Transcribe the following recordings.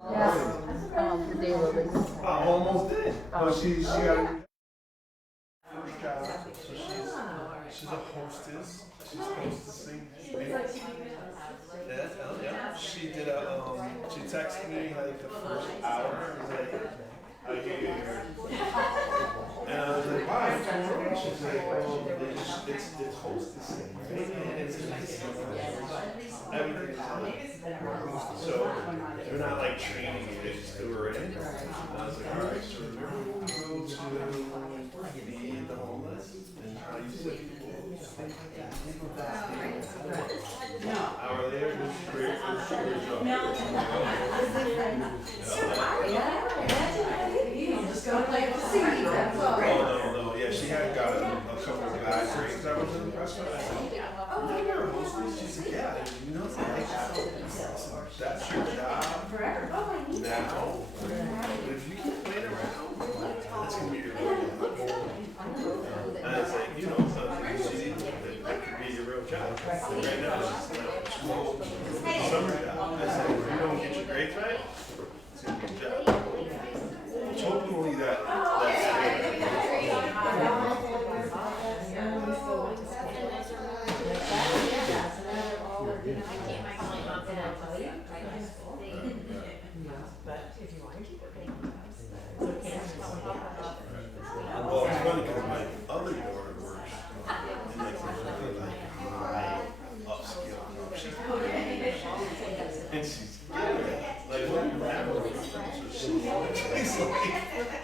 The daylilies. I almost did. But she got first job. So she's a hostess. She's hostessing. Yeah. She did she texted me like the first hour. It was like, I hear you here. And I was like, wow, what's going on? She's like, well, it's hostessing, right? And it's everything is like, so they're not like training you, they just threw her in. And I was like, all right, so we're going to go to feed the homeless and how you see people. Hour later, it was great. It was a great job. Just gonna play with the seed, that's all. No. Yeah, she had got a couple of bad drinks. I was impressed with. I said, oh, you're a hostess? She said, yeah. You know, it's like that's your job now. But if you keep playing around, that's going to be your real job. And I was like, you know, that could be your real job. And right now, it's just like summer job. I said, if you don't get your grades right, it's going to be your job. Hopefully that's But if you want to keep it big, well, it's funny because my other daughter works in like high upscale and she's like what you have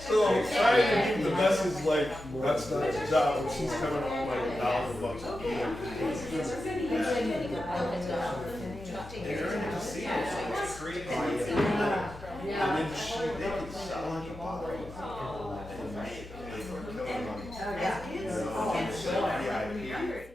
so trying to give the message like that's not his job when she's coming up like $1,000 a year. And you're in the casino, so it's crazy. And then they can sell like a bottle. And they were killing money. And so VIP.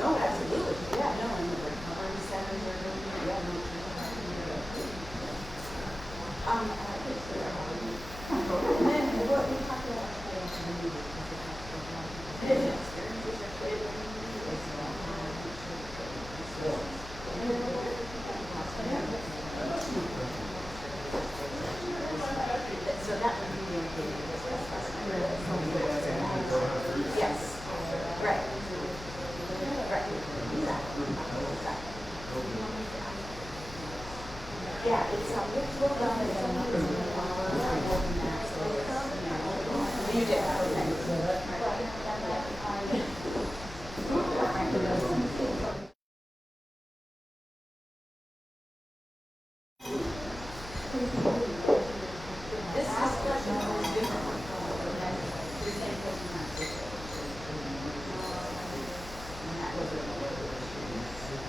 no, absolutely, yeah, no, and the recovery centers are doing, yeah, and then what we talked about.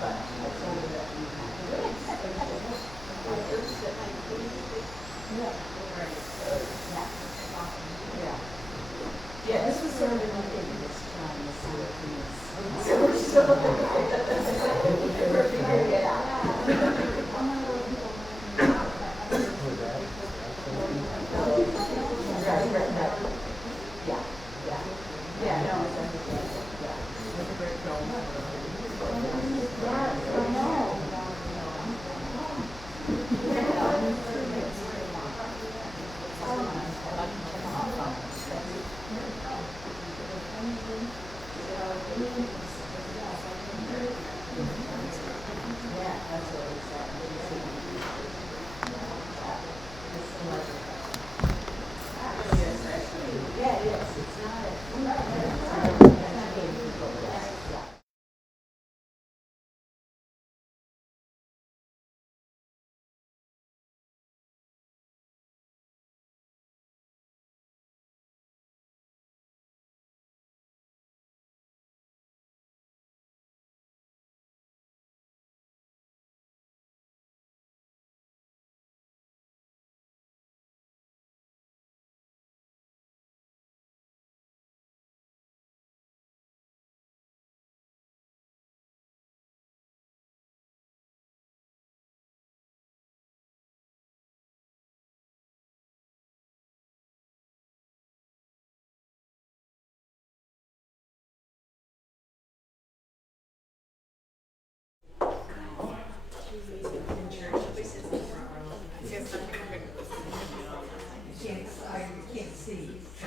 But I told her that we had to really accept it. Yeah. Yeah. Yeah, this was sort of an thing this time, this sort of thing. So we're still we're figuring it out. Right. Yeah, yeah. Yeah, no, it's understandable. Yeah. Yeah, I know. Yeah, that's what it said. Yeah, it is. It's not a. Yeah.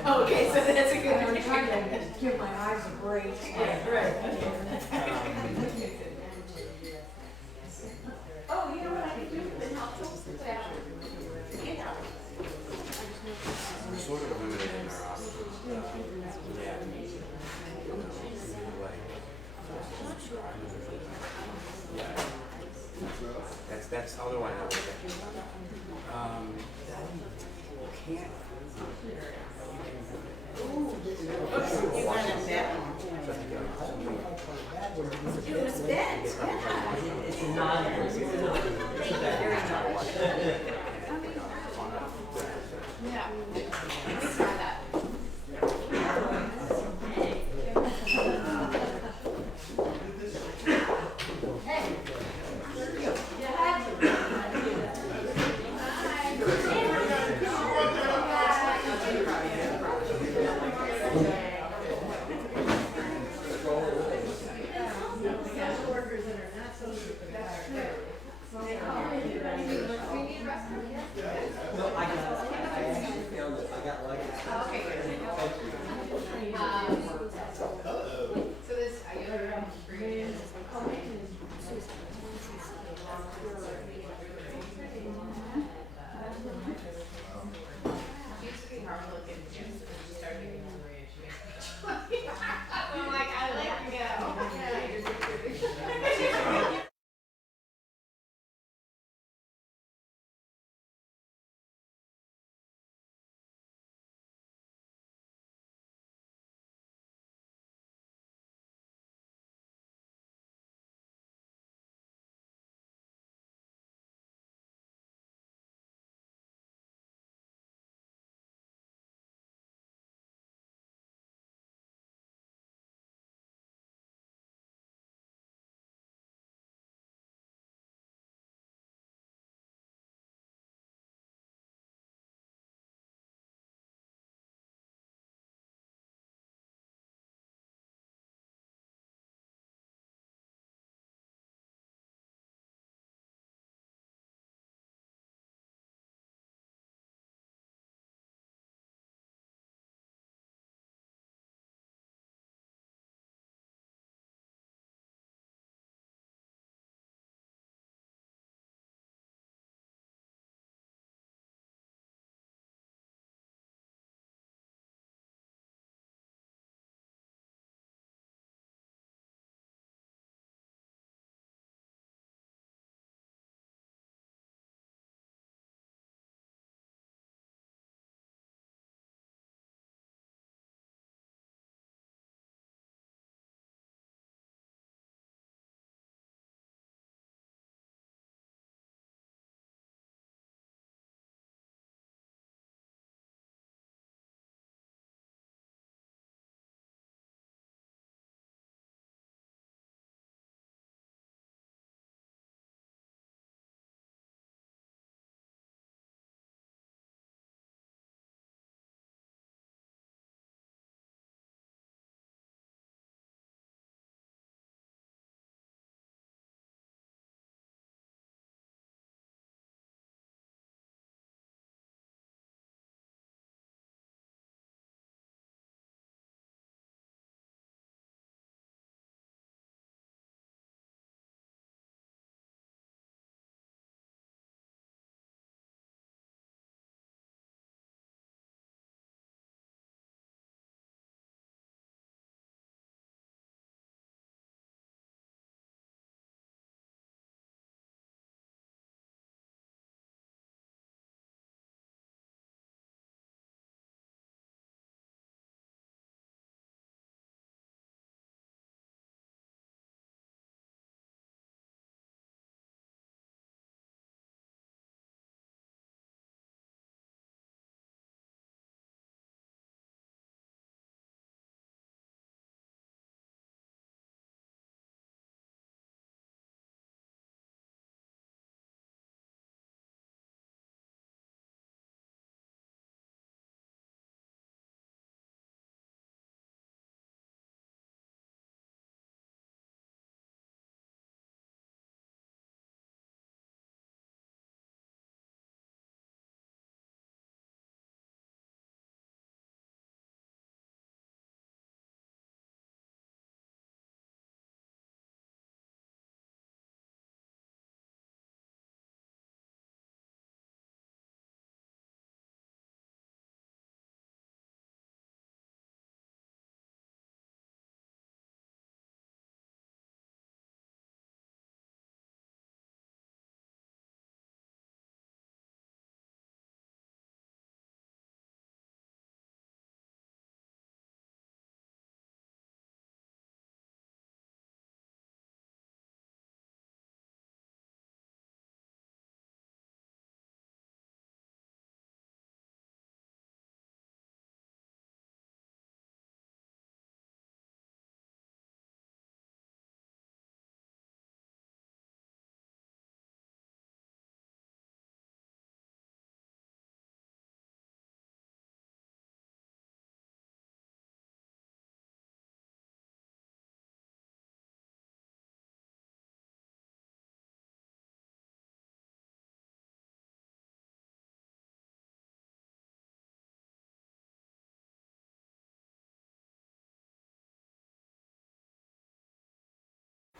Oh, okay, so that's a good one. I'm trying to give my eyes a break. Yeah, right. Oh, you know what I could do that helps us with that? Yeah. We're sort of limited in our options. Yeah. Yeah. That's the other one I was thinking. You can't. You wanted that one. It was bent, yeah. It's not. Thank you very much. Yeah. Let me try that.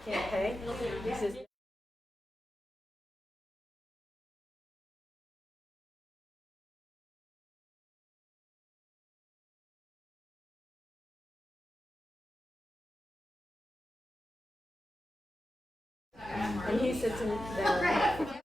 Can't pay? He says, and he said to me that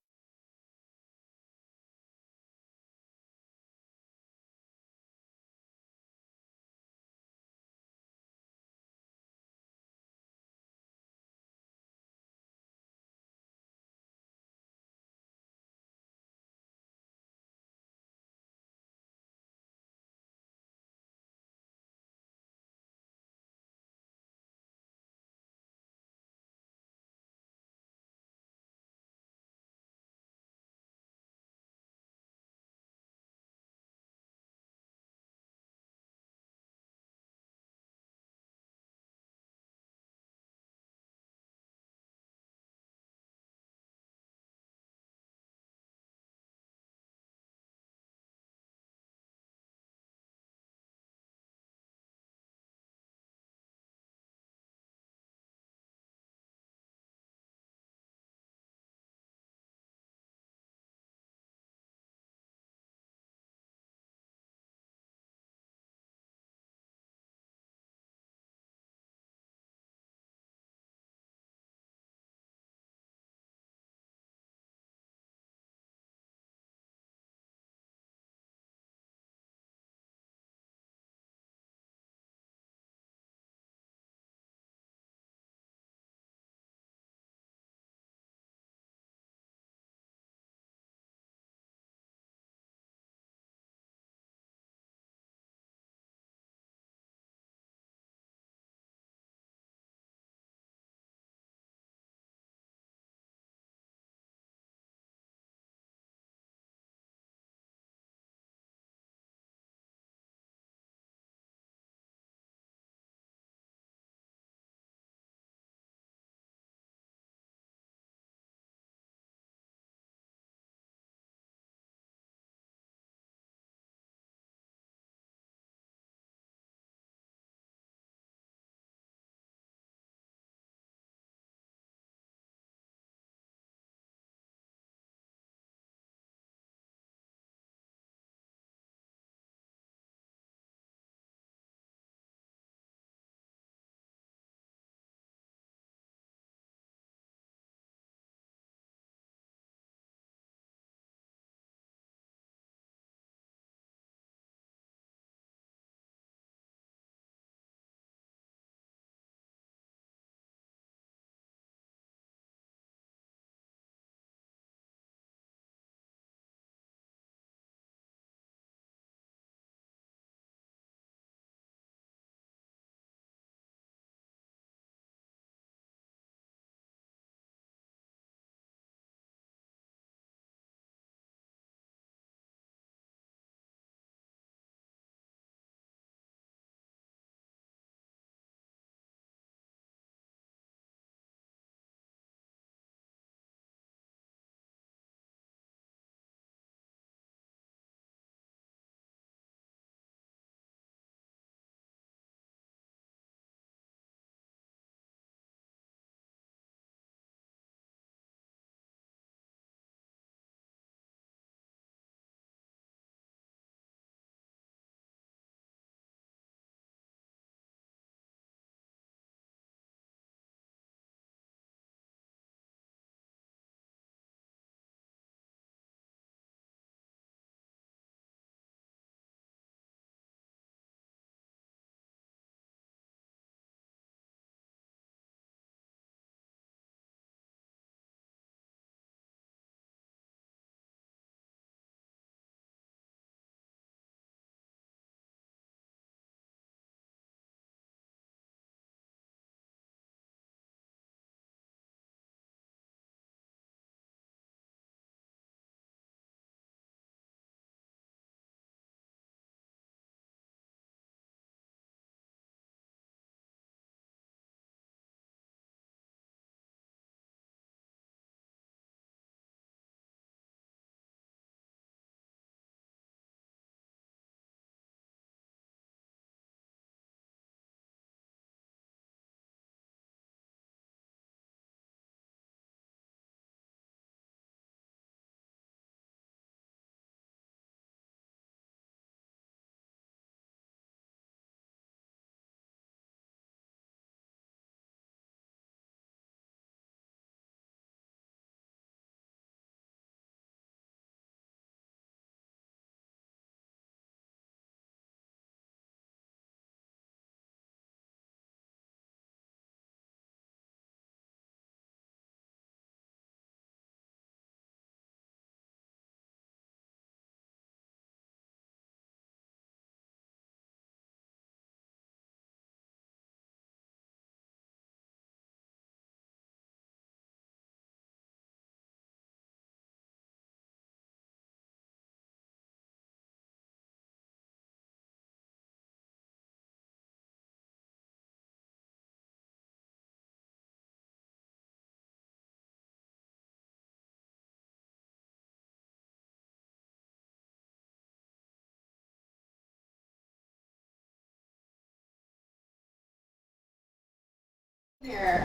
Here,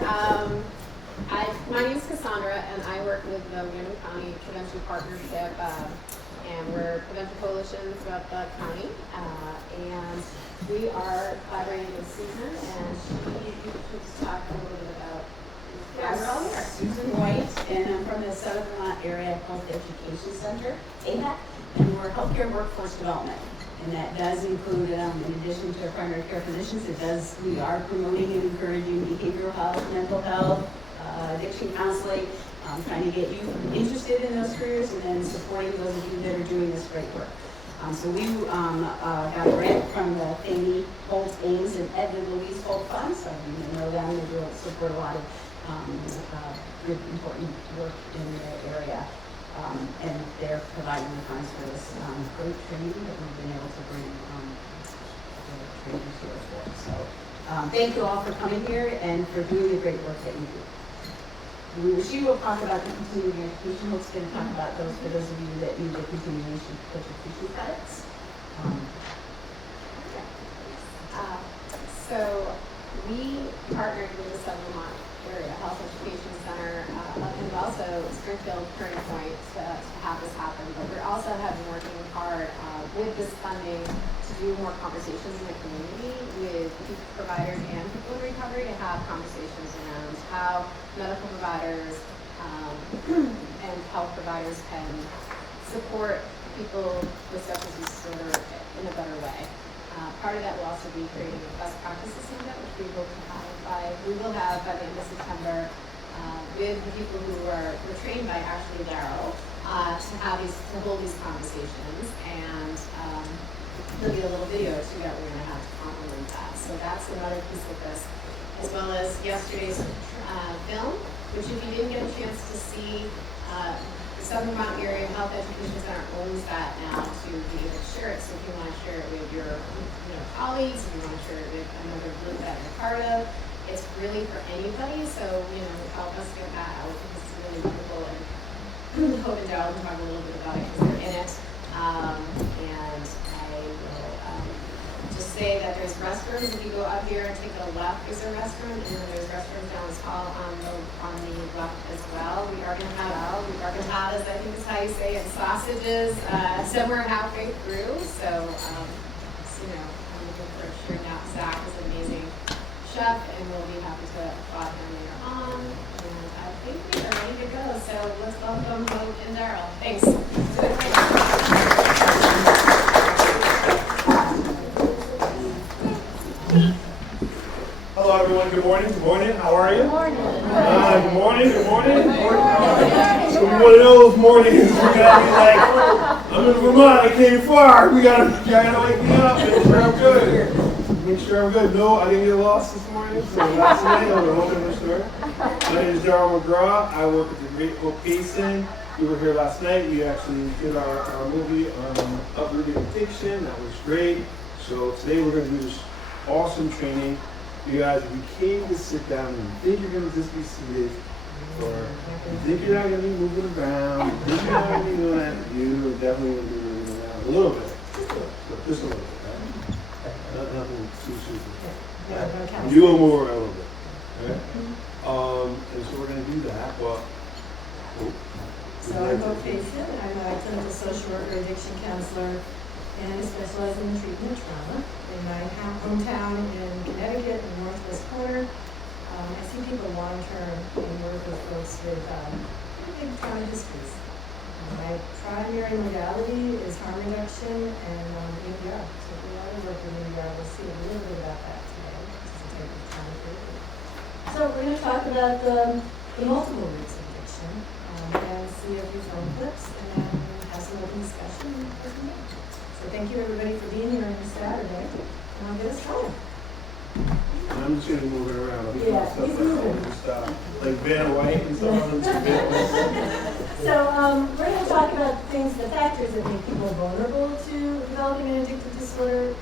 my name is Cassandra, and I work with the Random County Prevention Partnership, and we're a prevention coalition throughout the county. And we are collaborating with Susan, and she could talk a little bit about. Yeah, we're all here. Susan White, and I'm from the Southern Vermont Area Health Education Center, AHEC, and we're healthcare workforce development. And that does include, in addition to our primary care physicians, we are promoting and encouraging behavioral health, mental health, addiction counseling, trying to get you interested in those careers and then supporting those of you that are doing this great work. So we got a grant from the Fannie Holt Ames and Edna Louise Holt Fund, so you may know them. They do support a lot of good, important work in the area. And they're providing the funds for this great training that we've been able to bring the trainers here for. So thank you all for coming here and for doing the great work that you do. She will talk about the continuing education. Hope's going to talk about those for those of you that need the continuation education credits. So we partnered with the Southern Vermont Area Health Education Center and also Springfield Turning Point to have this happen. But we also have been working hard with this funding to do more conversations in the community with providers and people in recovery to have conversations around how medical providers and health providers can support people with substance use disorder in a better way. Part of that will also be creating a best practices handbook, which we will have by the end of September with the people who were trained by Ashley Darrow to hold these conversations, and there'll be a little video too that we're going to have to complement that. So that's another piece of this, as well as yesterday's film, which if you didn't get a chance to see, the Southern Vermont Area Health Education Center owns that now to be able to share it. So if you want to share it with your colleagues, if you want to share it with another group that you're part of, it's really for anybody. So, help us get that out because it's really wonderful. And Hope and Daryl can talk a little bit about it because they're in it. And I will just say that there's restrooms. If you go up here and take a left, there's a restroom, and then there's restrooms down this hall on the left as well. We are going to have gargantadas, I think is how you say it, sausages somewhere halfway through. So, I'm looking for sharing out. Zach is an amazing chef, and we'll be happy to applaud him later on. And I think we are ready to go. So let's welcome Hope and Daryl. Thanks. Hello, everyone. Good morning. Good morning. How are you? Good morning. Good morning. Good morning. So one of those mornings we're gonna be like, I'm in Vermont. I came far. You gotta wake me up. Make sure I'm good. Make sure I'm good. No, I didn't get lost this morning. So last night I was home in the store. My name is Daryl McGraw. I work at the Great Hope Basin. We were here last night. We actually did our movie on uprooting addiction. That was great. So today we're going to do this awesome training. You guys, if you came to sit down and you think you're going to just be seated, or you think you're not going to be moving around, you think you're not going to be doing that, you're definitely going to be moving around a little bit. Just a little bit, right? Nothing too super. Right? You will move around a little bit. Okay? And so we're going to do that. So I'm Hope Faison. I'm a clinical social worker, addiction counselor, and I specialize in treatment of trauma. In my hometown in Connecticut, in the northwest corner, I see people long-term and work with folks with pretty big trauma histories. My primary modality is harm reduction and ABR. So if you want to work with ABR, we'll see a little bit about that today, which is a type of trauma therapy. So we're going to talk about the multiple roots of addiction and see a few film clips and then have some open discussion and go from there. So thank you everybody for being here on this Saturday, and I'll get us started. I'm just going to move it around. Yeah, stuff he's moving. Like Vanna White and stuff. So we're going to talk about the factors that make people vulnerable to developing an addictive disorder.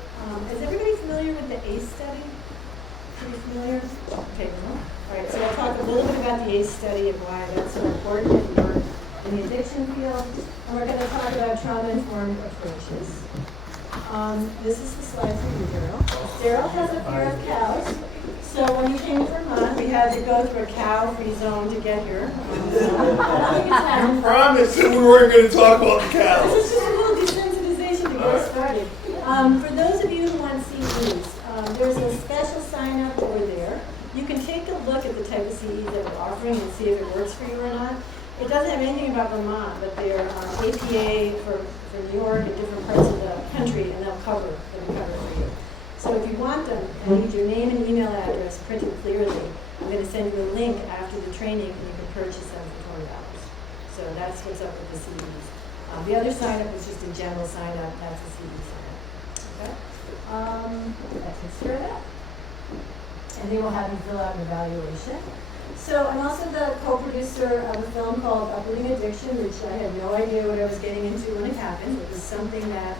Is everybody familiar with the ACE study? Pretty familiar? Okay, all right, so I'll talk a little bit about the ACE study and why that's so important if you work in the addiction field. And we're going to talk about trauma-informed approaches. This is the slide for you, Daryl. Daryl has a fear of cows. So So when we came to Vermont, we had to go through a cow-free zone to get here. I don't think it's happened. You promised that we weren't going to talk about the This cows. is just a little desensitization to get started. For those of you who want CEs, there's a special sign up over there. You can take a look at the type of CEs that we're offering and see if it works for you or not. It doesn't have anything about Vermont, but they're APA for New York and different parts of the country, and they'll cover for you. So if you want them, I need your name and email address printed clearly. I'm going to send you a link after the training, and you can purchase them for $20. So that's what's up with the CDs. The other sign up is just a general sign up. That's the CD sign up. Okay? That takes care of that. And they will have you fill out an evaluation. So I'm also the co-producer of a film called Uprooting Addiction, which I had no idea what I was getting into when it happened. It was something that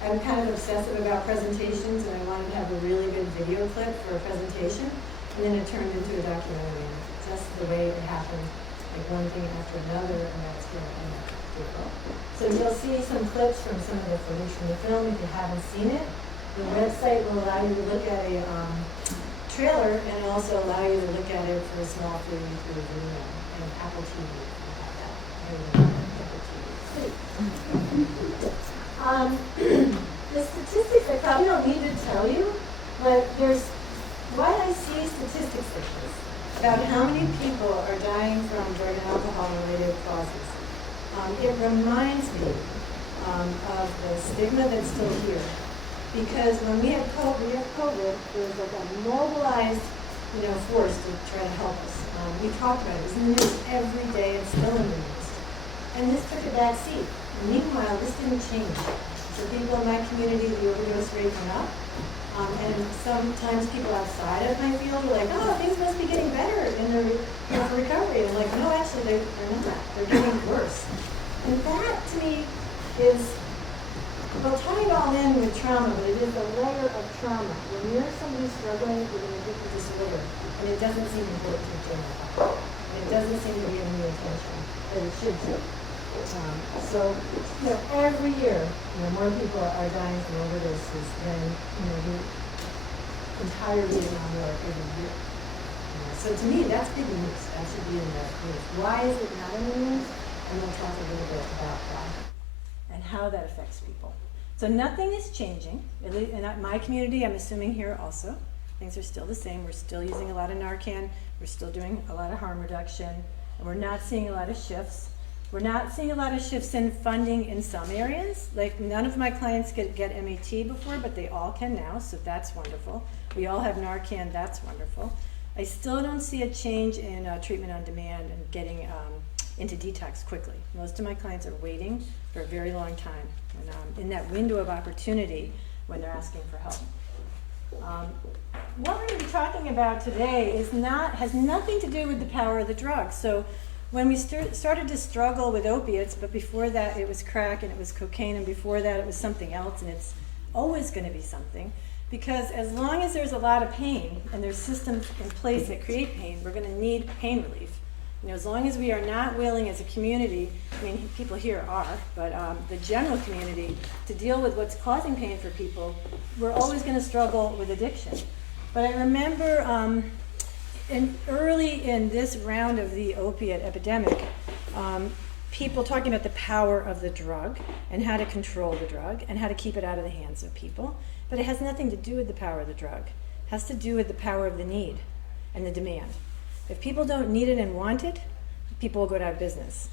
I'm kind of obsessive about presentations, and I wanted to have a really good video clip for a presentation. And then it turned into a documentary, and just the way it happened, like one thing after another, and that's going to end up beautiful. So you'll see some clips from some of the footage from the film if you haven't seen it. The website will allow you to look at a trailer, and it'll also allow you to look at it for a small fee through Vimeo and Apple TV. The statistics I probably don't need to tell you, but there's why I see statistics like this about how many people are dying from drug and alcohol related causes. It reminds me of the stigma that's still here. Because when we had COVID, there was like a mobilized, force to try to help us. We talked about it. It was in the news every day. It's still in the news. And this took a back seat. And meanwhile, this didn't change. So people in my community, the overdose rate went up. And sometimes people outside of my field were like, oh, things must be getting better in the recovery. And I'm like, no, actually, they're not. They're getting worse. And that, to me, is... Well, tie it all in with trauma, but it is a layer of trauma. When you're somebody struggling with an addictive disorder, and it doesn't seem important to general, and it doesn't seem to be given the attention that it should do. So, every year, more people are dying from overdoses than, the entire Vietnam War every year. So to me, that's big news. That should be in the news. Why is it not in the news? And we'll talk a little bit about why and how that affects people. So nothing is changing. At least in my community, I'm assuming here also, things are still the same. We're still using a lot of Narcan. We're still doing a lot of harm reduction. And we're not seeing a lot of shifts. We're not seeing a lot of shifts in funding in some areas. Like none of my clients get MAT before, but they all can now, so that's wonderful. We all have Narcan, that's wonderful. I still don't see a change in treatment on demand and getting into detox quickly. Most of my clients are waiting for a very long time in that window of opportunity when they're asking for help. What we're going to be talking about today has nothing to do with the power of the drug. So when we started to struggle with opiates, but before that it was crack and it was cocaine, and before that it was something else, and it's always going to be something, because as long as there's a lot of pain and there's systems in place that create pain, we're going to need pain relief. As long as we are not willing as a community, people here are, but the general community, to deal with what's causing pain for people, we're always going to struggle with addiction. But I remember early in this round of the opiate epidemic, people talking about the power of the drug and how to control the drug and how to keep it out of the hands of people. But it has nothing to do with the power of the drug. It has to do with the power of the need and the demand. If people don't need it and want it, people will go out of business,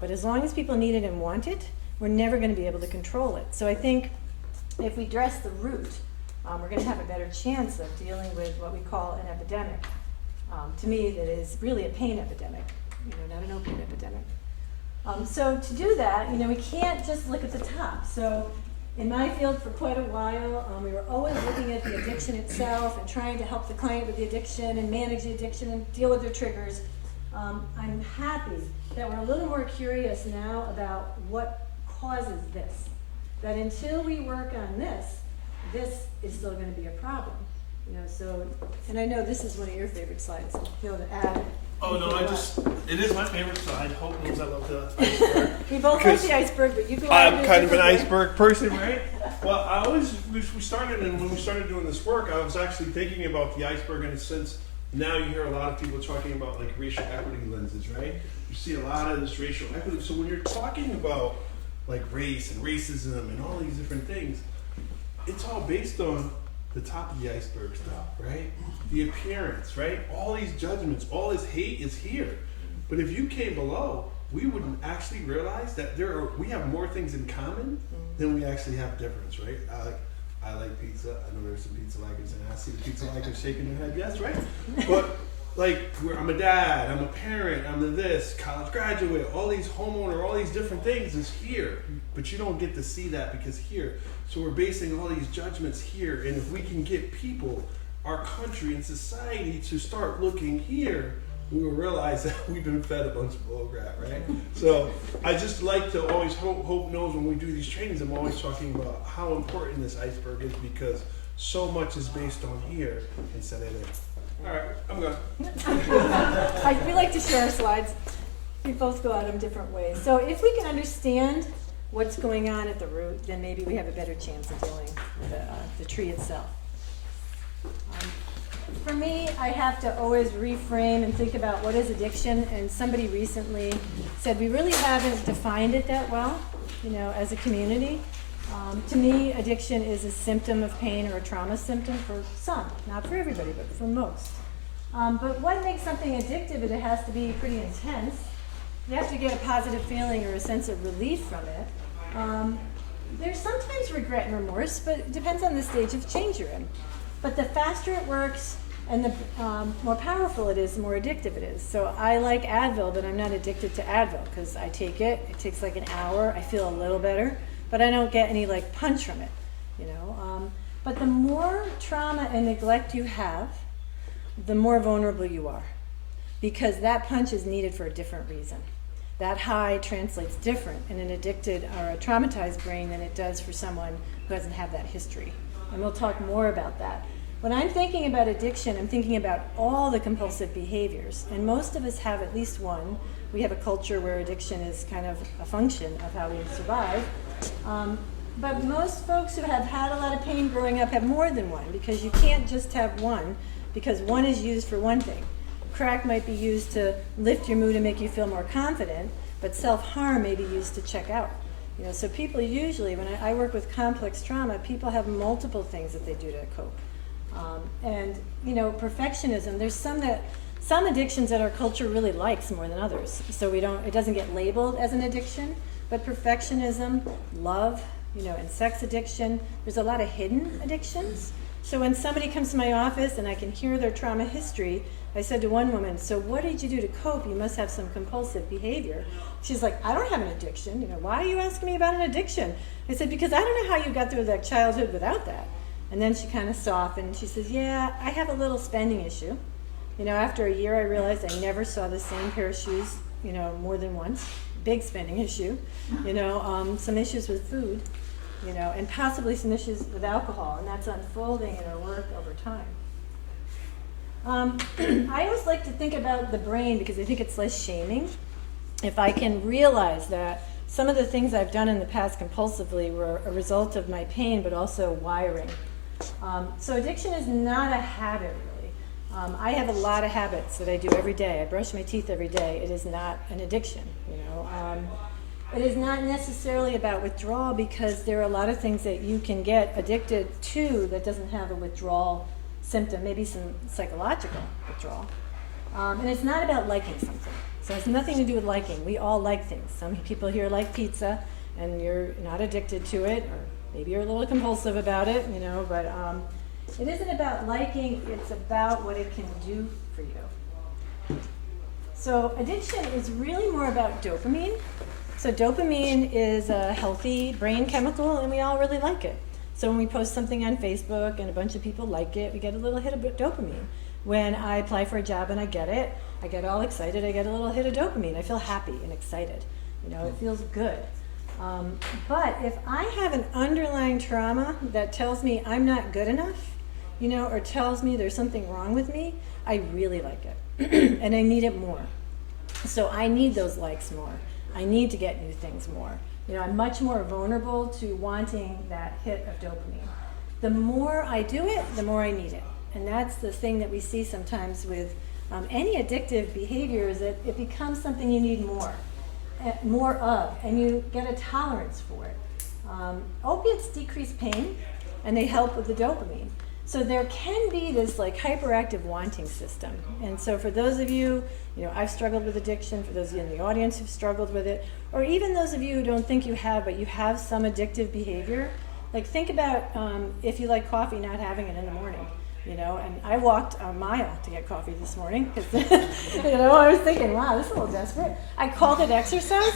But as long as people need it and want it, we're never going to be able to control it. So I think if we address the root, we're going to have a better chance of dealing with what we call an epidemic. To me, that is really a pain epidemic, not an opiate epidemic. So to do that, we can't just look at the top. So in my field for quite a while, we were always looking at the addiction itself and trying to help the client with the addiction and manage the addiction and deal with their triggers. I'm happy that we're a little more curious now about what causes this. That until we work on this is still going to be a problem. And I know this is one of your favorite slides. Feel to add. Oh no, it is my favorite slide. Hope knows I love the iceberg. We both like the iceberg, but you go I'm kind of an iceberg person, right? Well, we started, and when we started doing this work, I was actually thinking about the iceberg in a sense now you hear a lot of people talking about like racial equity lenses, right? You see a lot of this racial equity. So when you're talking about like race and racism and all these different things, it's all based on the top of the iceberg stuff, right? The appearance, right? All these judgments, all this hate is here. But if you came below, we would actually realize that we have more things in common than we actually have difference, right? I like pizza. I know there's some pizza likers, and I see the pizza likers shaking their head. Yes, right? But like, I'm a dad, I'm a parent, I'm this college graduate. All these homeowner, all these different things is here, but you don't get to see that because here. So we're basing all these judgments here, and if we can get people, our country and society to start looking here, we will realize that we've been fed a bunch of bullcrap, right? So I just like to always Hope knows when we do these trainings, I'm always talking about how important this iceberg is because so much is based on here instead of there. All right, I'm going. We like to share our slides. We both go at them different ways. So if we can understand what's going on at the root, then maybe we have a better chance of dealing with the tree itself. For me, I have to always reframe and think about what is addiction, and somebody recently said we really haven't defined it that well, as a community. To me, addiction is a symptom of pain or a trauma symptom for some, not for everybody, but for most. But what makes something addictive is it has to be pretty intense. You have to get a positive feeling or a sense of relief from it. There's sometimes regret and remorse, but it depends on the stage of change you're in. But the faster it works and the more powerful it is, the more addictive it is. So I like Advil, but I'm not addicted to Advil because I take it. It takes like an hour. I feel a little better, but I don't get any like punch from it, But the more trauma and neglect you have, the more vulnerable you are because that punch is needed for a different reason. That high translates different in an addicted or a traumatized brain than it does for someone who doesn't have that history. And we'll talk more about that. When I'm thinking about addiction, I'm thinking about all the compulsive behaviors. And most of us have at least one. We have a culture where addiction is kind of a function of how we survive. But most folks who have had a lot of pain growing up have more than one because you can't just have one because one is used for one thing. Crack might be used to lift your mood and make you feel more confident, but self-harm may be used to check out. So people usually, when I work with complex trauma, people have multiple things that they do to cope. Perfectionism, there's some addictions that our culture really likes more than others. So it doesn't get labeled as an addiction, but perfectionism, love, and sex addiction, there's a lot of hidden addictions. So when somebody comes to my office and I can hear their trauma history, I said to one woman, so what did you do to cope? You must have some compulsive behavior. She's like, I don't have an addiction. Why are you asking me about an addiction? I said, because I don't know how you got through that childhood without that. And then she kind of softened. She says, yeah, I have a little spending issue. After a year, I realized I never saw the same pair of shoes, more than once. Big spending issue. Some issues with food, and possibly some issues with alcohol. And that's unfolding in our work over time. I always like to think about the brain because I think it's less shaming. If I can realize that some of the things I've done in the past compulsively were a result of my pain, but also wiring. So addiction is not a habit, really. I have a lot of habits that I do every day. I brush my teeth every day. It is not an addiction, It is not necessarily about withdrawal because there are a lot of things that you can get addicted to that doesn't have a withdrawal symptom, maybe some psychological withdrawal. And it's not about liking something. So it has nothing to do with liking. We all like things. Some people here like pizza, and you're not addicted to it, or maybe you're a little compulsive about it, but it isn't about liking, it's about what it can do for you. So addiction is really more about dopamine. So dopamine is a healthy brain chemical, and we all really like it. So when we post something on Facebook and a bunch of people like it, we get a little hit of dopamine. When I apply for a job and I get it, I get all excited, I get a little hit of dopamine. I feel happy and excited. It feels good. But if I have an underlying trauma that tells me I'm not good enough, or tells me there's something wrong with me, I really like it. And I need it more. So I need those likes more. I need to get new things more. I'm much more vulnerable to wanting that hit of dopamine. The more I do it, the more I need it. And that's the thing that we see sometimes with any addictive behavior, is that it becomes something you need more of, and you get a tolerance for it. Opiates decrease pain, and they help with the dopamine. So there can be this like hyperactive wanting system. And so for those of you, I've struggled with addiction, for those of you in the audience who've struggled with it, or even those of you who don't think you have, but you have some addictive behavior, like think about if you like coffee, not having it in the morning. And I walked a mile to get coffee this morning because, I was thinking, wow, this is a little desperate. I called it exercise,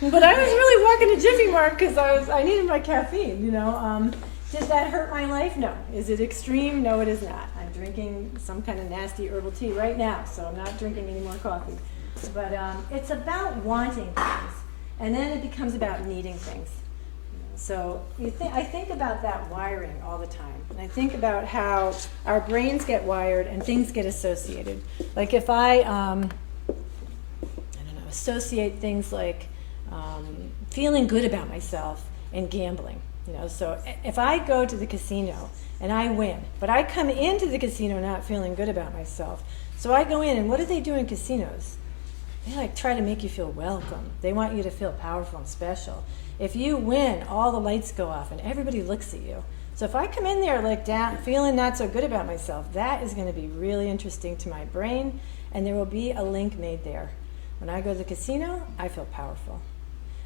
but I was really walking to Jiffy Mart because I needed my caffeine, Did that hurt my life? No. Is it extreme? No, it is not. I'm drinking some kind of nasty herbal tea right now, so I'm not drinking any more coffee. But it's about wanting things, and then it becomes about needing things. So I think about that wiring all the time. And I think about how our brains get wired and things get associated. Like if I associate things like feeling good about myself and gambling. So if I go to the casino and I win, but I come into the casino not feeling good about myself. So I go in, and what do they do in casinos? They try to make you feel welcome. They want you to feel powerful and special. If you win, all the lights go off and everybody looks at you. So if I come in there down, feeling not so good about myself, that is going to be really interesting to my brain, and there will be a link made there. When I go to the casino, I feel powerful.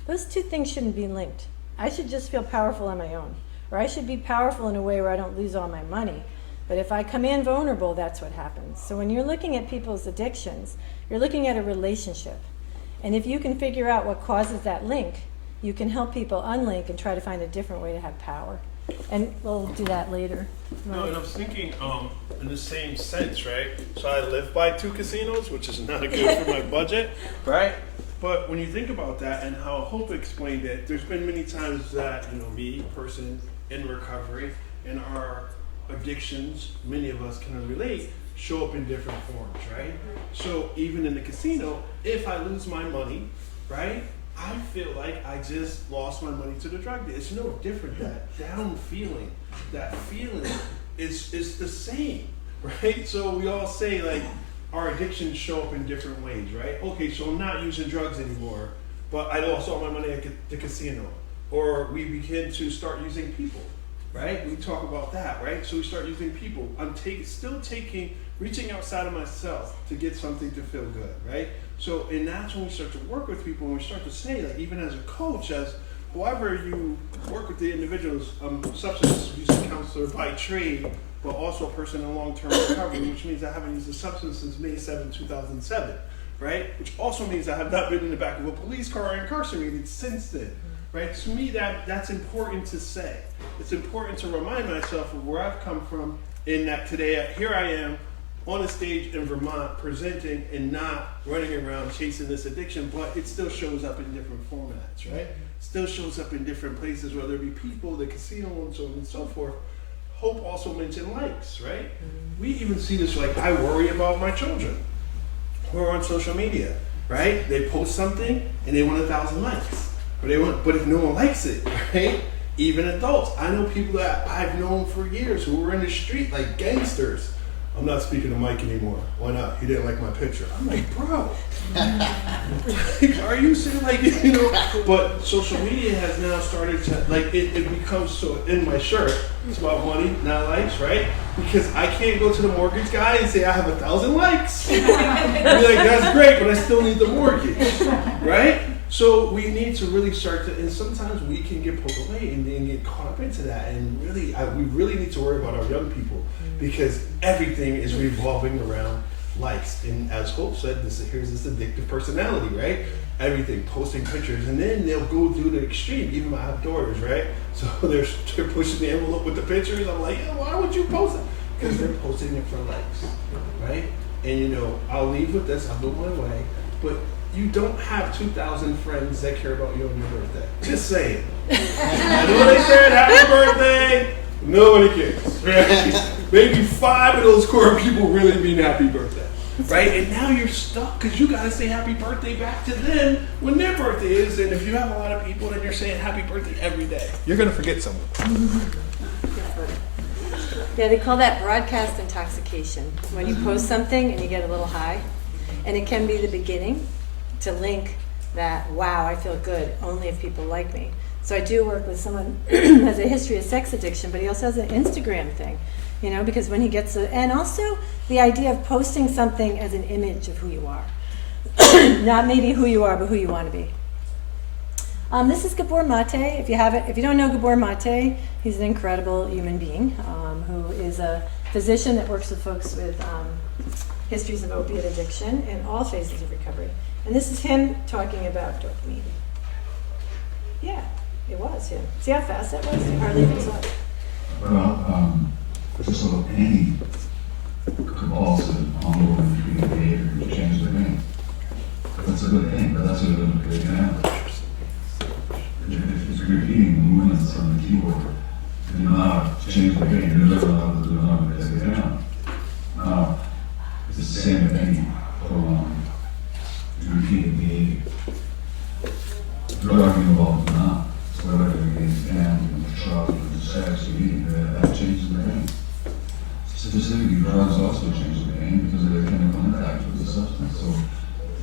Those two things shouldn't be linked. I should just feel powerful on my own, or I should be powerful in a way where I don't lose all my money. But if I come in vulnerable, that's what happens. So when you're looking at people's addictions, you're looking at a relationship. And if you can figure out what causes that link, you can help people unlink and try to find a different way to have power. And we'll do that later. No, and I was thinking in the same sense, right? So I live by 2 casinos, which is not good for my budget, right? But when you think about that and how Hope explained it, there's been many times that, me, person in recovery, and our addictions, many of us can relate, show up in different forms, right? So even in the casino, if I lose my money, right, I feel like I just lost my money to the drug dealer. It's no different. That down feeling, that feeling is the same, right? So we all say our addictions show up in different ways, right? Okay, so I'm not using drugs anymore, but I lost all my money at the casino. Or we begin to start using people, right? We talk about that, right? So we start using people. I'm reaching outside of myself to get something to feel good, right? So, and that's when we start to work with people, and we start to say, even as a coach, as whoever you work with the individuals, substance abuse counselor by trade, but also a person in long-term recovery, which means I haven't used a substance since May 7, 2007, right? Which also means I have not been in the back of a police car or incarcerated since then, right? To me, that's important to say. It's important to remind myself of where I've come from, in that today, here I am, on a stage in Vermont presenting and not running around chasing this addiction, but it still shows up in different formats, right? Still shows up in different places, whether it be people, the casino, and so on and so forth. Hope also mentioned likes, right? We even see this, I worry about my children who are on social media, right? They post something and they want 1,000 likes, but if no one likes it, right? Even adults. I know people that I've known for years who were in the street like gangsters. I'm not speaking to Mike anymore. Why not? He didn't like my picture. I'm like, bro, are you saying but social media has now started to, it becomes so, in my shirt, it's about money, not likes, right? Because I can't go to the mortgage guy and say I have 1,000 likes. Be that's great, but I still need the mortgage, right? So we need to really start to, and sometimes we can get pulled away and get caught up into that. And really, we really need to worry about our young people, because everything is revolving around likes. And as Hope said, here's this addictive personality, right? Everything, posting pictures, and then they'll go to the extreme. Even I have daughters, right? So they're pushing the envelope with the pictures. I'm like, why would you post it? Because they're posting it for likes, right? And I'll leave with this. I'll go my way, but you don't have 2,000 friends that care about you on your birthday. Just saying. I know they said happy birthday. Nobody cares. Right? Maybe 5 of those core people really mean happy birthday. Right? And now you're stuck because you got to say happy birthday back to them when their birthday is. And if you have a lot of people, then you're saying happy birthday every day. You're going to forget someone. Yeah, they call that broadcast intoxication. When you post something and you get a little high, and it can be the beginning to link that, wow, I feel good only if people like me. So I do work with someone who has a history of sex addiction, but he also has an Instagram thing, you know, because when he gets and also the idea of posting something as an image of who you are. Not maybe who you are, but who you want to be. This is Gabor Mate. If you don't know Gabor Mate, he's an incredible human being who is a physician that works with folks with histories of opiate addiction in all phases of recovery. And this is him talking about dopamine. Yeah, it was him. See how fast that was? Hardly even saw it. Well, so any compulsive, ongoing treating behavior can change the brain. That's a good thing, but that's a good example. If you're repeating the movements on the keyboard, do not change the brain, you're never allowed to do not take it down. Now, it's the same with any prolonged repeated behavior. Drug involved or not, so whether it's gambling, drugs, sex, or eating, that changes the brain. Specifically, drugs also change the brain because of their chemical impact with the substance. So,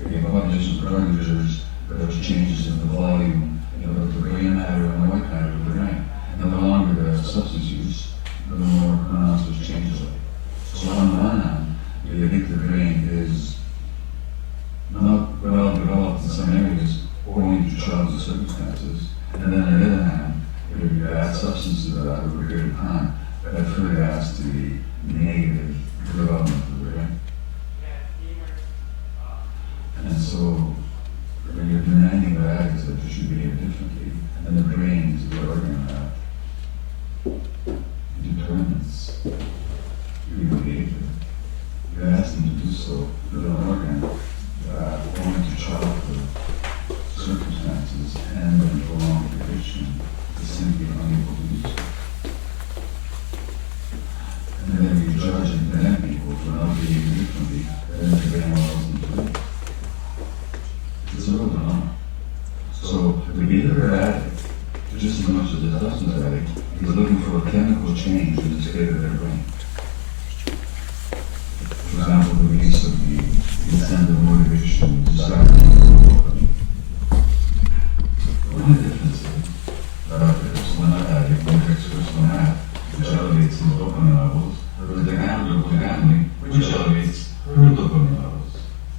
if you have a population of drug users, there's changes in the volume, the brain matter and the white matter of the brain. And the longer the substance use, the more pronounced those changes are. So on the one hand, the addictive brain is not well developed in some areas owing to drugs and circumstances. And then on the other hand, if you add substances to that over a period of time, that further adds to the negative development of the brain. And so, when you're demanding of addicts that they should behave differently, and the brain is the organ that determines your behavior, you're asking to do so with an organ that, owing to childhood circumstances and then prolonged addiction, is simply unable to do so. And then you judge and condemn people for not behaving differently, then the brain allows them to do. It's a real dilemma. So the behavior addict, just as much as the substance addict, is looking for a chemical change in the state of their brain. For example, the release of the incentive, motivation, desire, dopamine. The only difference is that there's one addict, one experts, one app, which elevates his dopamine levels, whereas the gambler goes gambling, which elevates her dopamine levels.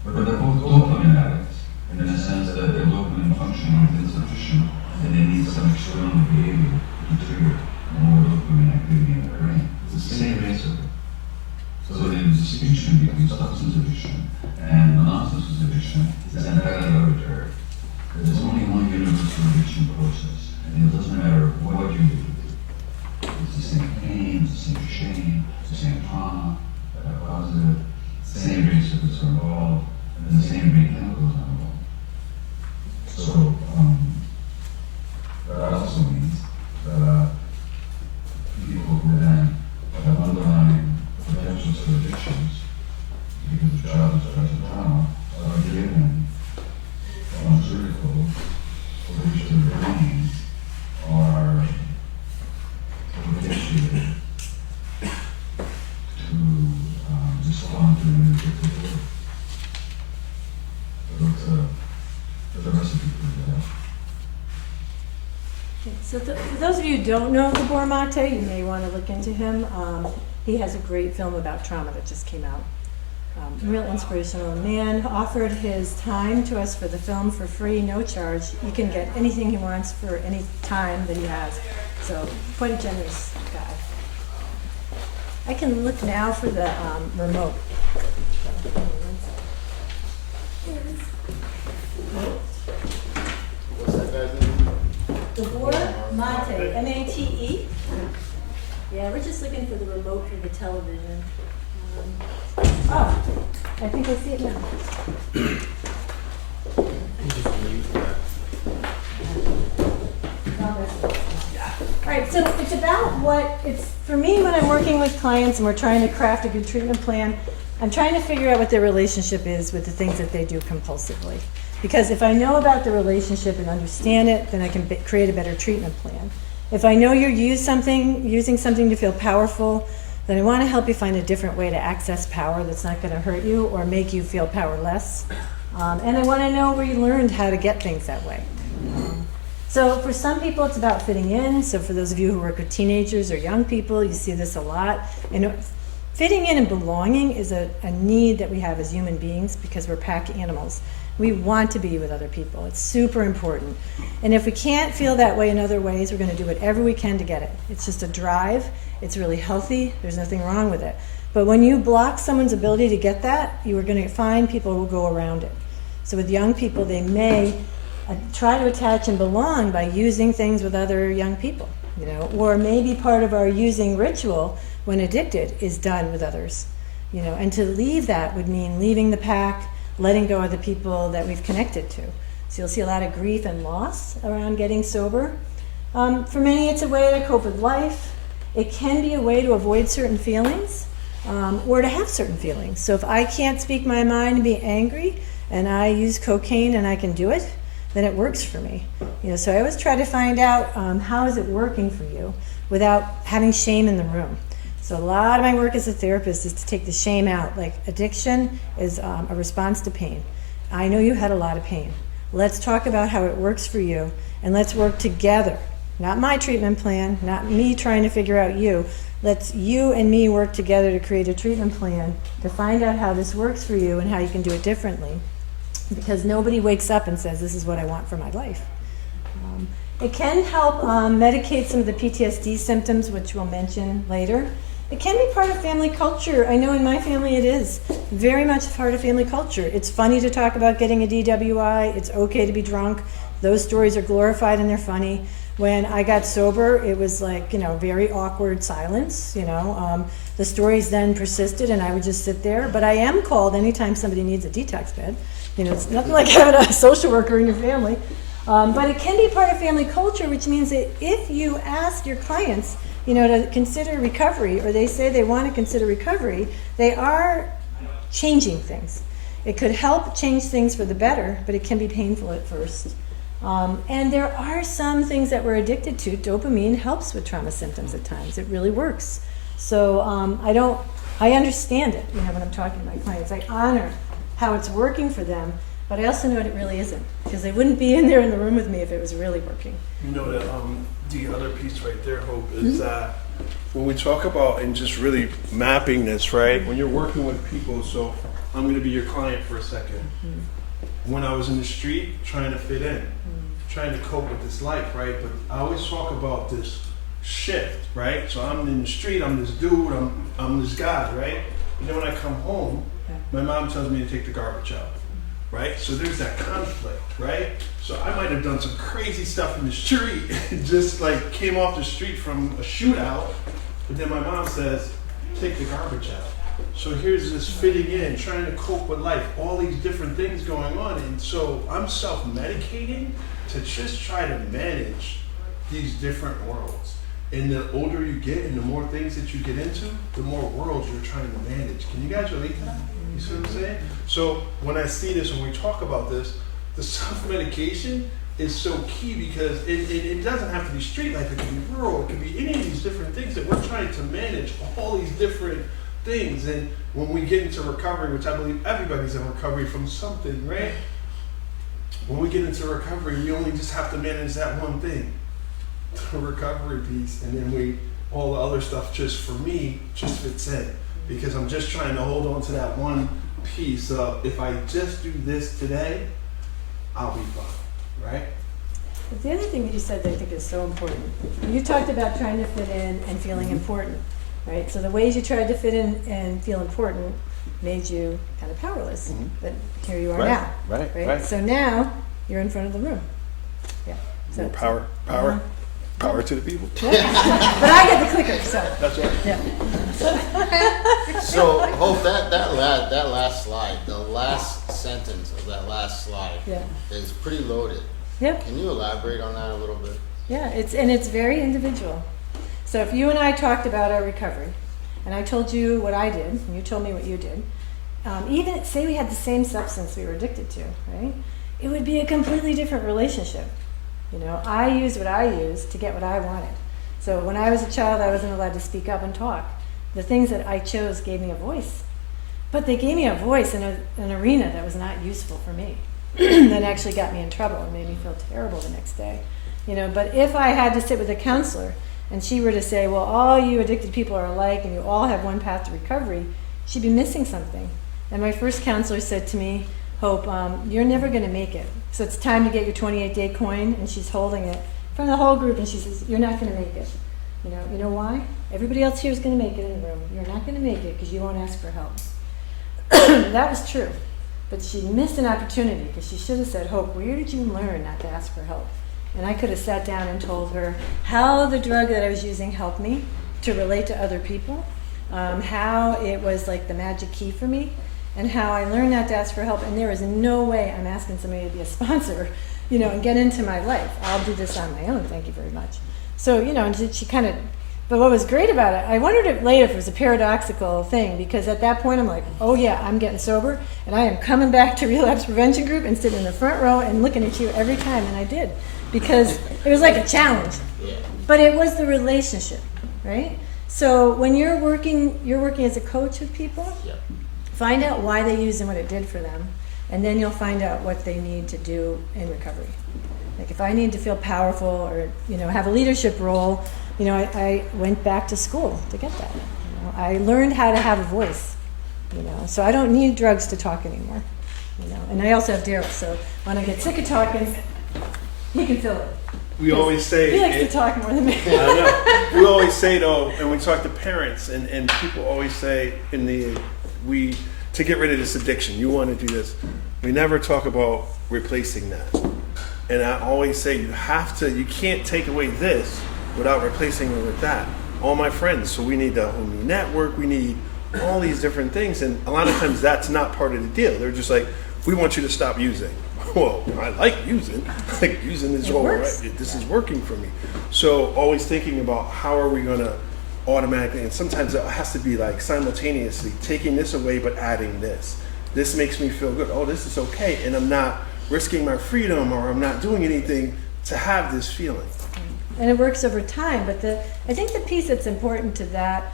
But they're both dopamine addicts, in the sense that their dopamine functioning is insufficient and they need some external behavior to trigger more dopamine activity in the brain. It's the same basically. So the distinction between substance addiction and non-substance addiction is entirely arbitrary. There's only one universal addiction process, and it doesn't matter what you do. It's the same pain, it's the same shame, it's the same trauma that causes it, the same brain circuits are involved, and the same brain chemicals are involved. So, that also means that people who then have underlying potentials for addictions because of childhood stress and trauma are given pharmaceuticals for which their brains are potentiated to respond to an individual. So it's a recipe for that. So for those of you who don't know Gabor Mate, you may want to look into him. He has a great film about trauma that just came out. Real inspirational man. Offered his time to us for the film for free, no charge. You can get anything he wants for any time that he has. So quite a generous guy. I can look now for the remote. What's that guy's name? Gabor Mate, M-A-T-E. Yeah, we're just looking for the remote for the television. Oh, I think I see it now. All right, so it's about for me when I'm working with clients and we're trying to craft a good treatment plan, I'm trying to figure out what their relationship is with the things that they do compulsively. Because if I know about the relationship and understand it, then I can create a better treatment plan. If I know you're using something to feel powerful, then I want to help you find a different way to access power that's not going to hurt you or make you feel powerless. And I want to know where you learned how to get things that way. So for some people, it's about fitting in. So for those of you who work with teenagers or young people, you see this a lot. And fitting in and belonging is a need that we have as human beings because we're pack animals. We want to be with other people. It's super important. And if we can't feel that way in other ways, we're going to do whatever we can to get it. It's just a drive. It's really healthy. There's nothing wrong with it. But when you block someone's ability to get that, you are going to find people who will go around it. So with young people, they may try to attach and belong by using things with other young people, you know, or maybe part of our using ritual when addicted is done with others, you know, and to leave that would mean leaving the pack, letting go of the people that we've connected to. So you'll see a lot of grief and loss around getting sober. For many, it's a way to cope with life. It can be a way to avoid certain feelings or to have certain feelings. So if I can't speak my mind and be angry and I use cocaine and I can do it, then it works for me. You know, so I always try to find out how is it working for you without having shame in the room. So a lot of my work as a therapist is to take the shame out. Like addiction is a response to pain. I know you had a lot of pain. Let's talk about how it works for you and let's work together. Not my treatment plan, not me trying to figure out you. Let's you and me work together to create a treatment plan to find out how this works for you and how you can do it differently. Because nobody wakes up and says, this is what I want for my life. It can help medicate some of the PTSD symptoms, which we'll mention later. It can be part of family culture. I know in my family it is very much part of family culture. It's funny to talk about getting a DWI. It's okay to be drunk. Those stories are glorified and they're funny. When I got sober, it was like, you know, very awkward silence, you know. The stories then persisted and I would just sit there. But I am called anytime somebody needs a detox bed. You know, it's nothing like having a social worker in your family. But it can be part of family culture, which means that if you ask your clients, you know, to consider recovery, or they say they want to consider recovery, they are changing things. It could help change things for the better, but it can be painful at first. And there are some things that we're addicted to. Dopamine helps with trauma symptoms at times. It really works. So I understand it, you know, when I'm talking to my clients. I honor how it's working for them, but I also know it really isn't, because they wouldn't be in there in the room with me if it was really working. You know that the other piece right there, Hope, is that when we talk about and just really mapping this, right? When you're working with people, so I'm going to be your client for a second. When I was in the street trying to fit in, trying to cope with this life, right? But I always talk about this shift, right? So I'm in the street, I'm this dude, I'm this guy, right? And then when I come home, my mom tells me to take the garbage out, right? So there's that conflict, right? So I might have done some crazy stuff in the street, just like came off the street from a shootout, but then my mom says, take the garbage out. So here's this fitting in, trying to cope with life, all these different things going on. And so I'm self-medicating to just try to manage these different worlds. And the older you get and the more things that you get into, the more worlds you're trying to manage. Can you guys relate to that? You see what I'm saying? So when I see this, when we talk about this, the self-medication is so key because it doesn't have to be street life. It can be rural. It can be any of these different things that we're trying to manage, all these different things. And when we get into recovery, which I believe everybody's in recovery from something, right? When we get into recovery, we only just have to manage that one thing, the recovery piece, and then all the other stuff just for me just fits in because I'm just trying to hold on to that one piece of if I just do this today, I'll be fine, right? But the other thing that you said that I think is so important, you talked about trying to fit in and feeling important, right? So the ways you tried to fit in and feel important made you kind of powerless, but here you are now, right? So now you're in front of the room. Yeah. So More power to the people. but I get the clicker, so. That's right. Yeah. So Hope, that last slide, the last sentence of that last slide is pretty loaded. Yep. Can you elaborate on that a little bit? Yeah, it's very individual. So if you and I talked about our recovery, and I told you what I did, and you told me what you did, even say we had the same substance we were addicted to, right? It would be a completely different relationship. You know, I used what I used to get what I wanted. So when I was a child, I wasn't allowed to speak up and talk. the things that I chose gave me a voice. But they gave me a voice in an arena that was not useful for me. That actually got me in trouble and made me feel terrible the next day. You know, but if I had to sit with a counselor and she were to say, well, all you addicted people are alike and you all have one path to recovery, she'd be missing something. And my first counselor said to me, Hope, you're never going to make it. So it's time to get your 28-day coin, and she's holding it in front of the whole group, and she says, you're not going to make it. You know why? Everybody else here is going to make it in the room. You're not going to make it because you won't ask for help. That was true. But she missed an opportunity because she should have said, Hope, where did you learn not to ask for help? And I could have sat down and told her how the drug that I was using helped me to relate to other people, how it was like the magic key for me, and how I learned not to ask for help. And there is no way I'm asking somebody to be a sponsor, and get into my life. I'll do this on my own, thank you very much. So, and she kind of, but what was great about it, I wondered if later if it was a paradoxical thing, because at that point I'm like, oh yeah, I'm getting sober, and I am coming back to relapse prevention group and sitting in the front row and looking at you every time, and I did, because it was like a challenge. But it was the relationship, right? So when you're working as a coach with people, find out why they used and what it did for them, and then you'll find out what they need to do in recovery. Like if I need to feel powerful or have a leadership role, I went back to school to get that. I learned how to have a voice. So I don't need drugs to talk anymore. And I also have Daryl, so when I get sick of talking, he can fill it. We always say he likes to talk more than me. I know. We always say though, and we talk to parents, and people always say to get rid of this addiction, you want to do this. We never talk about replacing that. And I always say you can't take away this without replacing it with that. All my friends, so we need a whole new network, we need all these different things, and a lot of times that's not part of the deal. They're just like, we want you to stop using. Well, I like using. Like using is all right. This is working for me. So always thinking about how are we going to automatically, and sometimes it has to be like simultaneously taking this away but adding this. This makes me feel good. Oh, this is okay, and I'm not risking my freedom or I'm not doing anything to have this feeling. And it works over time, but I think the piece that's important to that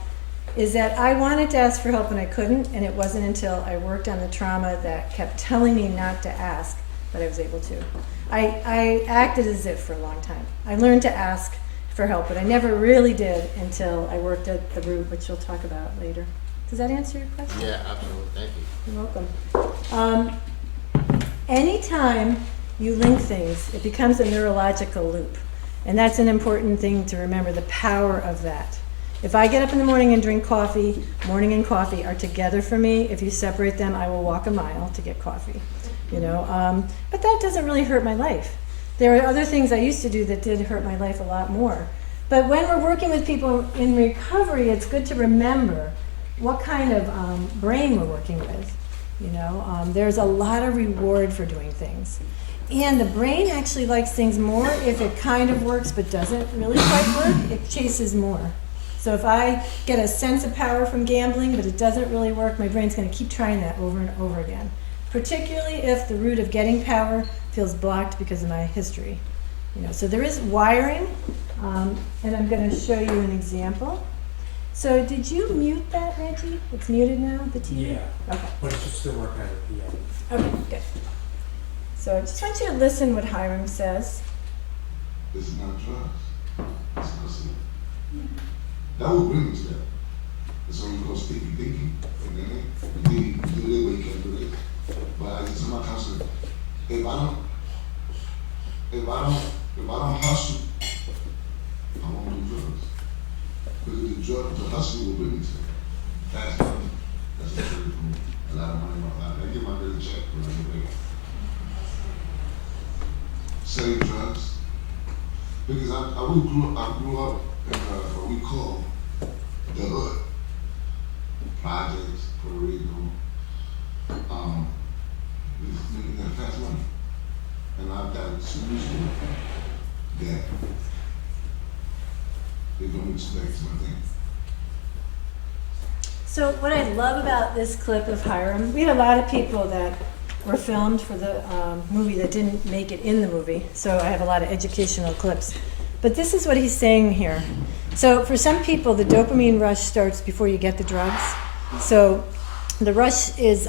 is that I wanted to ask for help and I couldn't, and it wasn't until I worked on the trauma that kept telling me not to ask that I was able to. I acted as if for a long time. I learned to ask for help, but I never really did until I worked at the Root, which we'll talk about later. Does that answer your question? Yeah, absolutely. Thank you. You're welcome. Anytime you link things, it becomes a neurological loop. And that's an important thing to remember, the power of that. If I get up in the morning and drink coffee, morning and coffee are together for me. If you separate them, I will walk a mile to get coffee. But that doesn't really hurt my life. There are other things I used to do that did hurt my life a lot more. But when we're working with people in recovery, it's good to remember what kind of brain we're working with. There's a lot of reward for doing things. And the brain actually likes things more if it kind of works but doesn't really quite work. It chases more. So if I get a sense of power from gambling but it doesn't really work, my brain's going to keep trying that over and over again. Particularly if the root of getting power feels blocked because of my history. So there is wiring, and I'm going to show you an example. So did you mute that, Reggie? It's muted now, the TV? Yeah. Okay. But it's still working at the Okay, good. So I just want you to listen what Hiram says. This is not drugs. It's pussy. That will bring us there. It's only called sticky thinking. And then you do it where you can't do it. But I just tell my counselor, if I don't hustle, I won't do drugs. Because the hustle will bring me to it. That's money. That's a for me. A lot of money in my life. I get my daily check when I get paid. Selling drugs. Because I grew up in what we call the hood. Projects, Puerto Rico. Making that fast money. And I've got a solution that they're going to expect my thing. So what I love about this clip of Hiram, we had a lot of people that were filmed for the movie that didn't make it in the movie, so I have a lot of educational clips. But this is what he's saying here. So for some people, the dopamine rush starts before you get the drugs. So the rush is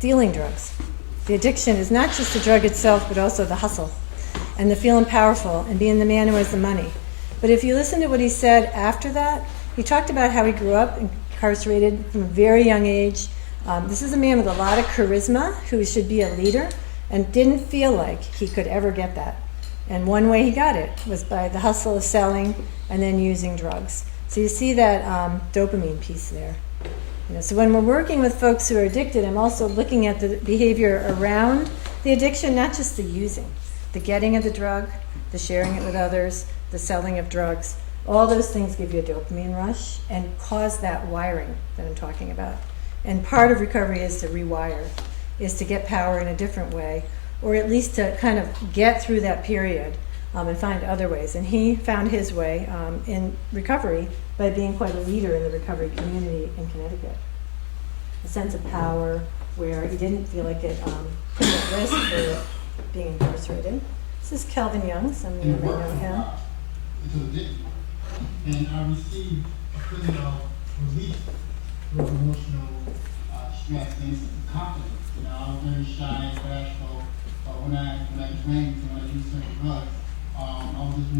dealing drugs. The addiction is not just the drug itself, but also the hustle and the feeling powerful and being the man who has the money. But if you listen to what he said after that, he talked about how he grew up incarcerated from a very young age. This is a man with a lot of charisma who should be a leader and didn't feel like he could ever get that. And one way he got it was by the hustle of selling and then using drugs. So you see that dopamine piece there. So when we're working with folks who are addicted, I'm also looking at the behavior around the addiction, not just the using. The getting of the drug, the sharing it with others, the selling of drugs. All those things give you a dopamine rush and cause that wiring that I'm talking about. And part of recovery is to rewire, is to get power in a different way, or at least to kind of get through that period and find other ways. And he found his way in recovery by being quite a leader in the recovery community in Connecticut. A sense of power where he didn't feel like it put him at risk for being incarcerated. This is Kelvin Young, some of you may know him. And I received a feeling of relief with emotional stress and confidence. I was very shy and bashful, but when I drank and when I used certain drugs, I was just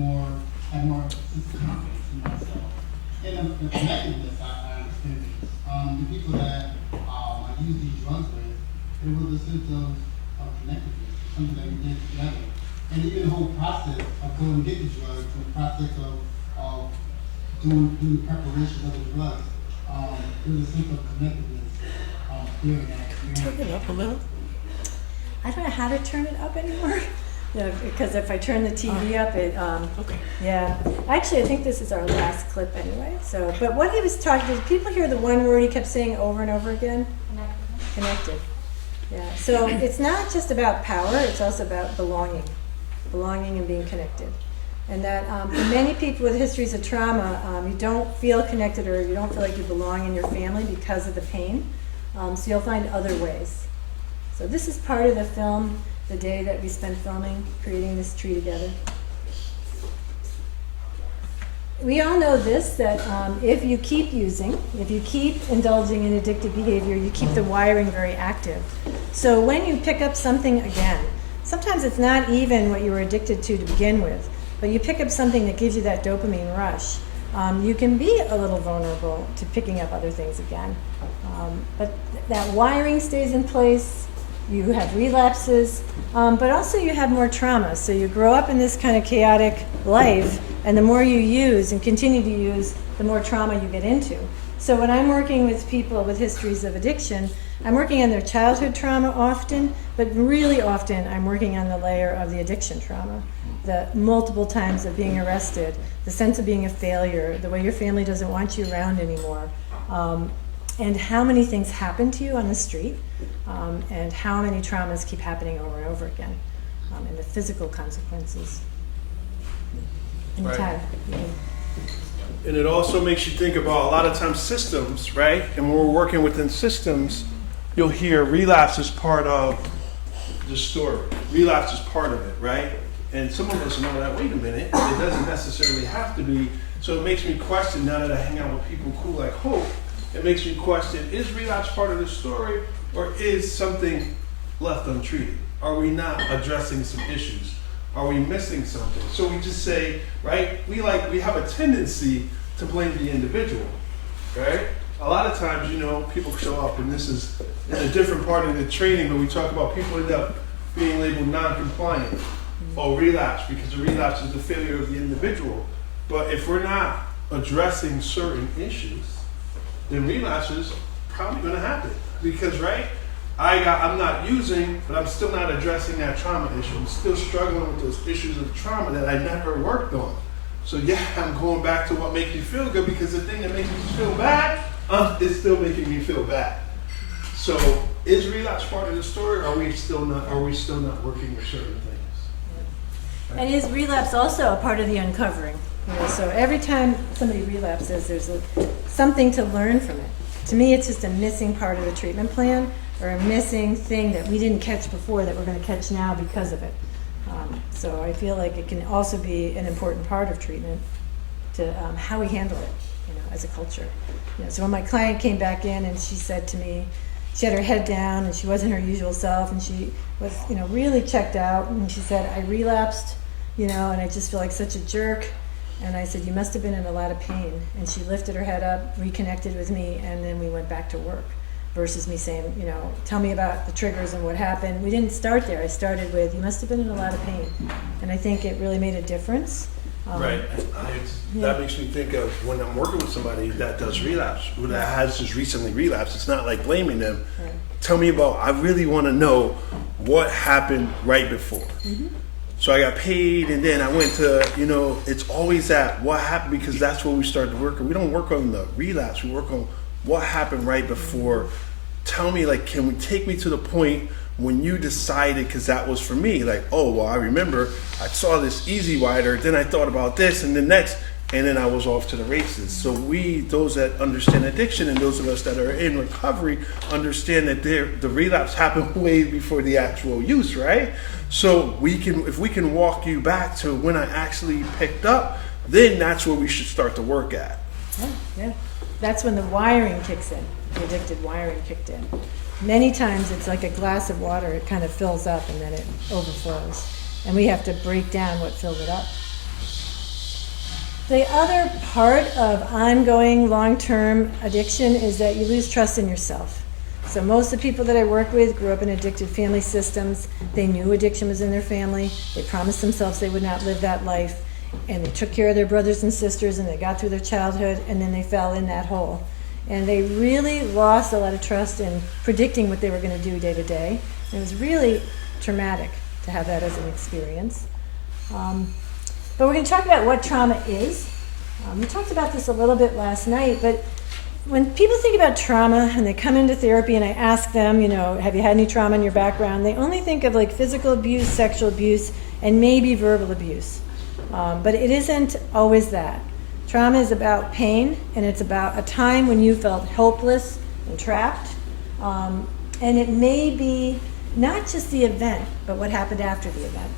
had more sense of confidence in myself. And the connectedness I experienced. The people that I used these drugs with, it was a sense of connectedness, something that we did together. And even the whole process of going to get the drugs, the process of doing the preparation of the drugs, there was a sense of connectedness during that experience. Turn it up a little. I don't know how to turn it up anymore. Because if I turn the TV up, it, okay. Yeah. Actually, I think this is our last clip anyway. So, but what he was talking, did people hear the one word he kept saying over and over again? Connected. Yeah. So it's not just about power, it's also about belonging and being connected. And that for many people with histories of trauma, you don't feel connected or you don't feel like you belong in your family because of the pain. So you'll find other ways. So this is part of the film, the day that we spent filming, creating this tree together. We all know this, that if you keep using, if you keep indulging in addictive behavior, you keep the wiring very active. So when you pick up something again, sometimes it's not even what you were addicted to begin with, but you pick up something that gives you that dopamine rush, you can be a little vulnerable to picking up other things again. But that wiring stays in place. You have relapses, but also you have more trauma. So you grow up in this kind of chaotic life, and the more you use and continue to use, the more trauma you get into. So when I'm working with people with histories of addiction, I'm working on their childhood trauma often, but really often I'm working on the layer of the addiction trauma. The multiple times of being arrested, the sense of being a failure, the way your family doesn't want you around anymore, and how many things happen to you on the street, and how many traumas keep happening over and over again, and the physical consequences. Right. And it also makes you think about a lot of times systems, right? And when we're working within systems, you'll hear relapse is part of the story. Relapse is part of it, right? And some of us know that, wait a minute, it doesn't necessarily have to be. So it makes me question, now that I hang out with people cool like Hope, it makes me question, is relapse part of the story, or is something left untreated? Are we not addressing some issues? Are we missing something? So we just say, right, we have a tendency to blame the individual, right? A lot of times, people show up, and this is in a different part of the training, but we talk about people end up being labeled non-compliant or relapse, because the relapse is the failure of the individual. But if we're not addressing certain issues, then relapse is probably going to happen. Because, right, I'm not using, but I'm still not addressing that trauma issue. I'm still struggling with those issues of trauma that I never worked on. So yeah, I'm going back to what makes me feel good, because the thing that makes me feel bad is still making me feel bad. So is relapse part of the story, or are we still not working with certain things? And is relapse also a part of the uncovering? So every time somebody relapses, there's something to learn from it. To me, it's just a missing part of the treatment plan, or a missing thing that we didn't catch before that we're going to catch now because of it. So I feel like it can also be an important part of treatment to how we handle it, as a culture. So when my client came back in and she said to me, she had her head down and she wasn't her usual self and she was, really checked out, and she said, I relapsed, and I just feel like such a jerk. And I said, you must have been in a lot of pain. And she lifted her head up, reconnected with me, and then we went back to work. Versus me saying, tell me about the triggers and what happened. We didn't start there. I started with, you must have been in a lot of pain. And I think it really made a difference. Right. That makes me think of when I'm working with somebody that does relapse, who that has just recently relapsed. It's not like blaming them. Right. Tell me about, I really want to know what happened right before. Mm-hmm. So I got paid, and then I went to, it's always that what happened, because that's where we start to work. We don't work on the relapse. We work on what happened right before. Tell me, can we take me to the point when you decided, because that was for me, I remember I saw this Easy Rider, then I thought about this, and the next, and then I was off to the races. So those that understand addiction and those of us that are in recovery, understand that the relapse happened way before the actual use, right? So if we can walk you back to when I actually picked up, then that's where we should start to work at. Yeah. That's when the wiring kicks in, the addicted wiring kicked in. Many times it's like a glass of water, it kind of fills up and then it overflows. And we have to break down what filled it up. The other part of ongoing long-term addiction is that you lose trust in yourself. So most of the people that I work with grew up in addicted family systems. They knew addiction was in their family. They promised themselves they would not live that life. And they took care of their brothers and sisters, and they got through their childhood, and then they fell in that hole. And they really lost a lot of trust in predicting what they were going to do day to day. And it was really traumatic to have that as an experience. But we're going to talk about what trauma is. We talked about this a little bit last night, but when people think about trauma and they come into therapy and I ask them, have you had any trauma in your background, they only think of physical abuse, sexual abuse, and maybe verbal abuse. But it isn't always that. Trauma is about pain, and it's about a time when you felt helpless and trapped. And it may be not just the event, but what happened after the event.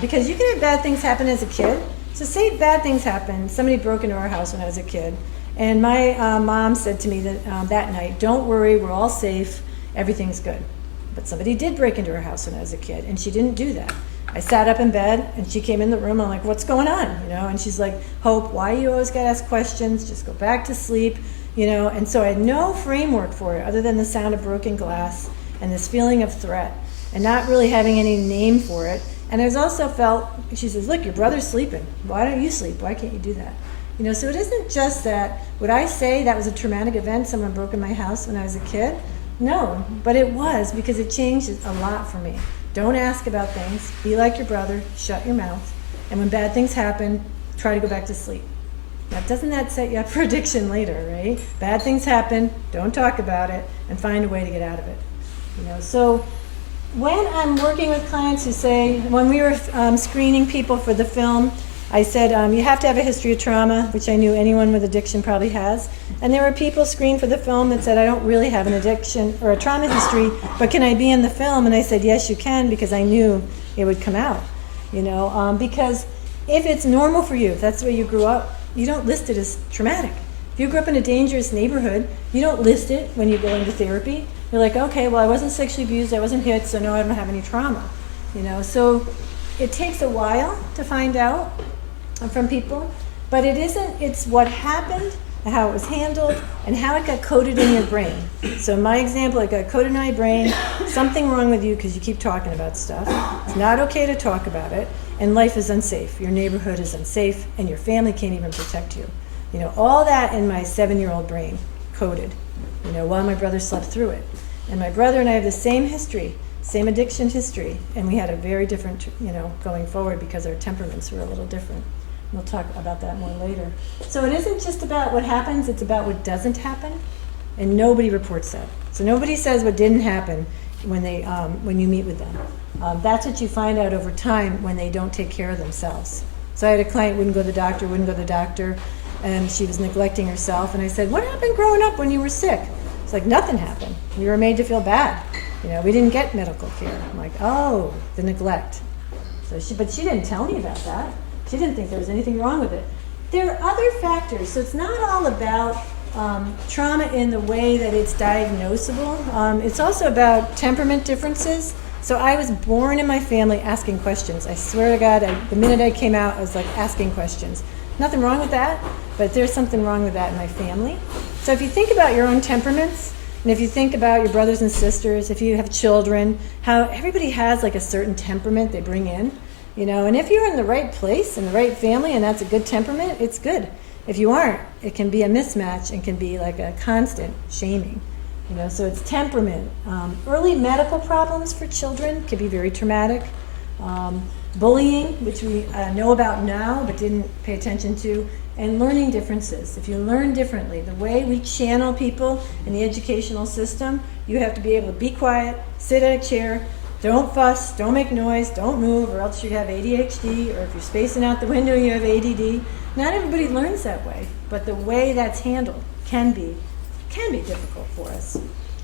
Because you can have bad things happen as a kid. So say bad things happen. Somebody broke into our house when I was a kid. And my mom said to me that night, don't worry, we're all safe, everything's good. But somebody did break into her house when I was a kid, and she didn't do that. I sat up in bed, and she came in the room. I'm like, what's going on? And she's like, Hope, why you always got to ask questions? Just go back to sleep, And so I had no framework for it other than the sound of broken glass and this feeling of threat and not really having any name for it. And I was also felt, she says, look, your brother's sleeping. Why don't you sleep? Why can't you do that? So it isn't just that, would I say that was a traumatic event, someone broke in my house when I was a kid? No, but it was, because it changed a lot for me. Don't ask about things. Be like your brother. Shut your mouth. And when bad things happen, try to go back to sleep. Now, doesn't that set you up for addiction later, right? Bad things happen. Don't talk about it, and find a way to get out of it. So when I'm working with clients who say, when we were screening people for the film, I said, you have to have a history of trauma, which I knew anyone with addiction probably has. And there were people screened for the film that said, I don't really have an addiction or a trauma history, but can I be in the film? And I said, yes, you can, because I knew it would come out. Because if it's normal for you, if that's the way you grew up, you don't list it as traumatic. If you grew up in a dangerous neighborhood, you don't list it when you go into therapy. You're like, okay, well, I wasn't sexually abused, I wasn't hit, so no, I don't have any trauma. So it takes a while to find out from people, but it's what happened, how it was handled, and how it got coded in your brain. So in my example, it got coded in my brain, something wrong with you because you keep talking about stuff. It's not okay to talk about it, and life is unsafe. Your neighborhood is unsafe, and your family can't even protect you. All that in my 7-year-old brain coded, while my brother slept through it. And my brother and I have the same history, same addiction history, and we had a very different, going forward because our temperaments were a little different. We'll talk about that more later. So it isn't just about what happens, it's about what doesn't happen, and nobody reports that. So nobody says what didn't happen when you meet with them. That's what you find out over time when they don't take care of themselves. So I had a client wouldn't go to the doctor, and she was neglecting herself, and I said, what happened growing up when you were sick? It's like, nothing happened. We were made to feel bad. We didn't get medical care. I'm like, oh, the neglect. But she didn't tell me about that. She didn't think there was anything wrong with it. There are other factors, so it's not all about trauma in the way that it's diagnosable. It's also about temperament differences. So I was born in my family asking questions. I swear to God, the minute I came out, I was like asking questions. Nothing wrong with that, but there's something wrong with that in my family. So if you think about your own temperaments, and if you think about your brothers and sisters, if you have children, how everybody has like a certain temperament they bring in, you know, and if you're in the right place, in the right family, and that's a good temperament, it's good. If you aren't, it can be a mismatch and can be like a constant shaming. You know, so it's temperament. Early medical problems for children can be very traumatic. Bullying, which we know about now but didn't pay attention to, and learning differences. If you learn differently, the way we channel people in the educational system, you have to be able to be quiet, sit at a chair, don't fuss, don't make noise, don't move, or else you have ADHD, or if you're spacing out the window, you have ADD. Not everybody learns that way, but the way that's handled can be difficult for us.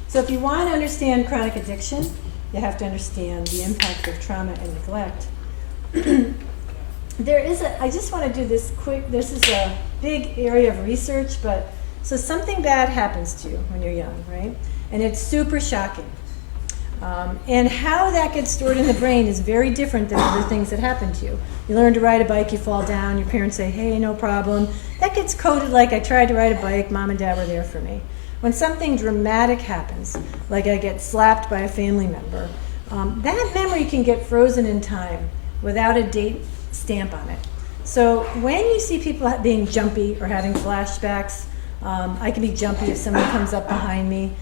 So if you want to understand chronic addiction, you have to understand the impact of trauma and neglect. I just want to do this quick, this is a big area of research, but so something bad happens to you when you're young, right? And it's super shocking. And how that gets stored in the brain is very different than other things that happen to you. You learn to ride a bike, you fall down, your parents say, hey, no problem. That gets coded like I tried to ride a bike, mom and dad were there for me. When something dramatic happens, like I get slapped by a family member, that memory can get frozen in time without a date stamp on it. So when you see people being jumpy or having flashbacks, I can be jumpy if someone comes up behind me,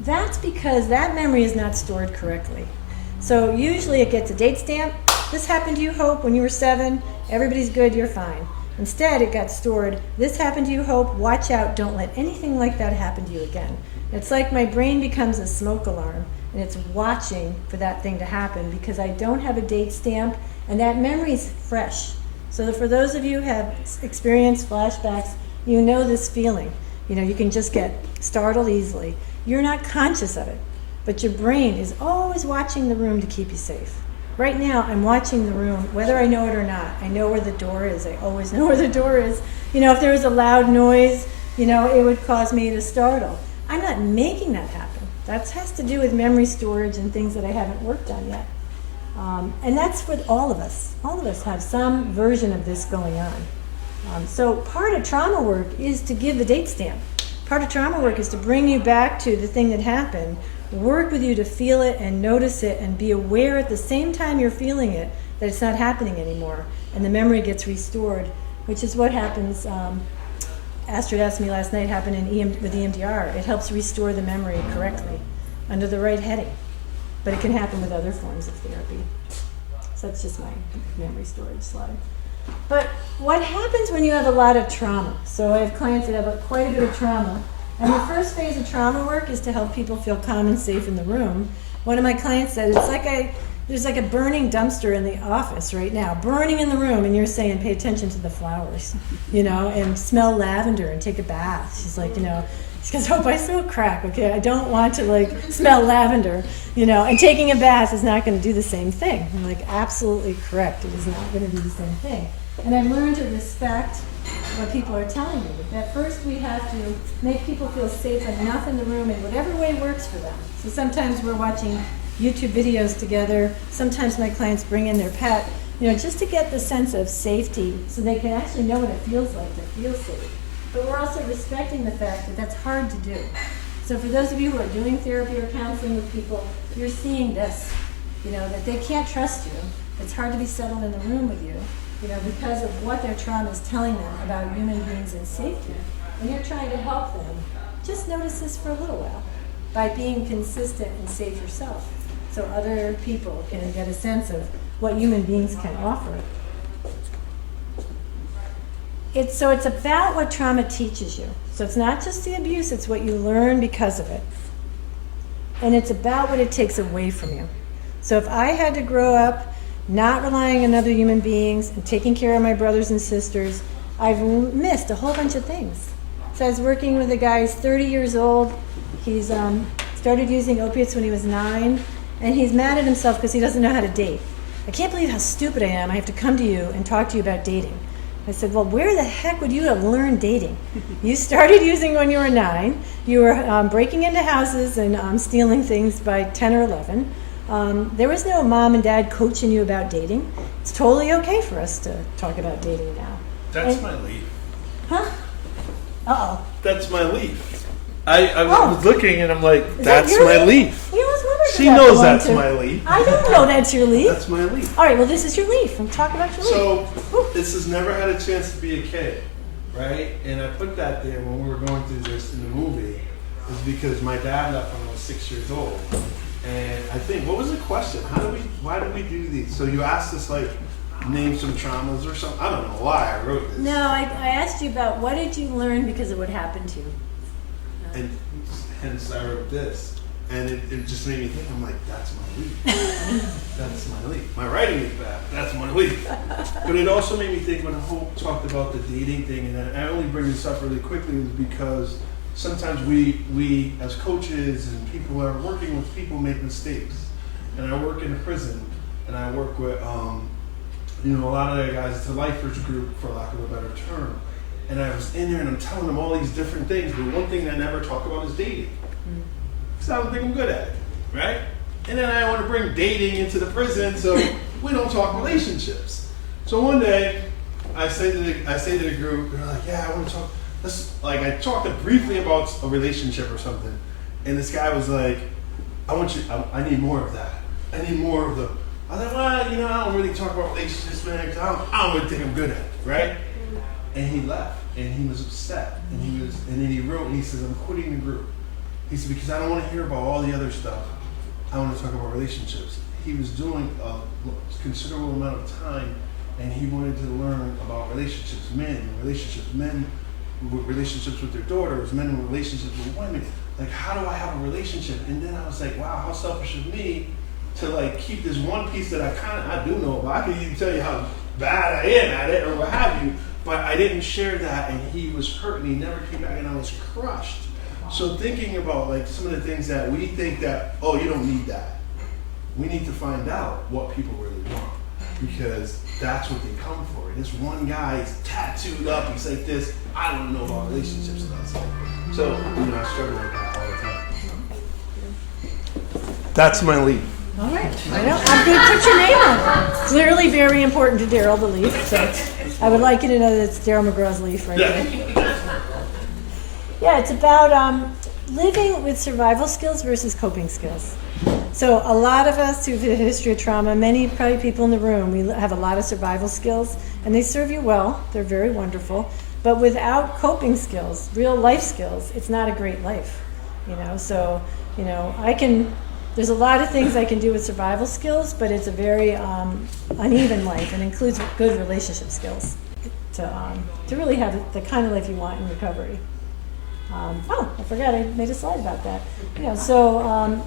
that's because that memory is not stored correctly. So usually it gets a date stamp. This happened to you, Hope, when you were 7. Everybody's good, you're fine. Instead, it got stored. This happened to you, Hope. Watch out. Don't let anything like that happen to you again. It's like my brain becomes a smoke alarm, and it's watching for that thing to happen because I don't have a date stamp, and that memory's fresh. So for those of you who have experienced flashbacks, you know this feeling. You know, you can just get startled easily. You're not conscious of it, but your brain is always watching the room to keep you safe. Right now, I'm watching the room, whether I know it or not. I know where the door is. I always know where the door is. You know, if there was a loud noise, you know, it would cause me to startle. I'm not making that happen. That has to do with memory storage and things that I haven't worked on yet. And that's with all of us. All of us have some version of this going on. So part of trauma work is to give the date stamp. Part of trauma work is to bring you back to the thing that happened, work with you to feel it and notice it and be aware at the same time you're feeling it that it's not happening anymore and the memory gets restored, which is what happens, Astrid asked me last night, happened with EMDR. It helps restore the memory correctly under the right heading, but it can happen with other forms of therapy. So that's just my memory storage slide. But what happens when you have a lot of trauma? So I have clients that have quite a bit of trauma. And the first phase of trauma work is to help people feel calm and safe in the room. One of my clients said, it's like there's like a burning dumpster in the office right now, burning in the room, and you're saying, pay attention to the flowers, you know, and smell lavender and take a bath. She's like, you know, she goes, Hope, I smoke crack, okay? I don't want to like smell lavender, you know, and taking a bath is not going to do the same thing. I'm like, absolutely correct. It is not going to do the same thing. And I've learned to respect what people are telling me. That first we have to make people feel safe enough in the room in whatever way works for them. So sometimes we're watching YouTube videos together. Sometimes my clients bring in their pet, you know, just to get the sense of safety so they can actually know what it feels like to feel safe. But we're also respecting the fact that that's hard to do. So for those of you who are doing therapy or counseling with people, you're seeing this, you know, that they can't trust you. It's hard to be settled in the room with you, you know, because of what their trauma is telling them about human beings and safety. And you're trying to help them. Just notice this for a little while by being consistent and safe yourself so other people can get a sense of what human beings can offer. It's about what trauma teaches you. So it's not just the abuse, it's what you learn because of it. And it's about what it takes away from you. So if I had to grow up not relying on other human beings and taking care of my brothers and sisters, I've missed a whole bunch of things. So I was working with a guy, he's 30 years old. He's started using opiates when he was 9, and he's mad at himself because he doesn't know how to date. I can't believe how stupid I am. I have to come to you and talk to you about dating. I said, well, where the heck would you have learned dating? You started using when you were 9. You were breaking into houses and stealing things by 10 or 11. There was no mom and dad coaching you about dating. It's totally okay for us to talk about dating now. That's my leaf. Huh? Uh-oh. That's my leaf. I was Oh. looking and I'm like, Is that that's your my leaf? leaf. You always wondered if She that knows belonged that's to- my leaf. I don't know that's your leaf. That's my leaf. All right, well, this is your leaf. I'm talking about your leaf. So this has never had a chance to be a kid, right? And I put that there when we were going through this in the movie, is because my dad left when I was 6 years old. And I think, what was the question? Why do we do these? So you asked us like, name some traumas or something. I don't know why I wrote this. No, I asked you about what did you learn because of what happened to you. And hence I wrote this. And it just made me think, I'm like, that's my leaf. That's my leaf. My writing is bad. That's my leaf. But it also made me think when Hope talked about the dating thing, and I only bring this up really quickly is because sometimes we as coaches and people who are working with people make mistakes. And I work in a prison, and I work with, a lot of the guys, it's a lifers group, for lack of a better term. And I was in there and I'm telling them all these different things, but one thing I never talk about is dating. Because I don't think I'm good at it, right? And then I want to bring dating into the prison, so we don't talk relationships. So one day, I say to the group, they're like, yeah, I want to talk. I talked briefly about a relationship or something, and this guy was like, I need more of that. I need more of the. I was like, well, I don't really talk about relationships, man, because I don't really think I'm good at it, right? And he left, and he was upset, and then he wrote, and he says, I'm quitting the group. He said, because I don't want to hear about all the other stuff. I want to talk about relationships. He was doing a considerable amount of time, and he wanted to learn about relationships, men with relationships with their daughters, men with relationships with women. Like, how do I have a relationship? And then I was like, wow, how selfish of me to keep this one piece that I do know about. I can even tell you how bad I am at it or what have you, but I didn't share that, and he was hurt, and he never came back, and I was crushed. So thinking about some of the things that we think that, oh, you don't need that. We need to find out what people really want, because that's what they come for. And this one guy is tattooed up, he's like this, I don't know about relationships and that stuff. So, I struggle with that all the time. That's my lead. All right. I'm going to put your name on it. Clearly very important to Daryl, the leaf. So I would like you to know that it's Daryl McGraw's leaf right there. Yeah, it's about living with survival skills versus coping skills. So a lot of us who've had a history of trauma, many probably people in the room, we have a lot of survival skills, and they serve you well. They're very wonderful. But without coping skills, real life skills, it's not a great life. So, there's a lot of things I can do with survival skills, but it's a very uneven life and includes good relationship skills to really have the kind of life you want in recovery. I forgot I made a slide about that.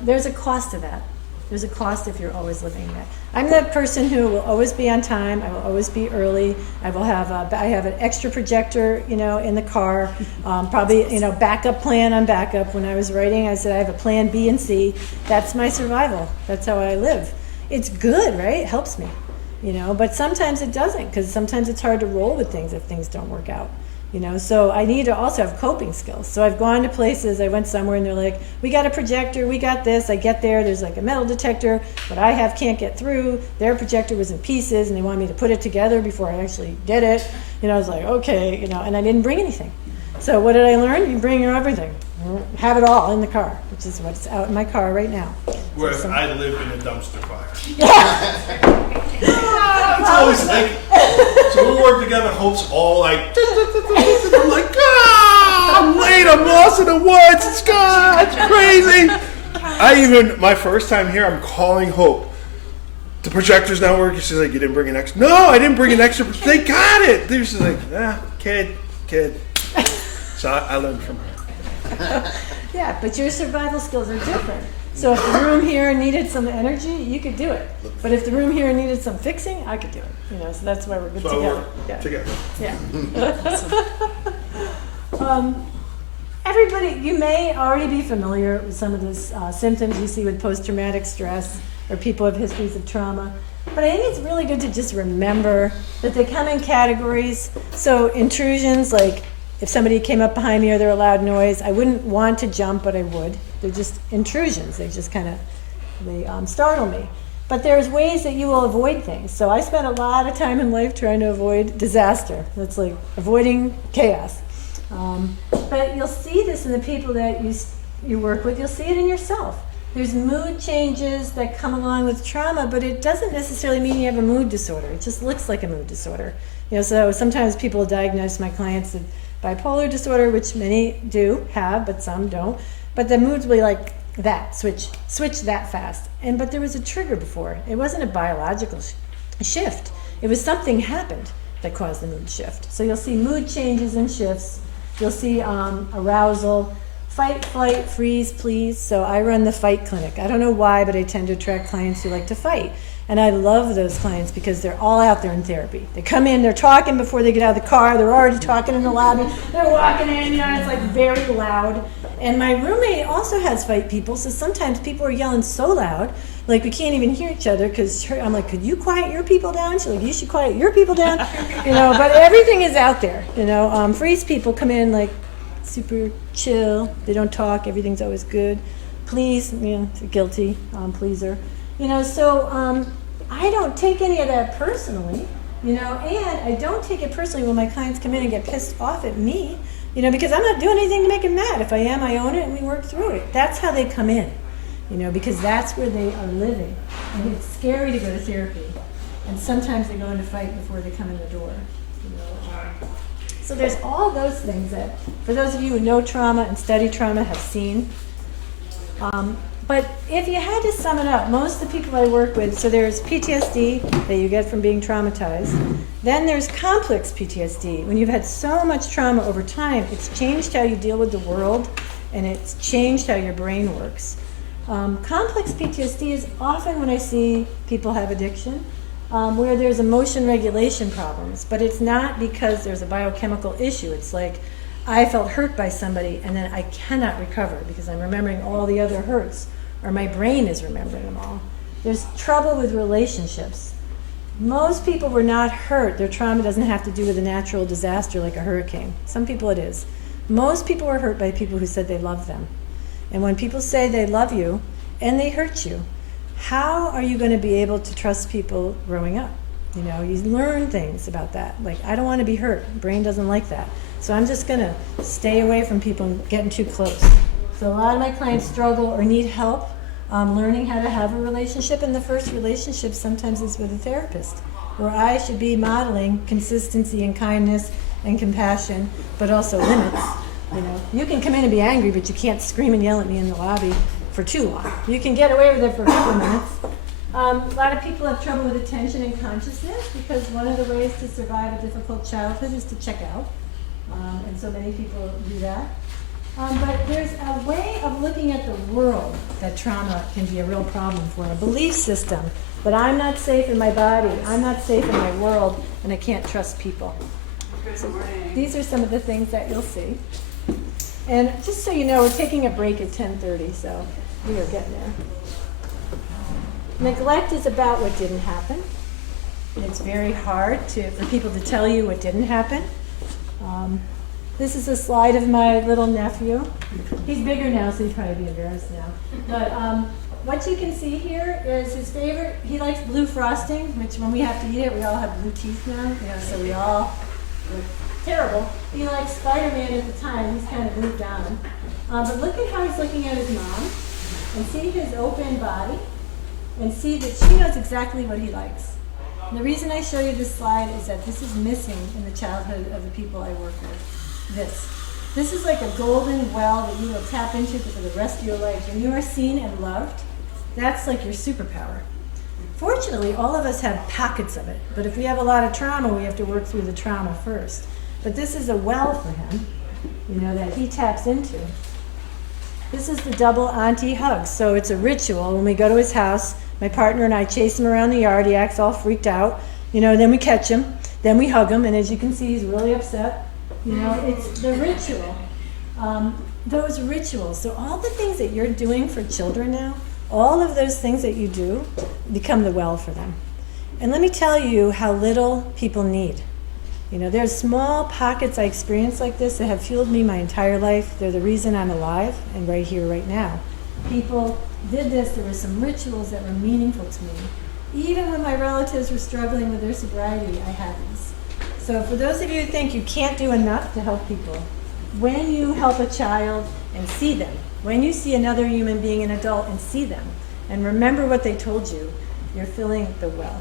There's a cost to that. There's a cost if you're always living that. I'm the person who will always be on time. I will always be early. I have an extra projector, in the car. Probably, backup plan on backup. When I was writing, I said I have a plan B and C. That's my survival. That's how I live. It's good, right? It helps me, But sometimes it doesn't, because sometimes it's hard to roll with things if things don't work out. So I need to also have coping skills. So I've gone to places, I went somewhere and they're like, we got a projector, we got this. I get there, there's a metal detector, what I have can't get through. Their projector was in pieces and they wanted me to put it together before I actually did it. I was like, okay, and I didn't bring anything. So what did I learn? You bring your everything. Have it all in the car, which is what's out in my car right now. Where I live in a dumpster fire. It's always so we work together, Hope's all like, I'm like, I'm late, I'm lost in the woods, it's crazy. My first time here, I'm calling Hope. The projector's not working. She's like, you didn't bring an extra? No, I didn't bring an extra. They got it. They're just like, kid. So I learned from her. Yeah, but your survival skills are different. So if the room here needed some energy, you could do it. But if the room here needed some fixing, I could do it. So that's why we're good together. Together. Yeah. Everybody, you may already be familiar with some of the symptoms you see with post-traumatic stress or people have histories of trauma. But I think it's really good to just remember that they come in categories. So intrusions, like if somebody came up behind me or they're a loud noise, I wouldn't want to jump, but I would. They're just intrusions. They just kind of, they startle me. But there's ways that you will avoid things. So I spent a lot of time in life trying to avoid disaster. That's like avoiding chaos. But you'll see this in the people that you work with. You'll see it in yourself. There's mood changes that come along with trauma, but it doesn't necessarily mean you have a mood disorder. It just looks like a mood disorder. So sometimes people diagnose my clients with bipolar disorder, which many do have, but some don't. But the moods will be like that, switch that fast. But there was a trigger before. It wasn't a biological shift. It was something happened that caused the mood shift. So you'll see mood changes and shifts. You'll see arousal. Fight, flight, freeze, please. So I run the fight clinic. I don't know why, but I tend to attract clients who like to fight. And I love those clients because they're all out there in therapy. They come in, they're talking before they get out of the car. They're already talking in the lobby. They're walking in, it's like very loud. And my roommate also has fight people, so sometimes people are yelling so loud, like we can't even hear each other because I'm like, could you quiet your people down? She's like, you should quiet your people down. But everything is out there. Freeze people come in like, super chill, they don't talk, everything's always good. Please, guilty, pleaser. So I don't take any of that personally, and I don't take it personally when my clients come in and get pissed off at me, because I'm not doing anything to make them mad. If I am, I own it and we work through it. That's how they come in, because that's where they are living. And it's scary to go to therapy. And sometimes they go into fight before they come in the door. So there's all those things that, for those of you who know trauma and study trauma, have seen. But if you had to sum it up, most of the people I work with, so there's PTSD that you get from being traumatized. Then there's complex PTSD. When you've had so much trauma over time, it's changed how you deal with the world, and it's changed how your brain works. Complex PTSD is often when I see people have addiction, where there's emotion regulation problems, but it's not because there's a biochemical issue. It's like, I felt hurt by somebody and then I cannot recover because I'm remembering all the other hurts, or my brain is remembering them all. There's trouble with relationships. Most people were not hurt. Their trauma doesn't have to do with a natural disaster like a hurricane. Some people it is. Most people were hurt by people who said they love them. And when people say they love you and they hurt you, how are you going to be able to trust people growing up? You learn things about that. Like, I don't want to be hurt. Brain doesn't like that. So I'm just going to stay away from people getting too close. So a lot of my clients struggle or need help learning how to have a relationship. And the first relationship sometimes is with a therapist, where I should be modeling consistency and kindness and compassion, but also limits. You can come in and be angry, but you can't scream and yell at me in the lobby for too long. You can get away with it for a couple minutes. A lot of people have trouble with attention and consciousness because one of the ways to survive a difficult childhood is to check out. And so many people do that. But there's a way of looking at the world that trauma can be a real problem for, a belief system that I'm not safe in my body, I'm not safe in my world, and I can't trust people. So these are some of the things that you'll see. And just so you know, we're taking a break at 10:30, so we are getting there. Neglect is about what didn't happen. And it's very hard for people to tell you what didn't happen. This is a slide of my little nephew. He's bigger now, so he'd probably be embarrassed now. But what you can see here is his favorite. He likes blue frosting, which when we have to eat it, we all have blue teeth now. So we all look terrible. He likes Spider-Man at the time. He's kind of moved on. But look at how he's looking at his mom, and see his open body, and see that she knows exactly what he likes. And the reason I show you this slide is that this is missing in the childhood of the people I work with. This is like a golden well that you will tap into for the rest of your life. When you are seen and loved, that's like your superpower. Fortunately, all of us have pockets of it, but if we have a lot of trauma, we have to work through the trauma first. But this is a well for him, that he taps into. This is the double auntie hug. So it's a ritual. When we go to his house, my partner and I chase him around the yard. He acts all freaked out. Then we catch him. Then we hug him. And as you can see, he's really upset. It's the ritual. Those rituals. So all the things that you're doing for children now, all of those things that you do become the well for them. And let me tell you how little people need. You know, there's small pockets I experience like this that have fueled me my entire life. They're the reason I'm alive and right here, right now. People did this. There were some rituals that were meaningful to me. Even when my relatives were struggling with their sobriety, I had these. So for those of you who think you can't do enough to help people, when you help a child and see them, when you see another human being, an adult, and see them, and remember what they told you, you're filling the well.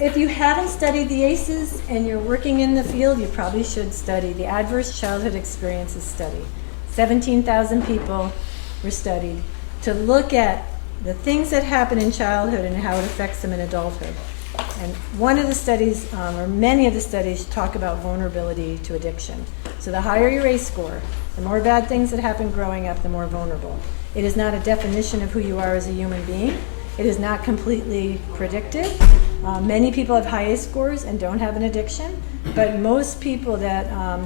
If you haven't studied the ACEs and you're working in the field, you probably should study the Adverse Childhood Experiences Study. 17,000 people were studied to look at the things that happen in childhood and how it affects them in adulthood. And one of the studies, or many of the studies, talk about vulnerability to addiction. So the higher your ACE score, the more bad things that happen growing up, the more vulnerable. It is not a definition of who you are as a human being. It is not completely predictive. Many people have high ACE scores and don't have an addiction, but most people that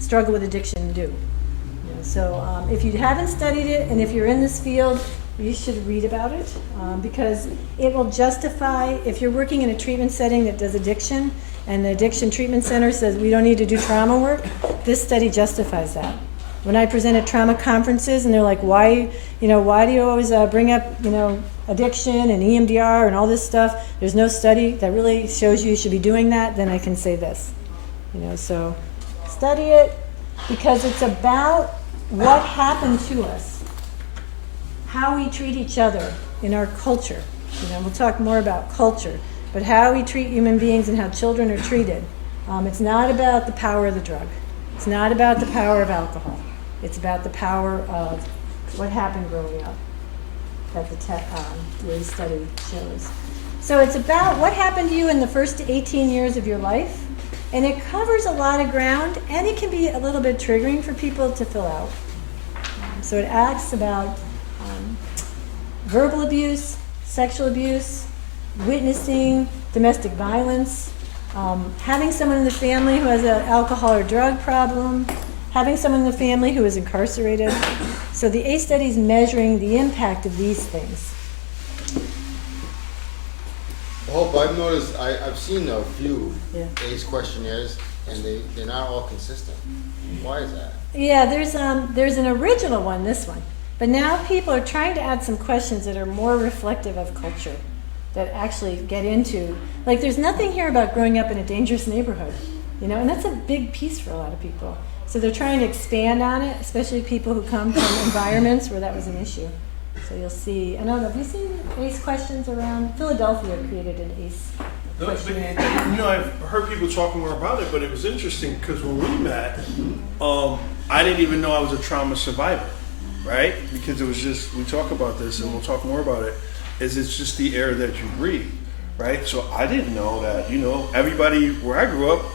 struggle with addiction do. So if you haven't studied it, and if you're in this field, you should read about it, because it will justify, if you're working in a treatment setting that does addiction, and the addiction treatment center says we don't need to do trauma work, this study justifies that. When I present at trauma conferences and they're like, why do you always bring up, addiction and EMDR and all this stuff? There's no study that really shows you should be doing that. Then I can say this, so study it, because it's about what happened to us, how we treat each other in our culture. We'll talk more about culture, but how we treat human beings and how children are treated. It's not about the power of the drug. It's not about the power of alcohol. It's about the power of what happened growing up that the study shows. So it's about what happened to you in the first 18 years of your life, and it covers a lot of ground, and it can be a little bit triggering for people to fill out. So it asks about verbal abuse, sexual abuse, witnessing domestic violence, having someone in the family who has an alcohol or drug problem, having someone in the family who is incarcerated. So the ACE study is measuring the impact of these things. Hope, I've noticed, I've seen a few Yeah. ACE questionnaires, and they're not all consistent. Why is that? Yeah, there's an original one, this one. But now people are trying to add some questions that are more reflective of culture, that actually get into, like there's nothing here about growing up in a dangerous neighborhood, and that's a big piece for a lot of people. So they're trying to expand on it, especially people who come from environments where that was an issue. So you'll see, I don't know, have you seen ACE questions around? Philadelphia created an ACE questionnaire. I've heard people talk more about it, but it was interesting because when we met, I didn't even know I was a trauma survivor, right? Because it was just, we talk about this and we'll talk more about it, it's just the air that you breathe, right? So I didn't know that, everybody where I grew up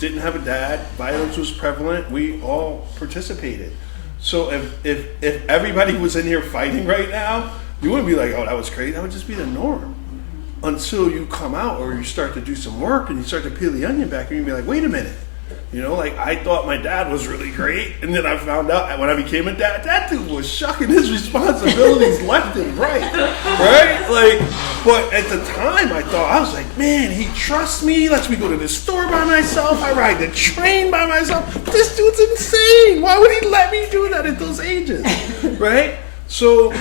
didn't have a dad, violence was prevalent, we all participated. So if everybody was in here fighting right now, you wouldn't be like, oh, that was crazy. That would just be the norm. Until you come out or you start to do some work and you start to peel the onion back, and you'd be like, wait a minute. I thought my dad was really great, and then I found out when I became a dad, that dude was shucking his responsibilities left and right, right? But at the time, I was like, man, he trusts me, lets me go to the store by myself, I ride the train by myself. This dude's insane. Why would he let me do that at those ages, right? So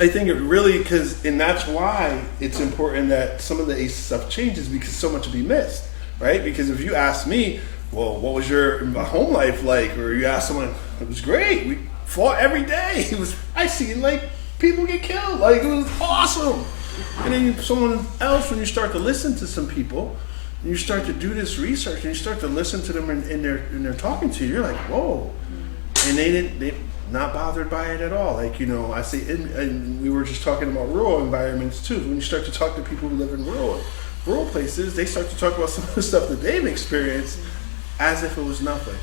I think it really, and that's why it's important that some of the ACE stuff changes, because so much will be missed, right? Because if you ask me, well, what was your home life like? Or you ask someone, it was great. We fought every day. I seen people get killed. It was awesome. And then someone else, when you start to listen to some people, and you start to do this research, and you start to listen to them and they're talking to you, you're like, whoa. And they're not bothered by it at all. I say, and we were just talking about rural environments too. When you start to talk to people who live in rural places, they start to talk about some of the stuff that they've experienced as if it was nothing,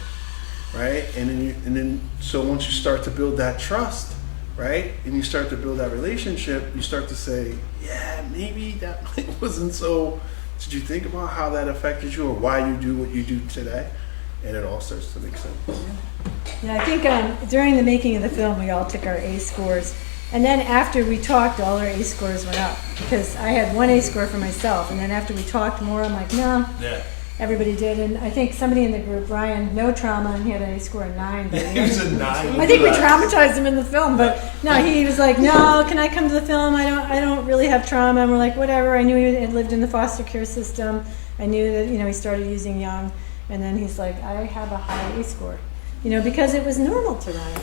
right? And then so once you start to build that trust, right, and you start to build that relationship, you start to say, yeah, maybe that wasn't so. Did you think about how that affected you, or why you do what you do today? And it all starts to make sense. Yeah, I think during the making of the film, we all took our ACE scores, And then after we talked, all our ACE scores went up, because I had one ACE score for myself, and then after we talked more, I'm like, no, Yeah. everybody did. And I think somebody in the group, Ryan, no trauma, and he had an ACE score of 9. But He was a 9. I think we traumatized him in the film, but no, he was like, no, can I come to the film? I don't really have trauma. And we're like, whatever. I knew he had lived in the foster care system. I knew that, he started using young. And then he's like, I have a high ACE score, because it was normal to Ryan.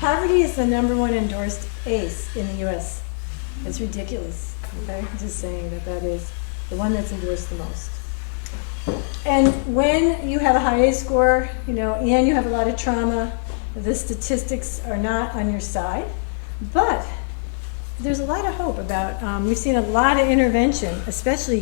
Poverty is the #1 endorsed ACE in the U.S. It's ridiculous. Okay, just saying that is the one that's endorsed the most. And when you have a high ACE score, and you have a lot of trauma, the statistics are not on your side. But there's a lot of hope about, we've seen a lot of intervention, especially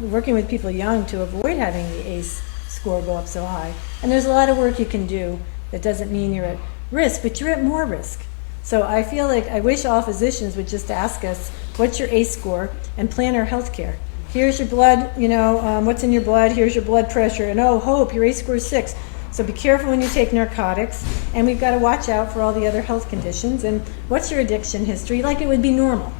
working with people young to avoid having the ACE score go up so high. And there's a lot of work you can do that doesn't mean you're at risk, but you're at more risk. So I feel like I wish all physicians would just ask us, what's your ACE score, and plan our health care. Here's your blood, what's in your blood, here's your blood pressure, and hope, your ACE score is 6. So be careful when you take narcotics, and we've got to watch out for all the other health conditions, and what's your addiction history, like it would be normal,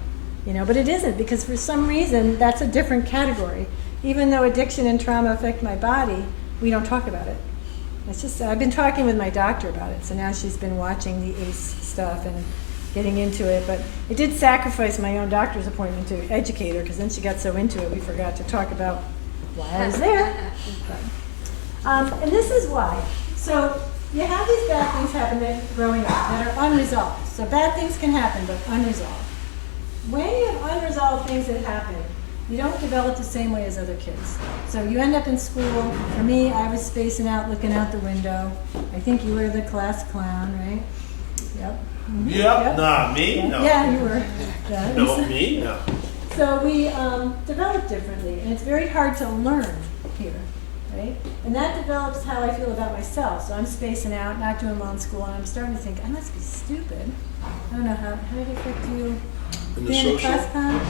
but it isn't, because for some reason that's a different category. Even though addiction and trauma affect my body, we don't talk about it. It's just, I've been talking with my doctor about it, so now she's been watching the ACE stuff and getting into it, but it did sacrifice my own doctor's appointment to educate her, because then she got so into it we forgot to talk about why I was there. And this is why. So you have these bad things happening growing up that are unresolved. So bad things can happen, but unresolved. When you have unresolved things that happen, you don't develop the same way as other kids. So you end up in school. For me, I was spacing out, looking out the window. I think you were the class clown, right? Yep. Mm-hmm. Yep. Nah, me? Yeah. No. Yeah, you were. Yeah. No, me? No. So we develop differently, and it's very hard to learn here, right? And that develops how I feel about myself. So I'm spacing out, not doing well in school, and I'm starting to think, I must be stupid. I don't know, how did it affect you? In the Being a social? class clown?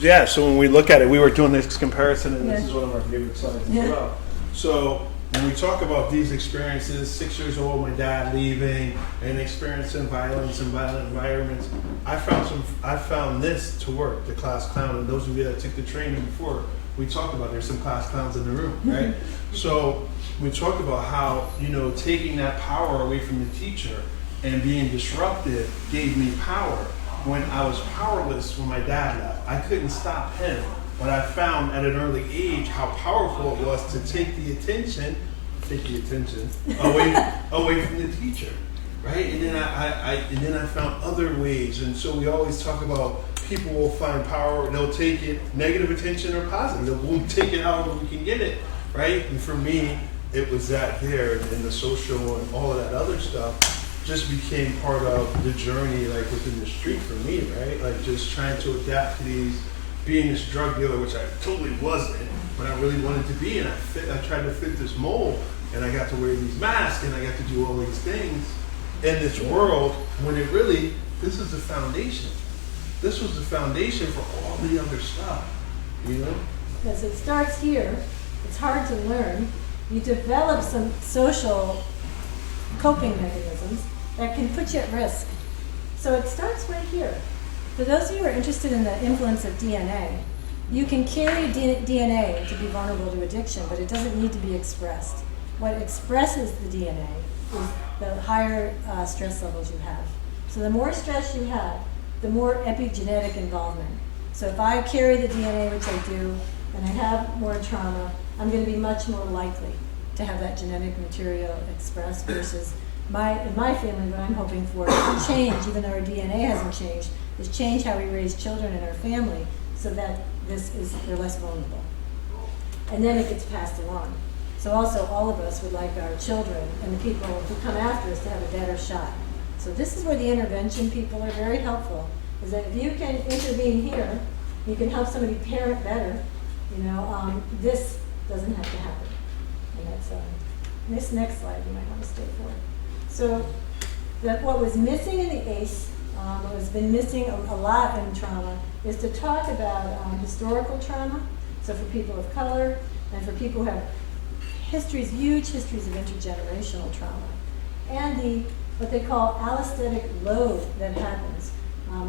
Yeah. So when we look at it, we were doing this comparison, and this Yeah. is one of our favorite slides Yeah. as well. So when we talk about these experiences, 6 years old, my dad leaving, and experiencing violence and violent environments, I found this to work, the class clown. And those of you that took the training before, we talked about there's some class clowns in the room, right? So we talked about how, taking that power away from the teacher and being disruptive gave me power. When I was powerless when my dad left, I couldn't stop him. But I found at an early age how powerful it was to take the attention away from the teacher, right? And then I found other ways. And so we always talk about people will find power. They'll take it negative attention or positive. We'll take it however we can get it, right? And for me, it was that there, and the social and all of that other stuff just became part of the journey, like within the street for me, right? Like just trying to adapt to these, being this drug dealer, which I totally wasn't, but I really wanted to be, and I tried to fit this mold, and I got to wear these masks, and I got to do all these things in this world, when it really, this is the foundation. This was the foundation for all the other stuff, Because it starts here. It's hard to learn. You develop some social coping mechanisms that can put you at risk. So it starts right here. For those of you who are interested in the influence of DNA, you can carry DNA to be vulnerable to addiction, but it doesn't need to be expressed. What expresses the DNA is the higher stress levels you have. So the more stress you have, the more epigenetic involvement. So if I carry the DNA, which I do, and I have more trauma, I'm going to be much more likely to have that genetic material expressed versus in my family, what I'm hoping for is to change, even though our DNA hasn't changed, is change how we raise children in our family so that they're less vulnerable. And then it gets passed along. So also all of us would like our children and the people who come after us to have a better shot. So this is where the intervention people are very helpful, is that if you can intervene here, you can help somebody parent better, this doesn't have to happen. And that's this next slide you might want to stay for. So what was missing in the ACE, what has been missing a lot in trauma, is to talk about historical trauma. So for people of color and for people who have huge histories of intergenerational trauma, and the what they call allostatic load that happens,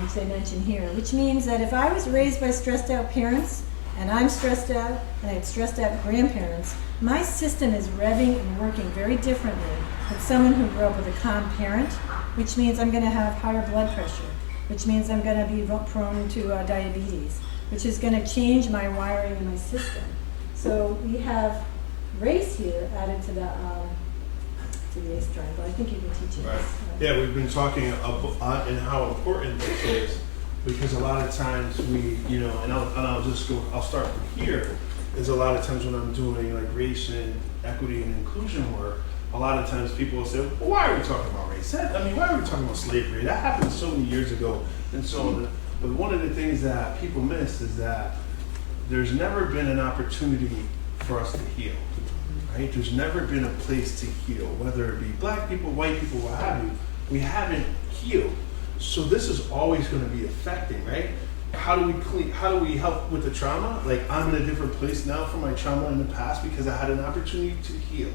which they mention here, which means that if I was raised by stressed out parents, and I'm stressed out, and I have stressed out grandparents, my system is revving and working very differently than someone who grew up with a calm parent, which means I'm going to have higher blood pressure, which means I'm going to be prone to diabetes, which is going to change my wiring in my system. So we have race here added to the ACE triangle. I think you've been teaching Right. this. Yeah, we've been talking about and how important this is, because a lot of times we, you know, and I'll start from here, is a lot of times when I'm doing like race and equity and inclusion work, a lot of times people will say, well, why are we talking about race? Why are we talking about slavery? That happened so many years ago and so on. But one of the things that people miss is that there's never been an opportunity for us to heal, right? There's never been a place to heal, whether it be black people, white people, what have you. We haven't healed. So this is always going to be affecting, right? How do we help with the trauma? Like, I'm in a different place now from my trauma in the past because I had an opportunity to heal.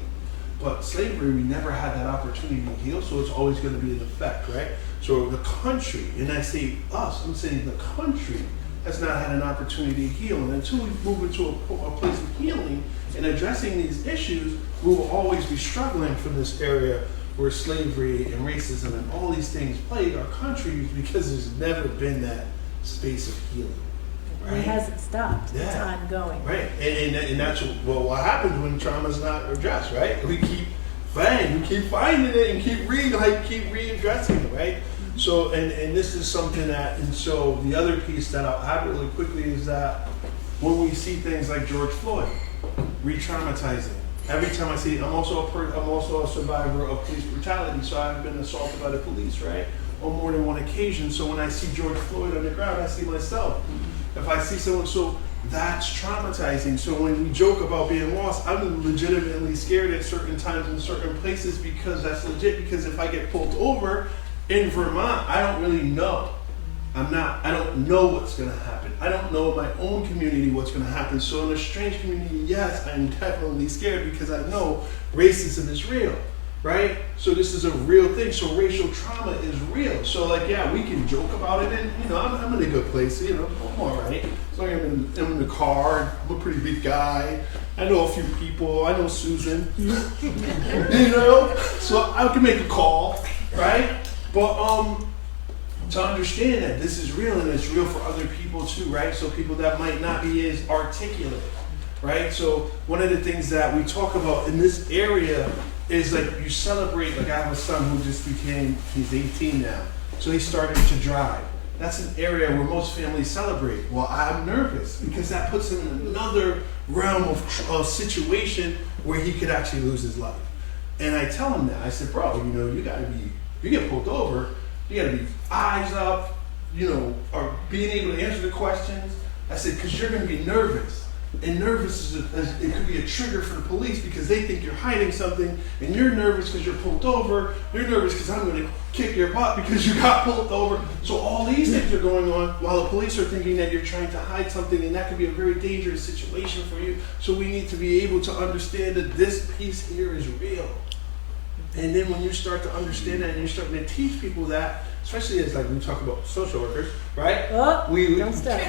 But slavery, we never had that opportunity to heal, so it's always going to be an effect, right? So the country, and I say us, I'm saying the country has not had an opportunity to heal. And until we move into a place of healing and addressing these issues, we will always be struggling from this area where slavery and racism and all these things plague our country, because there's never been that space of healing. Right? It hasn't stopped. Yeah. It's ongoing. Right, and that's what happens when trauma's not addressed, right? We keep finding it and keep readdressing it, right? So, and this is something that, and so the other piece that I'll add really quickly is that when we see things like George Floyd, re-traumatizing. Every time I see, I'm also a survivor of police brutality, so I've been assaulted by the police, right, on more than one occasion. So when I see George Floyd on the ground, I see myself. If I see someone, so that's traumatizing. So when we joke about being lost, I'm legitimately scared at certain times in certain places, because that's legit. Because if I get pulled over in Vermont, I don't really know. I don't know what's gonna happen. I don't know in my own community what's gonna happen. So in a strange community, yes, I'm definitely scared, because I know racism is real, right? So this is a real thing. So racial trauma is real. So like, yeah, we can joke about it, and you know, I'm in a good place. You know, I'm all right. So I'm in the car. I'm a pretty big guy. I know a few people. I know Susan. You know, so I can make a call, right? But to understand that this is real, and it's real for other people too, right? So people that might not be as articulate, right? So one of the things that we talk about in this area is like, you celebrate, like I have a son who just he's 18 now. So he started to drive. That's an area where most families celebrate. Well, I'm nervous because that puts him in another realm of situation where he could actually lose his life. And I tell him that, I said, bro, you know, you get pulled over, you gotta be eyes up, you know, or being able to answer the questions. I said, because you're gonna be nervous. And nervous it could be a trigger for the police, because they think you're hiding something, and you're nervous because you're pulled over. You're nervous because I'm gonna kick your butt because you got pulled over. So all these things are going on while the police are thinking that you're trying to hide something, and that could be a very dangerous situation for you. So we need to be able to understand that this piece here is real. And then when you start to understand that, and you're starting to teach people that, especially as like we talk about social workers, right? Oh, we don't start.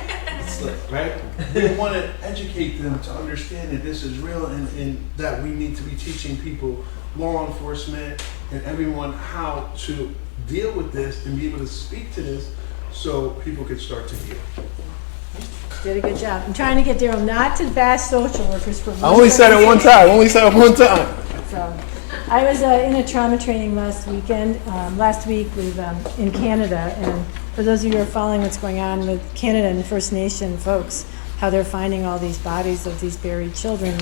Right? We want to educate them to understand that this is real, and that we need to be teaching people, law enforcement, and everyone how to deal with this and be able to speak to this, so people can start to heal. Did a good job. I'm trying to get Daryl not to bash social workers for. I only said it one time. So, I was in a trauma training last week with in Canada, and for those of you who are following what's going on with Canada and First Nation folks, how they're finding all these bodies of these buried children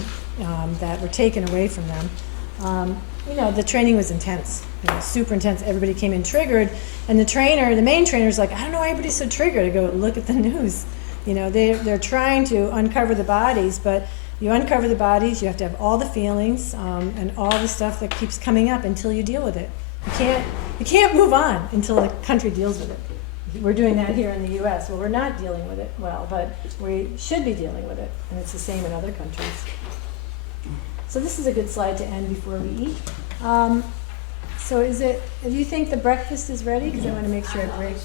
that were taken away from them. You know, the training was intense. It was super intense. Everybody came in triggered, and the main trainer's like, I don't know why everybody's so triggered. I go, look at the news. You know, they're trying to uncover the bodies, but you uncover the bodies, you have to have all the feelings and all the stuff that keeps coming up until you deal with it. You can't move on until the country deals with it. We're doing that here in the U.S. Well, we're not dealing with it well, but we should be dealing with it, and it's the same in other countries. So this is a good slide to end before we eat. So do you think the breakfast is ready? Because I want to make sure I break.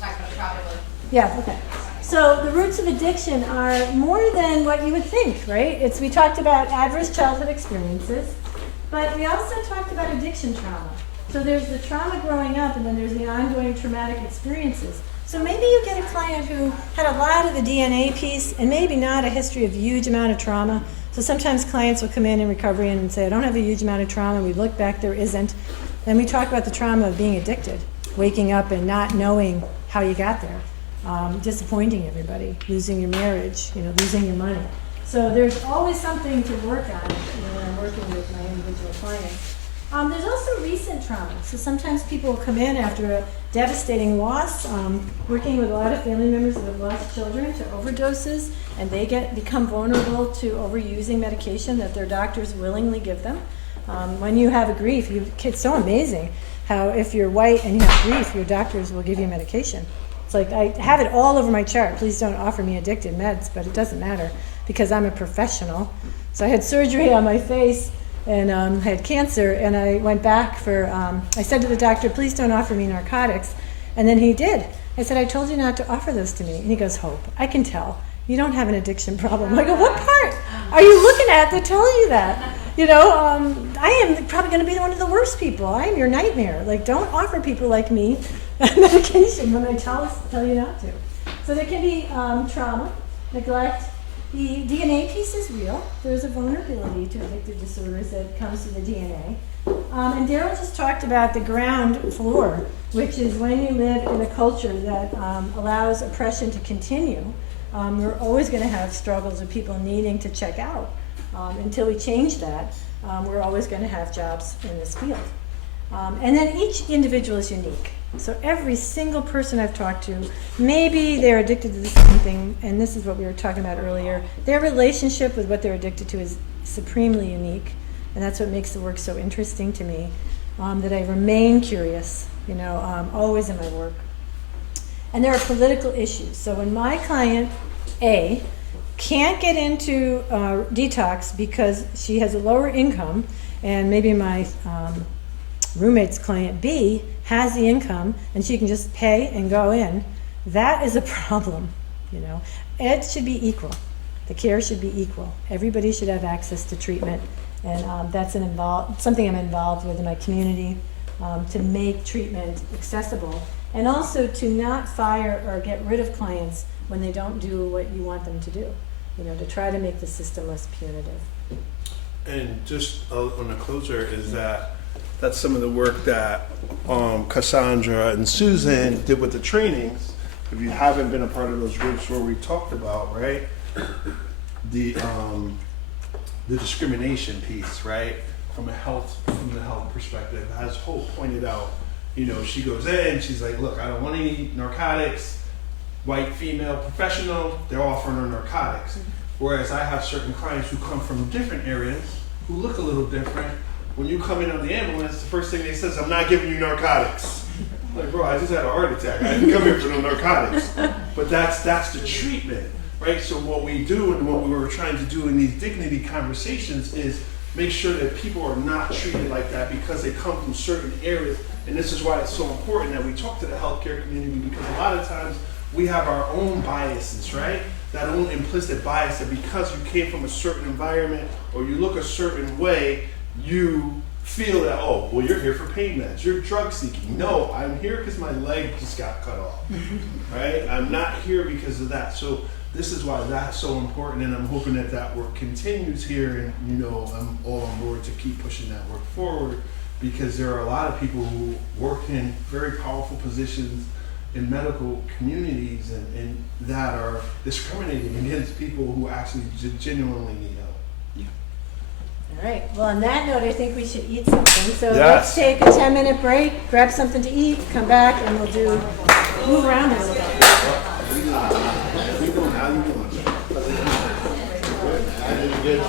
Yeah, okay. So the roots of addiction are more than what you would think, right? We talked about adverse childhood experiences, but we also talked about addiction trauma. So there's the trauma growing up, and then there's the ongoing traumatic experiences. So maybe you get a client who had a lot of the DNA piece and maybe not a history of huge amount of trauma. So sometimes clients will come in recovery and say, I don't have a huge amount of trauma. We look back, there isn't. Then we talk about the trauma of being addicted, waking up and not knowing how you got there, disappointing everybody, losing your marriage, losing your money. So there's always something to work on when I'm working with my individual clients. There's also recent trauma. So sometimes people will come in after a devastating loss, working with a lot of family members that have lost children to overdoses, and they become vulnerable to overusing medication that their doctors willingly give them. When you have a grief, it's so amazing how if you're white and you have grief, your doctors will give you medication. It's like, I have it all over my chart. Please don't offer me addicted meds, but it doesn't matter because I'm a professional. So I had surgery on my face and I had cancer, and I went back I said to the doctor, please don't offer me narcotics. And then he did. I said, I told you not to offer those to me. And he goes, Hope, I can tell. You don't have an addiction problem. I go, what part are you looking at that tells you that? I am probably going to be one of the worst people. I am your nightmare. Like, don't offer people like me medication when I tell you not to. So there can be trauma, neglect. The DNA piece is real. There's a vulnerability to addictive disorders that comes to the DNA. And Daryl just talked about the ground floor, which is when you live in a culture that allows oppression to continue. We're always going to have struggles of people needing to check out. Until we change that, we're always going to have jobs in this field. And then each individual is unique. So every single person I've talked to, maybe they're addicted to the same thing, and this is what we were talking about earlier. Their relationship with what they're addicted to is supremely unique, and that's what makes the work so interesting to me, that I remain curious, always in my work. And there are political issues. So when my client, A, can't get into detox because she has a lower income, and maybe my roommate's client B has the income and she can just pay and go in, that is a problem. It should be equal. The care should be equal. Everybody should have access to treatment, and that's something I'm involved with in my community, to make treatment accessible, and also to not fire or get rid of clients when they don't do what you want them to do. To try to make the system less punitive. And just on the closer is that's some of the work that Cassandra and Susan did with the trainings. If you haven't been a part of those groups where we talked about, right, the discrimination piece, right, from the health perspective, as Hope pointed out, she goes in, she's like, look, I don't want any narcotics. White female professional, they're offering her narcotics. Whereas I have certain clients who come from different areas who look a little different. When you come in on the ambulance, the first thing they say is, I'm not giving you narcotics. I'm like, bro, I just had a heart attack. I didn't come here for no narcotics. But that's the treatment, right? So what we do and what we were trying to do in these dignity conversations is make sure that people are not treated like that because they come from certain areas. And this is why it's so important that we talk to the healthcare community, because a lot of times we have our own biases, right? That own implicit bias that because you came from a certain environment or you look a certain way, you feel that, oh, well, you're here for pain meds, you're drug seeking. No, I'm here because my leg just got cut off, right? I'm not here because of that. So this is why that's so important, and I'm hoping that work continues here, and I'm all on board to keep pushing that work forward, because there are a lot of people who work in very powerful positions in medical communities and that are discriminating against people who actually genuinely need help. All right. Well, on that note, I think we should eat something. So Yes. Let's take a 10-minute break, grab something to eat, come back, and we'll move around a little bit. How you doing? How you doing? Good.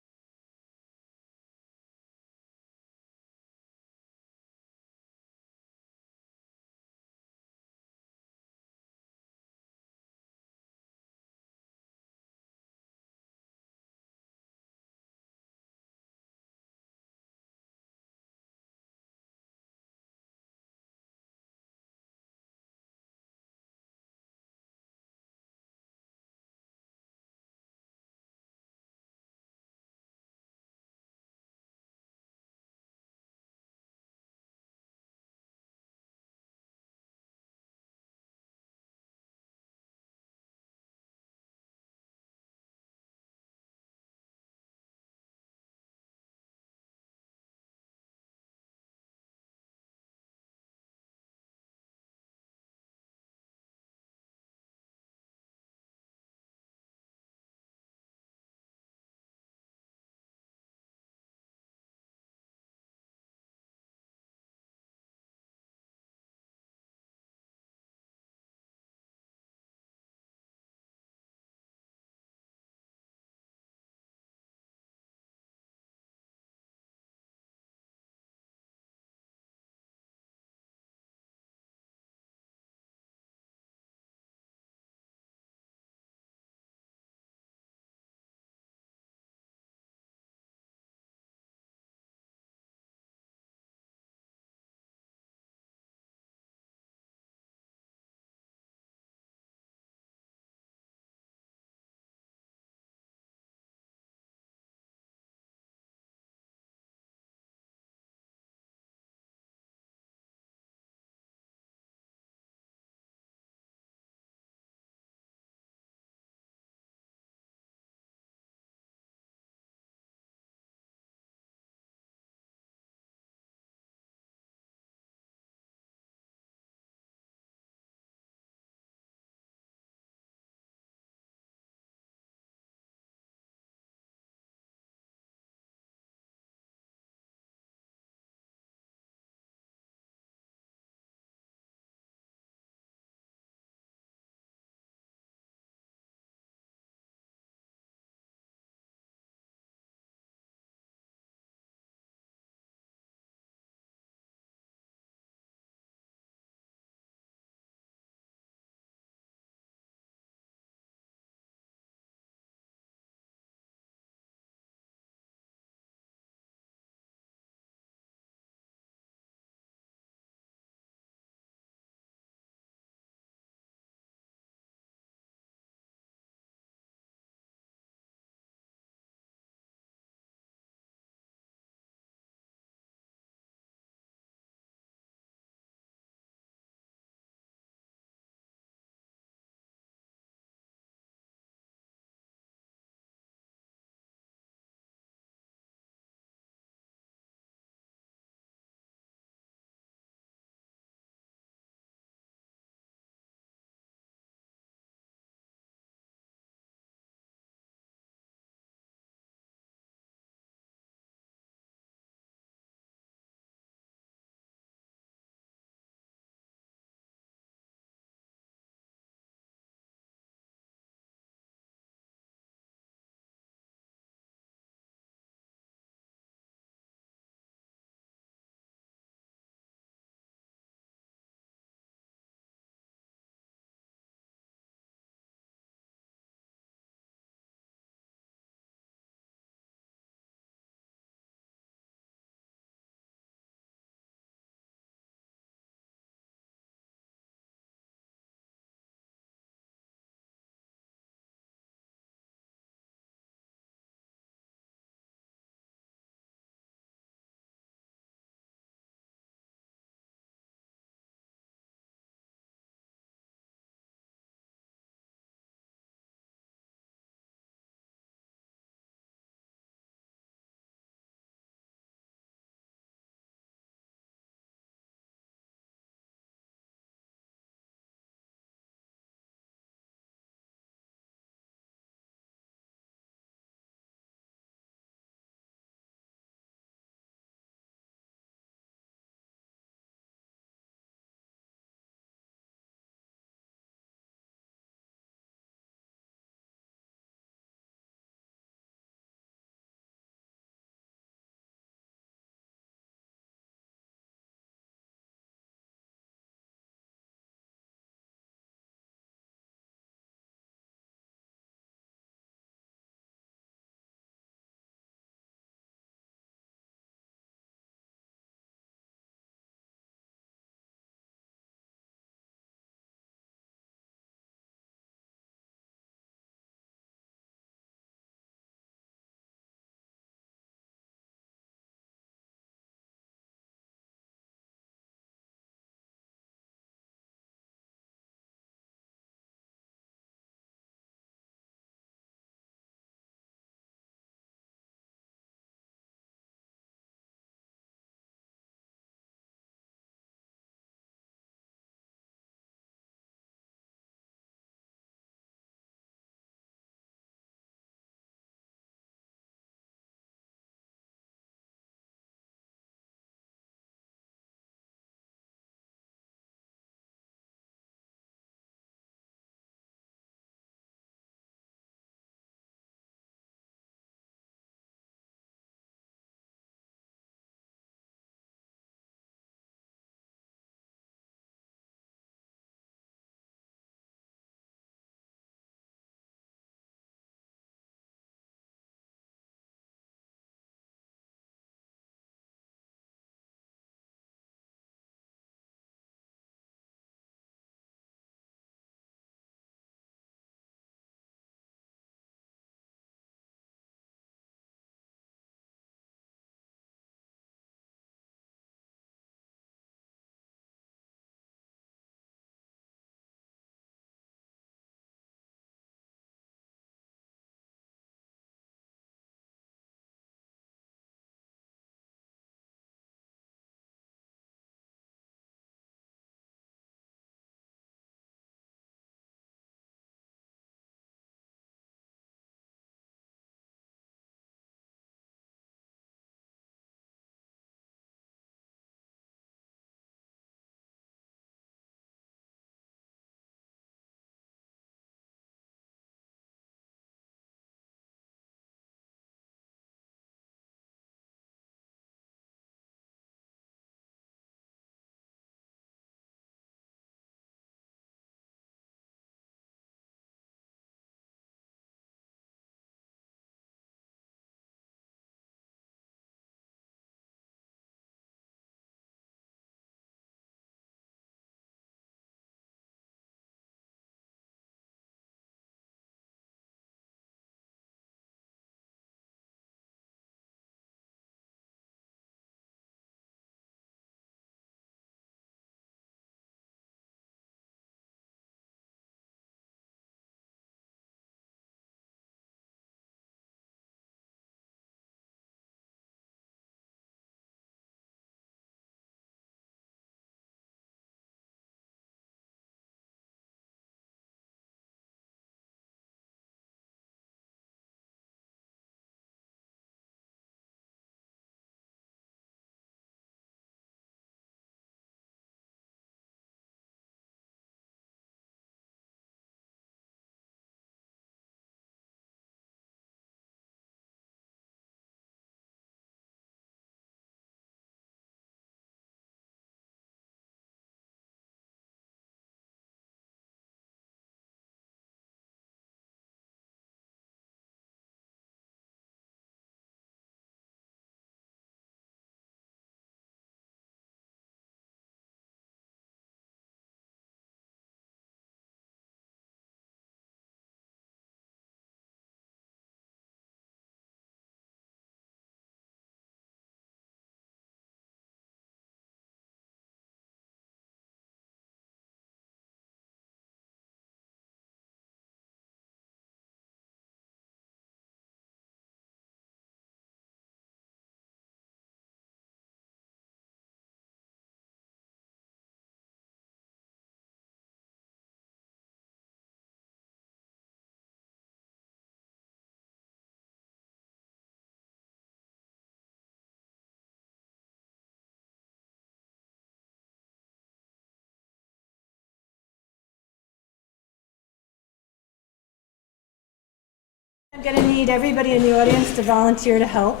I'm going to need everybody in the audience to volunteer to help.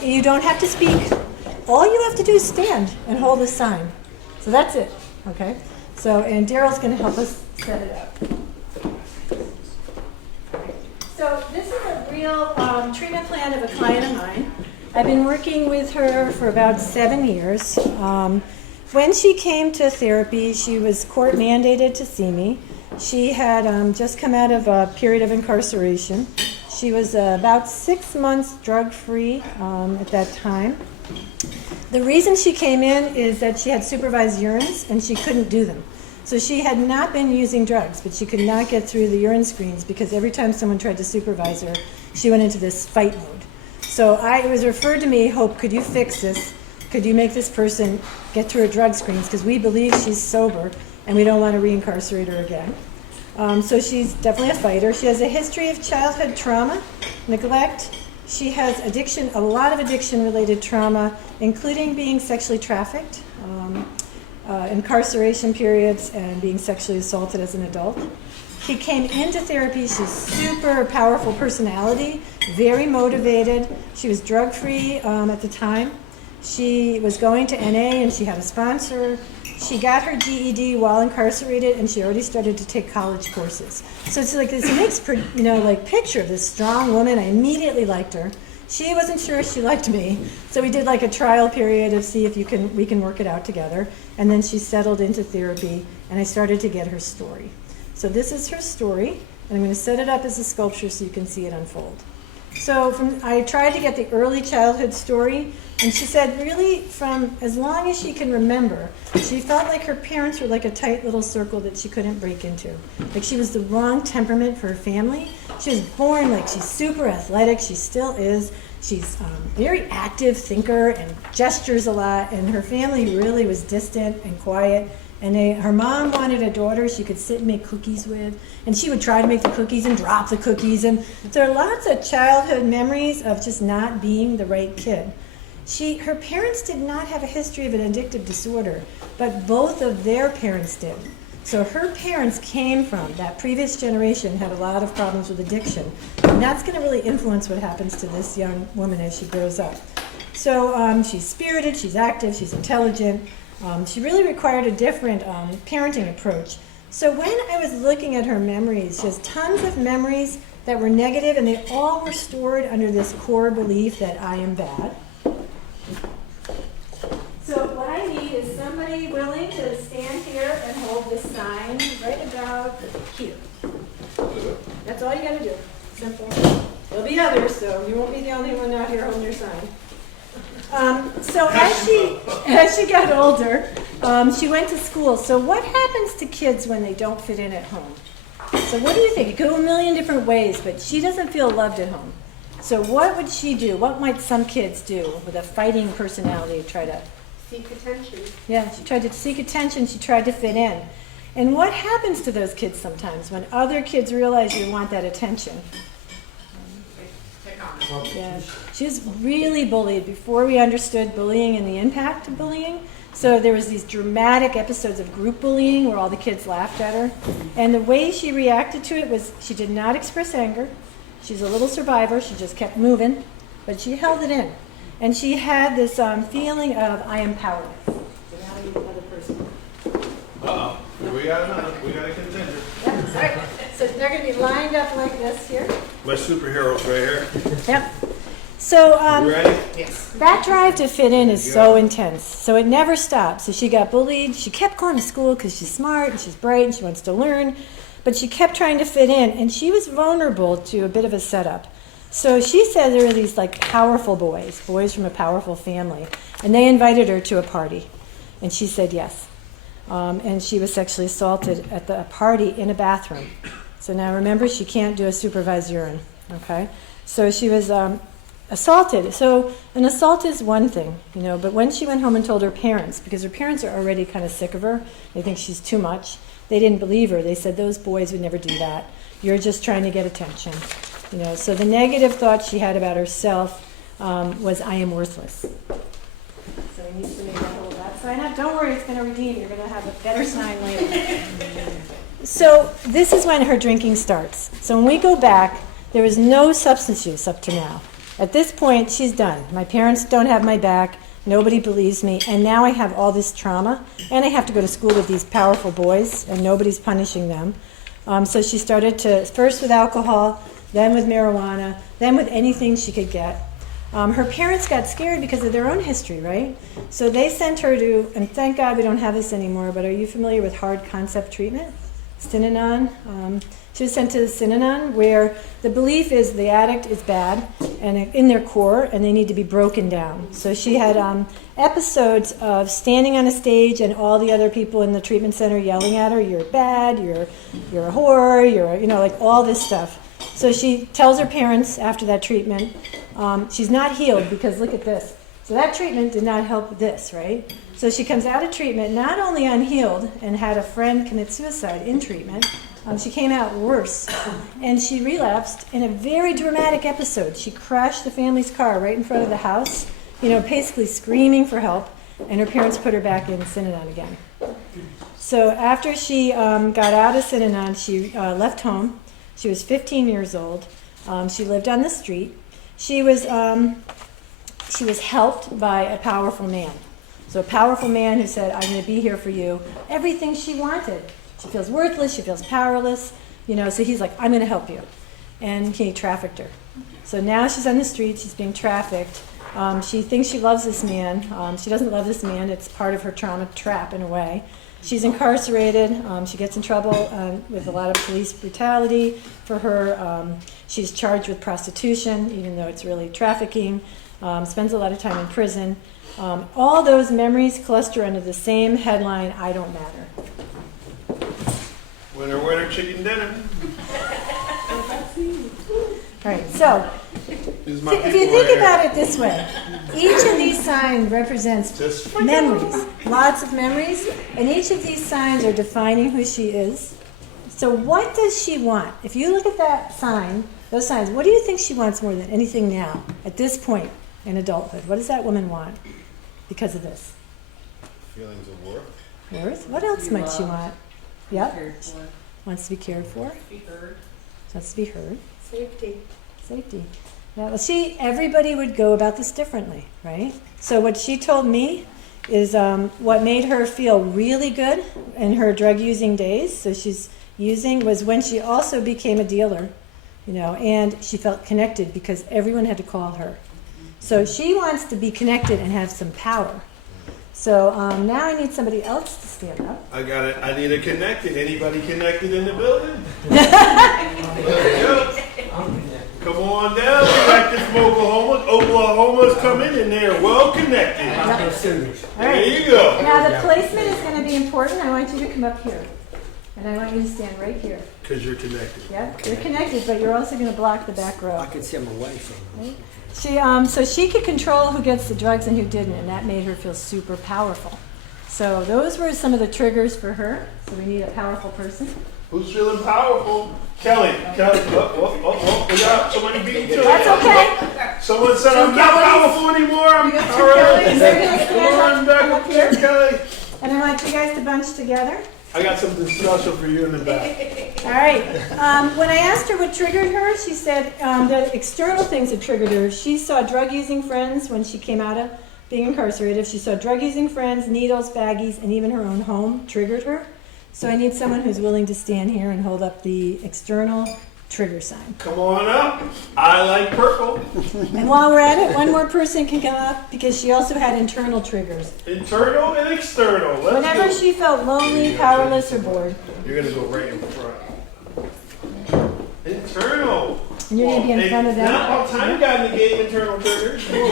You don't have to speak. All you have to do is stand and hold a sign. So that's it, okay? So, and Daryl's going to help us set it up. So this is a real treatment plan of a client of mine. I've been working with her for about 7 years. When she came to therapy, she was court mandated to see me. She had just come out of a period of incarceration. She was about 6 months drug-free at that time. The reason she came in is that she had supervised urines and she couldn't do them. So she had not been using drugs, but she could not get through the urine screens because every time someone tried to supervise her, she went into this fight mode. So it was referred to me, Hope, could you fix this? Could you make this person get through her drug screens? Because we believe she's sober and we don't want to reincarcerate her again. So she's definitely a fighter. She has a history of childhood trauma, neglect. She has addiction, a lot of addiction-related trauma, including being sexually trafficked, incarceration periods, and being sexually assaulted as an adult. She came into therapy. She's super powerful personality, very motivated. She was drug-free at the time. She was going to NA and she had a sponsor. She got her GED while incarcerated and she already started to take college courses. So it's like this mixed, picture of this strong woman. I immediately liked her. She wasn't sure she liked me. So we did like a trial period to see if we can work it out together. And then she settled into therapy and I started to get her story. So this is her story and I'm going to set it up as a sculpture so you can see it unfold. So I tried to get the early childhood story, and she said really from as long as she can remember, she felt like her parents were like a tight little circle that she couldn't break into. Like she was the wrong temperament for her family. She was born like she's super athletic, she still is. She's very active thinker and gestures a lot, and her family really was distant and quiet. And her mom wanted a daughter she could sit and make cookies with. And she would try to make the cookies and drop the cookies. And there are lots of childhood memories of just not being the right kid. Her parents did not have a history of an addictive disorder, but both of their parents did. So her parents came from, that previous generation had a lot of problems with addiction. And that's going to really influence what happens to this young woman as she grows up. So she's spirited, she's active, she's intelligent. She really required a different parenting approach. So when I was looking at her memories, she has tons of memories that were negative, and they all were stored under this core belief that I am bad. So what I need is somebody willing to stand here and hold this sign right about here. That's all you got to do. Simple. There'll be others, so you won't be the only one out here holding your sign. So as she got older, she went to school. So what happens to kids when they don't fit in at home? So what do you think? It could go a million different ways, but she doesn't feel loved at home. So what would she do? What might some kids do with a fighting personality try to seek attention? Yeah, she tried to seek attention. She tried to fit in. And what happens to those kids sometimes when other kids realize you want that attention? Yeah, she was really bullied before we understood bullying and the impact of bullying. So there was these dramatic episodes of group bullying where all the kids laughed at her. And the way she reacted to it was she did not express anger. She's a little survivor. She just kept moving, but she held it in. And she had this feeling of, I am powerless. So now we need another person. Uh-oh. We got a contender. Yep. All right. So they're going to be lined up like this here. My superheroes right here. Yep. So You ready? Yes. that drive to fit in is so intense. So it never stopped. So she got bullied. She kept going to school because she's smart and she's bright and she wants to learn. But she kept trying to fit in. And she was vulnerable to a bit of a setup. So she said there were these like powerful boys from a powerful family. And they invited her to a party. And she said yes. And she was sexually assaulted at the party in a bathroom. So now remember, she can't do a supervised urine, okay? So she was assaulted. So an assault is one thing, but when she went home and told her parents, because her parents are already kind of sick of her, they think she's too much, they didn't believe her. They said, those boys would never do that. You're just trying to get attention. So the negative thought she had about herself was, I am worthless. So we need to make that hold that sign up. Don't worry, it's going to redeem. You're going to have a better sign later. So this is when her drinking starts. So when we go back, There was no substance use up to now. At this point, she's done. My parents don't have my back. Nobody believes me. And now I have all this trauma. And I have to go to school with these powerful boys, and nobody's punishing them. So she started to, first with alcohol, then with marijuana, then with anything she could get. Her parents got scared because of their own history, right? So they sent her to, and thank God we don't have this anymore, but are you familiar with hard concept treatment? Synanon. She was sent to Synanon, where the belief is the addict is bad and in their core, and they need to be broken down. So she had episodes of standing on a stage and all the other people in the treatment center yelling at her, "You're bad, you're a whore, you're," like all this stuff. So she tells her parents after that treatment, she's not healed because look at this. So that treatment did not help with this, right? So she comes out of treatment not only unhealed and had a friend commit suicide in treatment, she came out worse. And she relapsed in a very dramatic episode. She crashed the family's car right in front of the house, basically screaming for help, and her parents put her back in Synanon again. So after she got out of Synanon, she left home. She was 15 years old. She lived on the street. She was helped by a powerful man. So a powerful man who said, "I'm going to be here for you." Everything she wanted. She feels worthless. She feels powerless. So he's like, "I'm going to help you." And he trafficked her. So now she's on the street. She's being trafficked. She thinks she loves this man. She doesn't love this man. It's part of her trauma trap in a way. She's incarcerated. She gets in trouble with a lot of police brutality for her. She's charged with prostitution, even though it's really trafficking. Spends a lot of time in prison. All those memories cluster under the same headline, "I don't matter." Winner, winner, chicken dinner. All right, so These my if you people think right about it this way, each of these signs represents Just memories, lots of memories, and each of these signs are defining who she is. So what does she want? If you look at that sign, those signs, what do you think she wants more than anything now, at this point in adulthood? What does that woman want because of this? Feelings of worth. Worth? What else might she want? Yep. Cared for. Wants to be cared for. Be heard. Wants to be heard. Safety. Safety. Yeah, well, everybody would go about this differently, right? So what she told me is what made her feel really good in her drug using days, so she's using, was when she also became a dealer, and she felt connected because everyone had to call her. So she wants to be connected and have some power. So now I need somebody else to stand up. I got it. I need a connected. Anybody connected in the building? Let's go. Come on down. We got this from Oklahoma. Oklahoma's coming in there. Well connected. All There right. you go. Now the placement is going to be important. I want you to come up here. And I want you to stand right here. Because you're connected. Yep, you're connected, but you're also going to block the back row. I can see I'm away from them. So she could control who gets the drugs and who didn't, and that made her feel super powerful. So those were some of the triggers for her. So we need a powerful person. Who's feeling powerful? Kelly. We got somebody beating to it. That's okay. Someone said So I'm not Kelly's- powerful anymore. I'm You got two all right. Kellys. They're gonna stand Come on up- back come up up here, here. Kelly. And I want you guys to bunch together. I got something special for you in the back. All right. When I asked her what triggered her, she said the external things that triggered her. She saw drug-using friends when she came out of being incarcerated. She saw drug-using friends, needles, baggies, and even her own home triggered her. So I need someone who's willing to stand here and hold up the external trigger sign. Come on up. I like purple. And while we're at it, one more person can come up because she also had internal triggers. Internal and external. Let's Whenever go. she felt lonely, powerless, or bored, You're going to go right in front. Internal. and you're going to be in front of them. Now, all time got in the game, internal triggers. There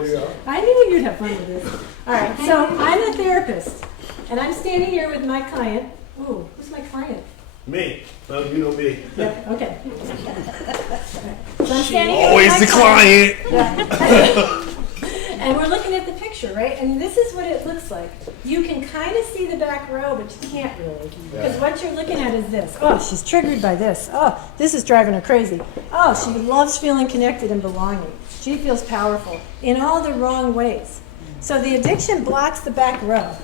we go. I knew you'd have fun with this. All right, so I'm a therapist, and I'm standing here with my client. Ooh, who's my client? Me. Well, you know me. Yep, okay. So I'm standing here Always with the my client. Yeah. And we're looking at the picture, right? And this is what it looks like. You can kind of see the back row, but you can't really. Because what you're looking at is this. Oh, she's triggered by this. Oh, this is driving her crazy. Oh, she loves feeling connected and belonging. She feels powerful in all the wrong ways. So the addiction blocks the back row.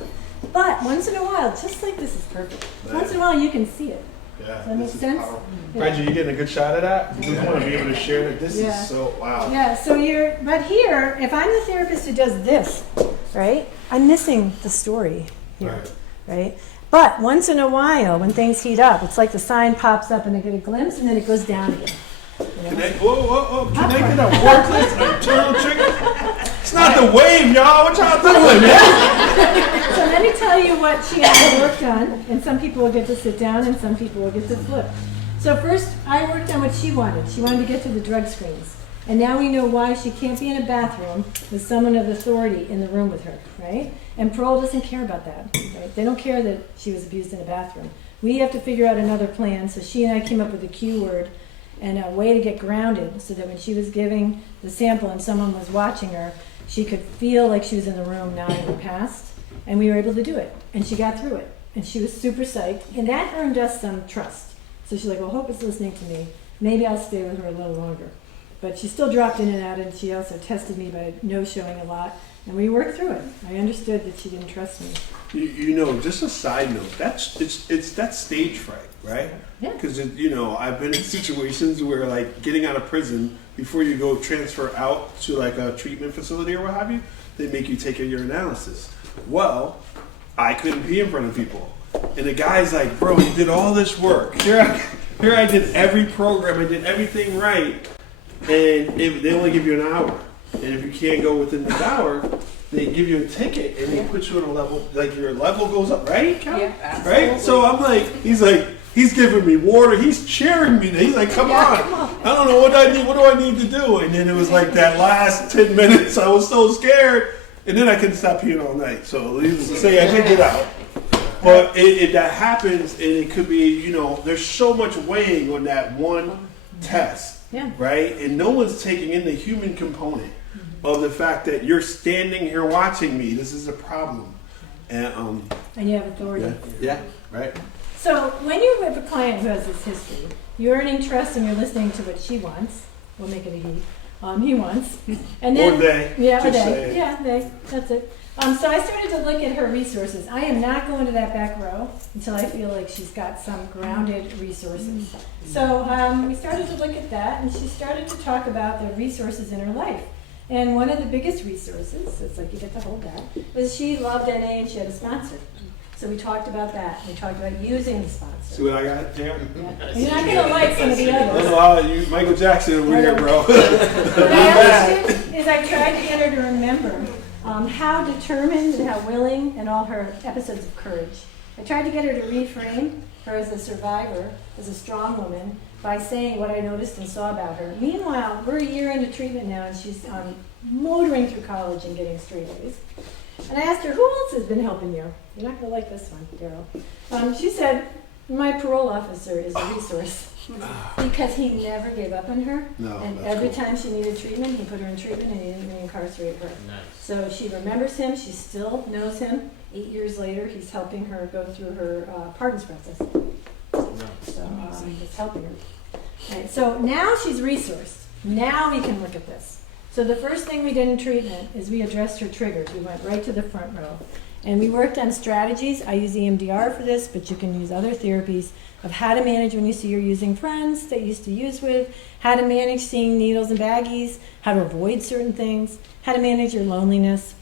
But once in a while, just like this is perfect, once in a while you can see it. Yeah, that make this is sense? powerful. Yeah. Reggie, you getting a good shot of that? We want to be able to share that. This Yeah. is so wow. Yeah, so but here, if I'm the therapist who does this, right, I'm missing the story here, right? But once in a while, when things heat up, it's like the sign pops up and I get a glimpse and then it goes down again. You know? Connect, whoa, connected a worthless internal trigger. It's not the wave, y'all. What y'all doing, man? So let me tell you what she has worked on, and some people will get to sit down and some people will get to flip. So first, I worked on what she wanted. She wanted to get to the drug screens. And now we know why she can't be in a bathroom with someone of authority in the room with her, right? And parole doesn't care about that, right? They don't care that she was abused in a bathroom. We have to figure out another plan. So she and I came up with a Q word and a way to get grounded so that when she was giving the sample and someone was watching her, she could feel like she was in the room, not in the past. And we were able to do it. And she got through it. And she was super psyched. And that earned us some trust. So she's like, well, Hope is listening to me. Maybe I'll stay with her a little longer. But she still dropped in and out, and she also tested me by no-showing a lot. And we worked through it. I understood that she didn't trust me. You know, just a side note. That's stage fright, right? Yeah. Because you know, I've been in situations where like getting out of prison before you go transfer out to like a treatment facility or what have you, they make you take a urinalysis. Well, I couldn't pee in front of people, and the guy's like, "Bro, you did all this work. Here I did every program. I did everything right, and they only give you an hour. And if you can't go within the hour, they give you a ticket and they put you on a level, like your level goes up, right, Cal? Yeah, Right? So I'm like, he's giving me water, he's cheering me. He's like, come on. I don't know what do I need to do? And then it was like that last 10 minutes, I was so scared. And then I couldn't stop peeing all night. So needless to say, I did get out. But that happens, and it could be, you know, there's so much weighing on that one test, right? And no one's taking in the human component of the fact that you're standing here watching me. This is a problem. And you have authority. Yeah, right. So when you have a client who has this history, you're earning trust and you're listening to what she wants. We'll make it a he. He wants. And then, or they. Yeah, or Just they. saying. Yeah, they. That's it. So I started to look at her resources. I am not going to that back row until I feel like she's got some grounded resources. So we started to look at that, and she started to talk about the resources in her life. And one of the biggest resources, it's like you get the whole guy, was she loved NA and she had a sponsor. So we talked about that. We talked about using the sponsor. See what I got there? Yeah. You're not going to like some of the others. You Michael Jackson over here, bro. What I also did is I tried to get her to remember how determined and how willing and all her episodes of courage. I tried to get her to reframe her as a survivor, as a strong woman, by saying what I noticed and saw about her. Meanwhile, we're a year into treatment now, and she's motoring through college and getting straight A's. And I asked her, who else has been helping you? You're not going to like this one, Daryl. She said, my parole officer is a resource. Because he never gave up on her. No, and that's every cool. time she needed treatment, he put her in treatment and he didn't reincarcerate her. Nice. So she remembers him, she still knows him. 8 years later, he's helping her go through her pardons process. So it's helping her. Right, so now she's resourced. Now we can look at this. So the first thing we did in treatment is we addressed her triggers. We went right to the front row. And we worked on strategies. I use EMDR for this, but you can use other therapies of how to manage when you see you're using friends that you used to use with, how to manage seeing needles and baggies, how to avoid certain things, how to manage your loneliness.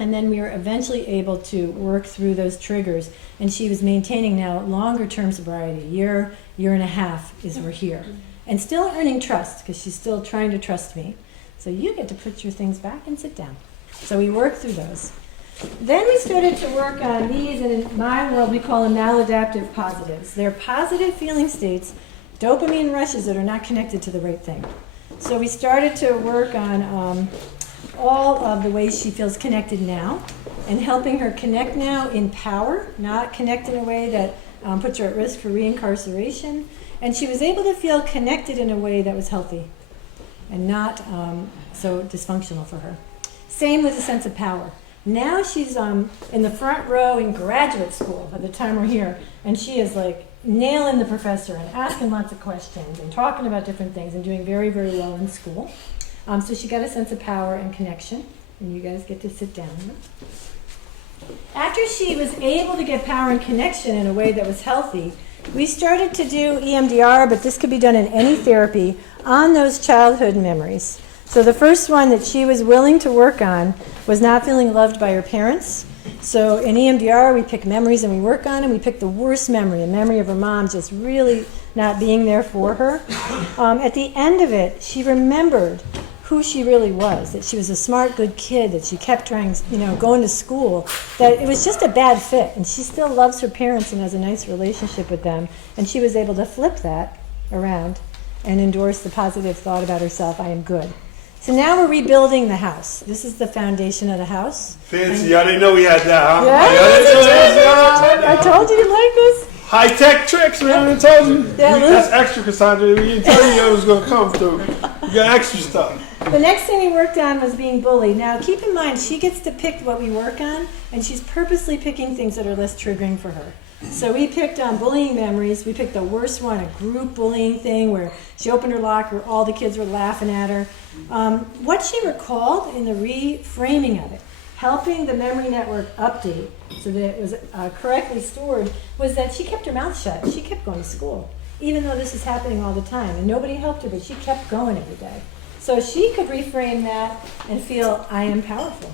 And then we were eventually able to work through those triggers. And she was maintaining now longer term sobriety. Year and a half is we're here. And still earning trust, because she's still trying to trust me. So you get to put your things back and sit down. So we worked through those. Then we started to work on these, and in my world we call them maladaptive positives. They're positive feeling states, dopamine rushes that are not connected to the right thing. So we started to work on all of the ways she feels connected now, and helping her connect now in power, not connect in a way that puts her at risk for reincarceration. And she was able to feel connected in a way that was healthy and not so dysfunctional for her. Same with a sense of power. Now she's in the front row in graduate school by the time we're here, and she is like nailing the professor and asking lots of questions and talking about different things and doing very, very well in school. So she got a sense of power and connection, and you guys get to sit down. After she was able to get power and connection in a way that was healthy, we started to do EMDR, but this could be done in any therapy, on those childhood memories. So the first one that she was willing to work on was not feeling loved by her parents. So in EMDR, we pick memories and we work on them. We pick the worst memory, a memory of her mom just really not being there for her. At the end of it, she remembered who she really was, that she was a smart, good kid, that she kept trying, going to school, that it was just a bad fit, and she still loves her parents and has a nice relationship with them, and she was able to flip that around and endorse the positive thought about herself, I am good. So now we're rebuilding the house. This is the foundation of the house. Fancy, I didn't know we had that, huh? Yeah, I told you you'd like this. High-tech tricks, man, I told you. Yeah, That's extra, Cassandra. We didn't tell you it was going to come through. You got extra stuff. The next thing we worked on was being bullied. Now, keep in mind, she gets to pick what we work on, and she's purposely picking things that are less triggering for her. So we picked on bullying memories. We picked the worst one, a group bullying thing where she opened her locker, all the kids were laughing at her. What she recalled in the reframing of it, helping the memory network update so that it was correctly stored, was that she kept her mouth shut. She kept going to school, even though this is happening all the time. And nobody helped her, but she kept going every day. So she could reframe that and feel, I am powerful.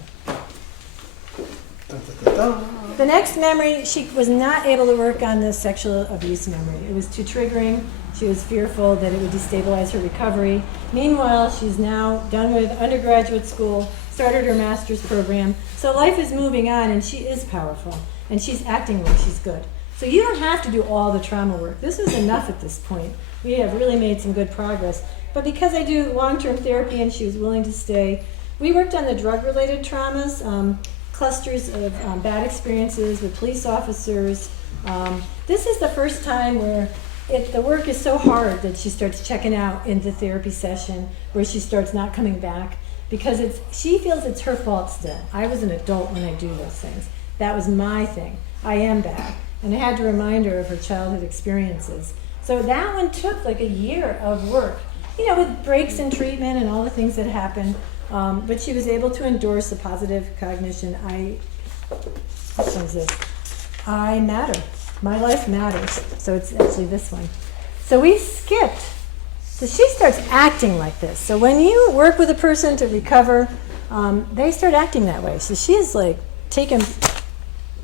The next memory, she was not able to work on the sexual abuse memory. It was too triggering. She was fearful that it would destabilize her recovery. Meanwhile, she's now done with undergraduate school, started her master's program. So life is moving on, and she is powerful, and she's acting like she's good. So you don't have to do all the trauma work. This is enough at this point. We have really made some good progress. But because I do long-term therapy and she was willing to stay, we worked on the drug-related traumas, clusters of bad experiences with police officers. This is the first time where the work is so hard that she starts checking out in the therapy session, where she starts not coming back, because she feels it's her fault still. I was an adult when I do those things. That was my thing. I am bad. And I had to remind her of her childhood experiences. So that one took like a year of work, with breaks in treatment and all the things that happened. But she was able to endorse the positive cognition. Which one is this? I matter. My life matters. So it's actually this one. So we skipped. So she starts acting like this. So when you work with a person to recover, they start acting that way. So she is like taking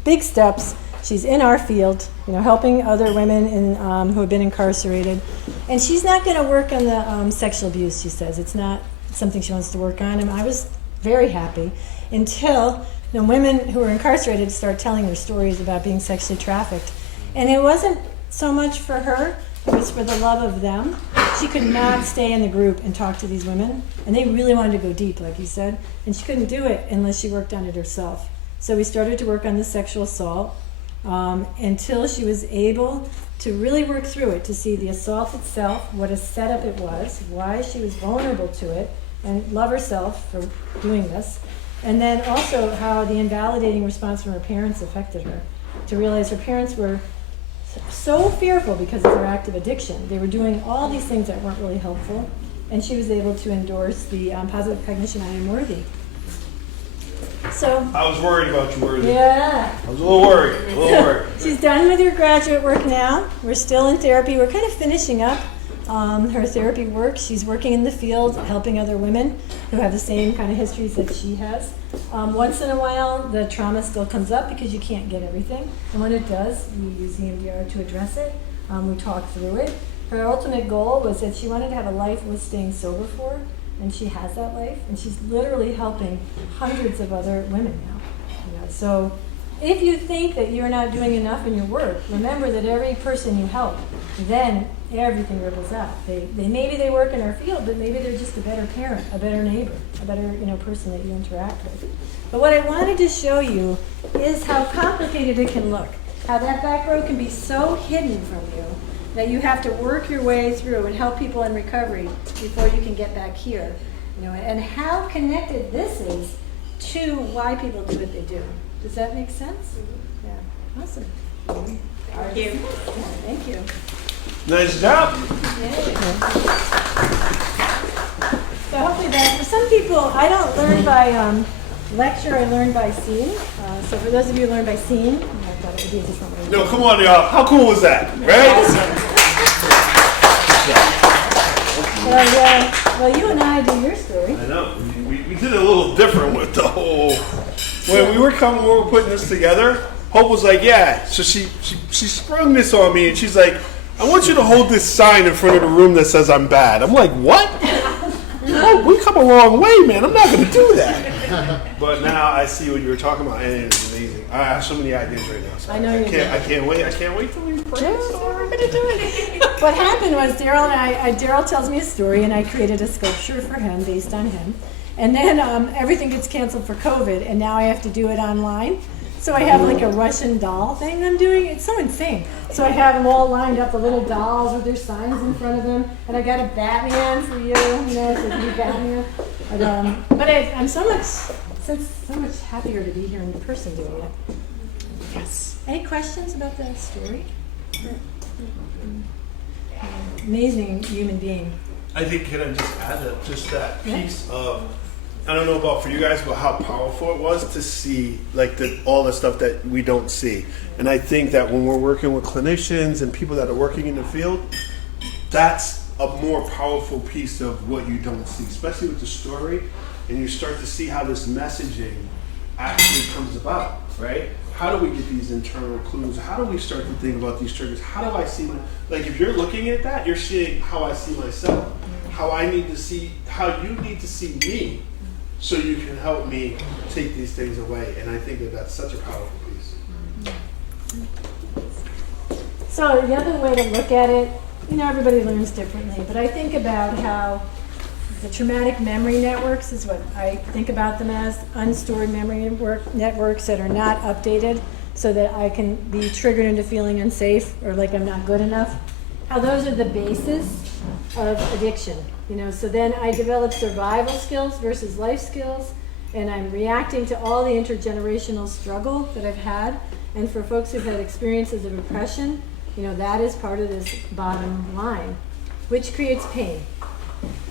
big steps. She's in our field, helping other women who have been incarcerated. And she's not going to work on the sexual abuse, she says. It's not something she wants to work on. And I was very happy until the women who were incarcerated start telling their stories about being sexually trafficked. And it wasn't so much for her, it was for the love of them. She could not stay in the group and talk to these women. And they really wanted to go deep, like you said. And she couldn't do it unless she worked on it herself. So we started to work on the sexual assault. Until she was able to really work through it, to see the assault itself, what a setup it was, why she was vulnerable to it, and love herself for doing this, and then also how the invalidating response from her parents affected her, to realize her parents were so fearful because of her active addiction. They were doing all these things that weren't really helpful, and she was able to endorse the positive cognition, I am worthy. So I was worried about you, Worthy. yeah. I was a little worried. She's done with her graduate work now. We're still in therapy. We're kind of finishing up her therapy work. She's working in the field, helping other women who have the same kind of histories that she has. Once in a while, the trauma still comes up because you can't get everything. And when it does, we use EMDR to address it. We talk through it. Her ultimate goal was that she wanted to have a life worth staying sober for. And she has that life, and she's literally helping hundreds of other women now. So if you think that you're not doing enough in your work, remember that every person you help, then everything ripples out. Maybe they work in our field, but maybe they're just a better parent, a better neighbor, a better person that you interact with. But what I wanted to show you is how complicated it can look, how that back row can be so hidden from you that you have to work your way through and help people in recovery before you can get back here. And how connected this is to why people do what they do. Does that make sense? Mm-hmm. Yeah, awesome. Thank you. Thank you. Nice job. So hopefully that, for some people, I don't learn by lecture I learned by seeing. So for those of you who learned by seeing, I thought it would be a different way. No, come on, y'all. How cool was that, right? Well, you and I do your story. I know. We did it a little different with the whole. When we were putting this together, Hope was like, yeah. So she sprung this on me, and she's like, I want you to hold this sign in front of the room that says I'm bad. I'm like, what? Oh, we come a long way, man. I'm not going to do that. But now I see what you were talking about, and it's amazing. I have so many ideas right now. So I know you do. I can't wait. I can't wait till we brainstorm. We're going to do it. What happened was Daryl tells me a story, and I created a sculpture for him based on him. And then everything gets canceled for COVID, and now I have to do it online. So I have like a Russian doll thing I'm doing. It's so insane. So I have them all lined up, the little dolls with their signs in front of them. And I got a Batman for you, so you Batman. But I'm so much happier to be here in person doing it. Yes. Any questions about that story? Amazing human being. I think, can I just add that piece of, I don't know about for you guys, but how powerful it was to see like all the stuff that we don't see. And I think that when we're working with clinicians and people that are working in the field, that's a more powerful piece of what you don't see, especially with the story. And you start to see how this messaging actually comes about, right? How do we get these internal clues? How do we start to think about these triggers? How do I see them? Like if you're looking at that, you're seeing how I see myself, how I need to see, how you need to see me, so you can help me take these things away. And I think that that's such a powerful piece. So the other way to look at it, everybody learns differently, but I think about how the traumatic memory networks is what I think about them as, unstored memory networks that are not updated so that I can be triggered into feeling unsafe or like I'm not good enough. How those are the basis of addiction. So then I develop survival skills versus life skills, and I'm reacting to all the intergenerational struggle that I've had. And for folks who've had experiences of oppression, that is part of this bottom line, which creates pain.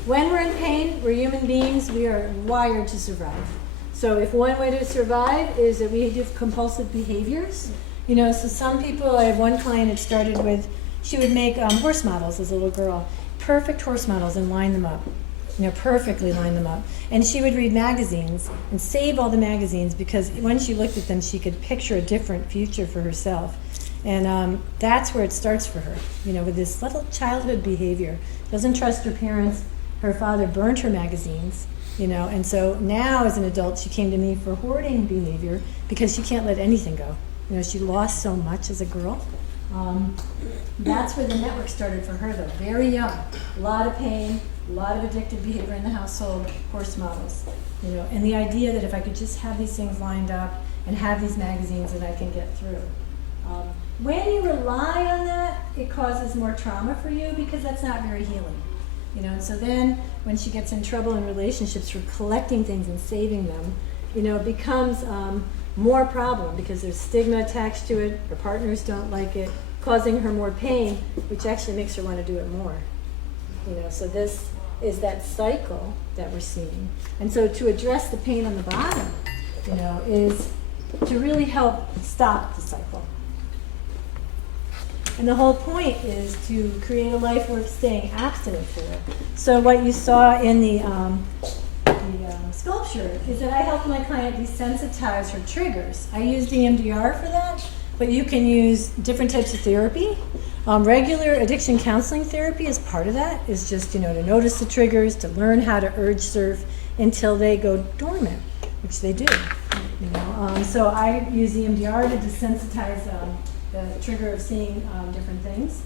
When we're in pain, we're human beings, we are wired to survive. So if one way to survive is that we do compulsive behaviors, so some people, I have one client that started with, she would make horse models as a little girl. Perfect horse models and line them up, perfectly line them up. And she would read magazines and save all the magazines because when she looked at them, she could picture a different future for herself. And that's where it starts for her, with this little childhood behavior. Doesn't trust her parents. Her father burned her magazines, and so now as an adult, she came to me for hoarding behavior because she can't let anything go. She lost so much as a girl. That's where the network started for her, though, very young. A lot of pain, a lot of addictive behavior in the household, horse models, and the idea that if I could just have these things lined up and have these magazines that I can get through. When you rely on that, it causes more trauma for you because that's not very healing, and so then when she gets in trouble in relationships for collecting things and saving them, it becomes more problem because there's stigma attached to it, her partners don't like it, causing her more pain, which actually makes her want to do it more. So this is that cycle that we're seeing. And so to address the pain on the bottom, is to really help stop the cycle. And the whole point is to create a life worth staying abstinent for. So what you saw in the sculpture is that I helped my client desensitize her triggers. I used EMDR for that, but you can use different types of therapy. Regular addiction counseling therapy is part of that, is just, to notice the triggers, to learn how to urge surf until they go dormant, which they do. So I use EMDR to desensitize the trigger of seeing different things.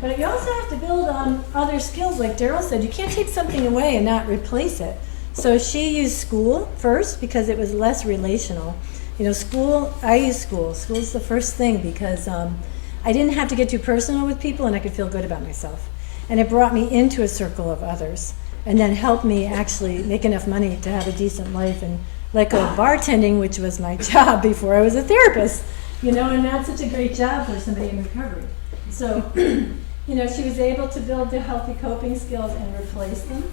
But you also have to build on other skills. Like Daryl said, you can't take something away and not replace it. So she used school first because it was less relational. I use school. School's the first thing because I didn't have to get too personal with people and I could feel good about myself. And it brought me into a circle of others and then helped me actually make enough money to have a decent life and let go of bartending, which was my job before I was a therapist. And that's such a great job for somebody in recovery. So, she was able to build the healthy coping skills and replace them.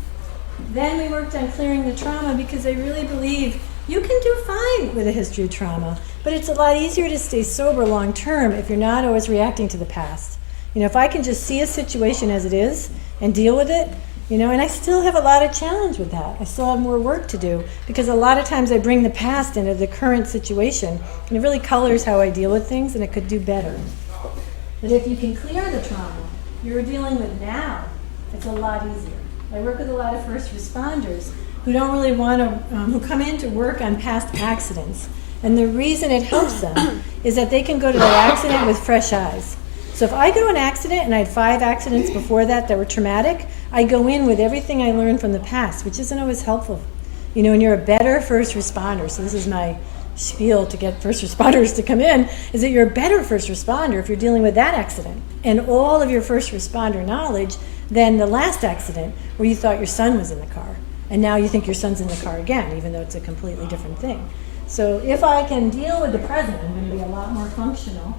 Then we worked on clearing the trauma because I really believe You can do fine with a history of trauma, but it's a lot easier to stay sober long term if you're not always reacting to the past. You know, if I can just see a situation as it is and deal with it, you know, and I still have a lot of challenge with that. I still have more work to do because a lot of times I bring the past into the current situation and it really colors how I deal with things, and it could do better. But if you can clear the trauma you're dealing with now, it's a lot easier. I work with a lot of first responders who don't really want to, who come in to work on past accidents. And the reason it helps them is that they can go to that accident with fresh eyes. So if I go to an accident and I had 5 accidents before that were traumatic, I go in with everything I learned from the past, which isn't always helpful. You know, and you're a better first responder. So this is my spiel to get first responders to come in, is that you're a better first responder if you're dealing with that accident and all of your first responder knowledge than the last accident where you thought your son was in the car. And now you think your son's in the car again, even though it's a completely different thing. So if I can deal with the present, I'm going to be a lot more functional.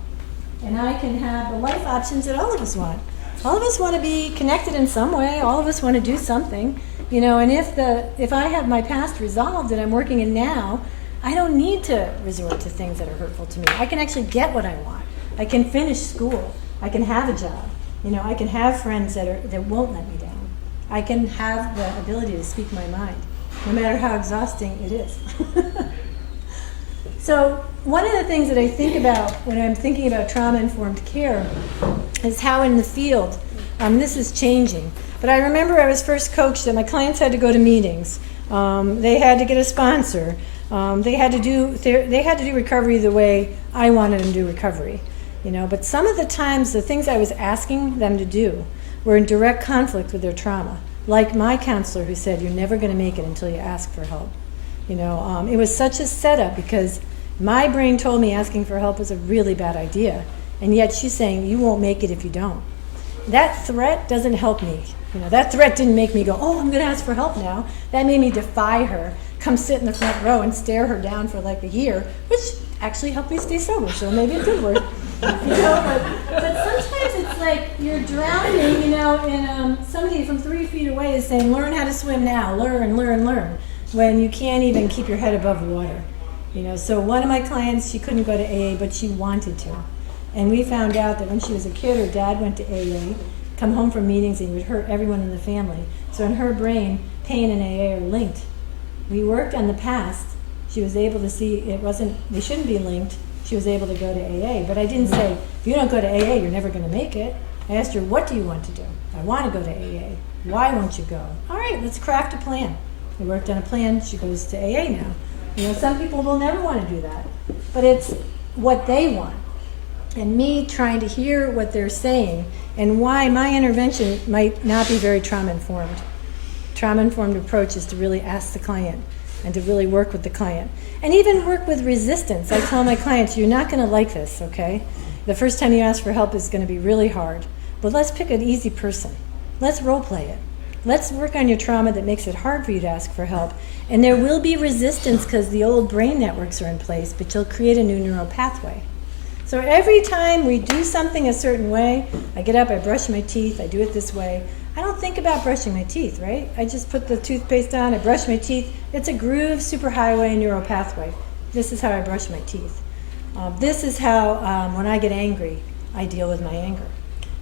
And I can have the life options that all of us want. All of us want to be connected in some way. All of us want to do something. You know, and if I have my past resolved and I'm working in now, I don't need to resort to things that are hurtful to me. I can actually get what I want. I can finish school. I can have a job. You know, I can have friends that won't let me down. I can have the ability to speak my mind, no matter how exhausting it is. So one of the things that I think about when I'm thinking about trauma-informed care is how in the field, this is changing. But I remember I was first coached that my clients had to go to meetings. They had to get a sponsor. They had to do recovery the way I wanted them to do recovery. You know, but some of the times the things I was asking them to do were in direct conflict with their trauma. Like my counselor who said, "You're never going to make it until you ask for help." You know, it was such a setup because my brain told me asking for help was a really bad idea, and yet she's saying you won't make it if you don't. That threat doesn't help me. You know, that threat didn't make me go, "Oh, I'm going to ask for help now." That made me defy her, come sit in the front row and stare her down for like a year, which actually helped me stay sober. So maybe it did work. You know, but sometimes it's like you're drowning. You know, and somebody from 3 feet away is saying, "Learn how to swim now. Learn, learn, learn," when you can't even keep your head above water. You know, so one of my clients, she couldn't go to AA, but she wanted to. And we found out that when she was a kid, her dad went to AA, come home from meetings, and he would hurt everyone in the family. So in her brain, pain and AA are linked. We worked on the past. She was able to see they shouldn't be linked. She was able to go to AA. But I didn't say, if you don't go to AA, you're never going to make it. I asked her, what do you want to do? I want to go to AA. Why won't you go? All right, let's craft a plan. We worked on a plan. She goes to AA now. You know, some people will never want to do that, but it's what they want. And me trying to hear what they're saying and why my intervention might not be very trauma-informed. Trauma-informed approach is to really ask the client and to really work with the client. And even work with resistance. I tell my clients, you're not going to like this, okay? The first time you ask for help is going to be really hard. But let's pick an easy person. Let's role play it. Let's work on your trauma that makes it hard for you to ask for help. And there will be resistance because the old brain networks are in place, but you'll create a new neural pathway. So every time we do something a certain way, I get up, I brush my teeth, I do it this way. I don't think about brushing my teeth, right? I just put the toothpaste on, I brush my teeth. It's a groove superhighway neural pathway. This is how I brush my teeth. This is how, when I get angry, I deal with my anger.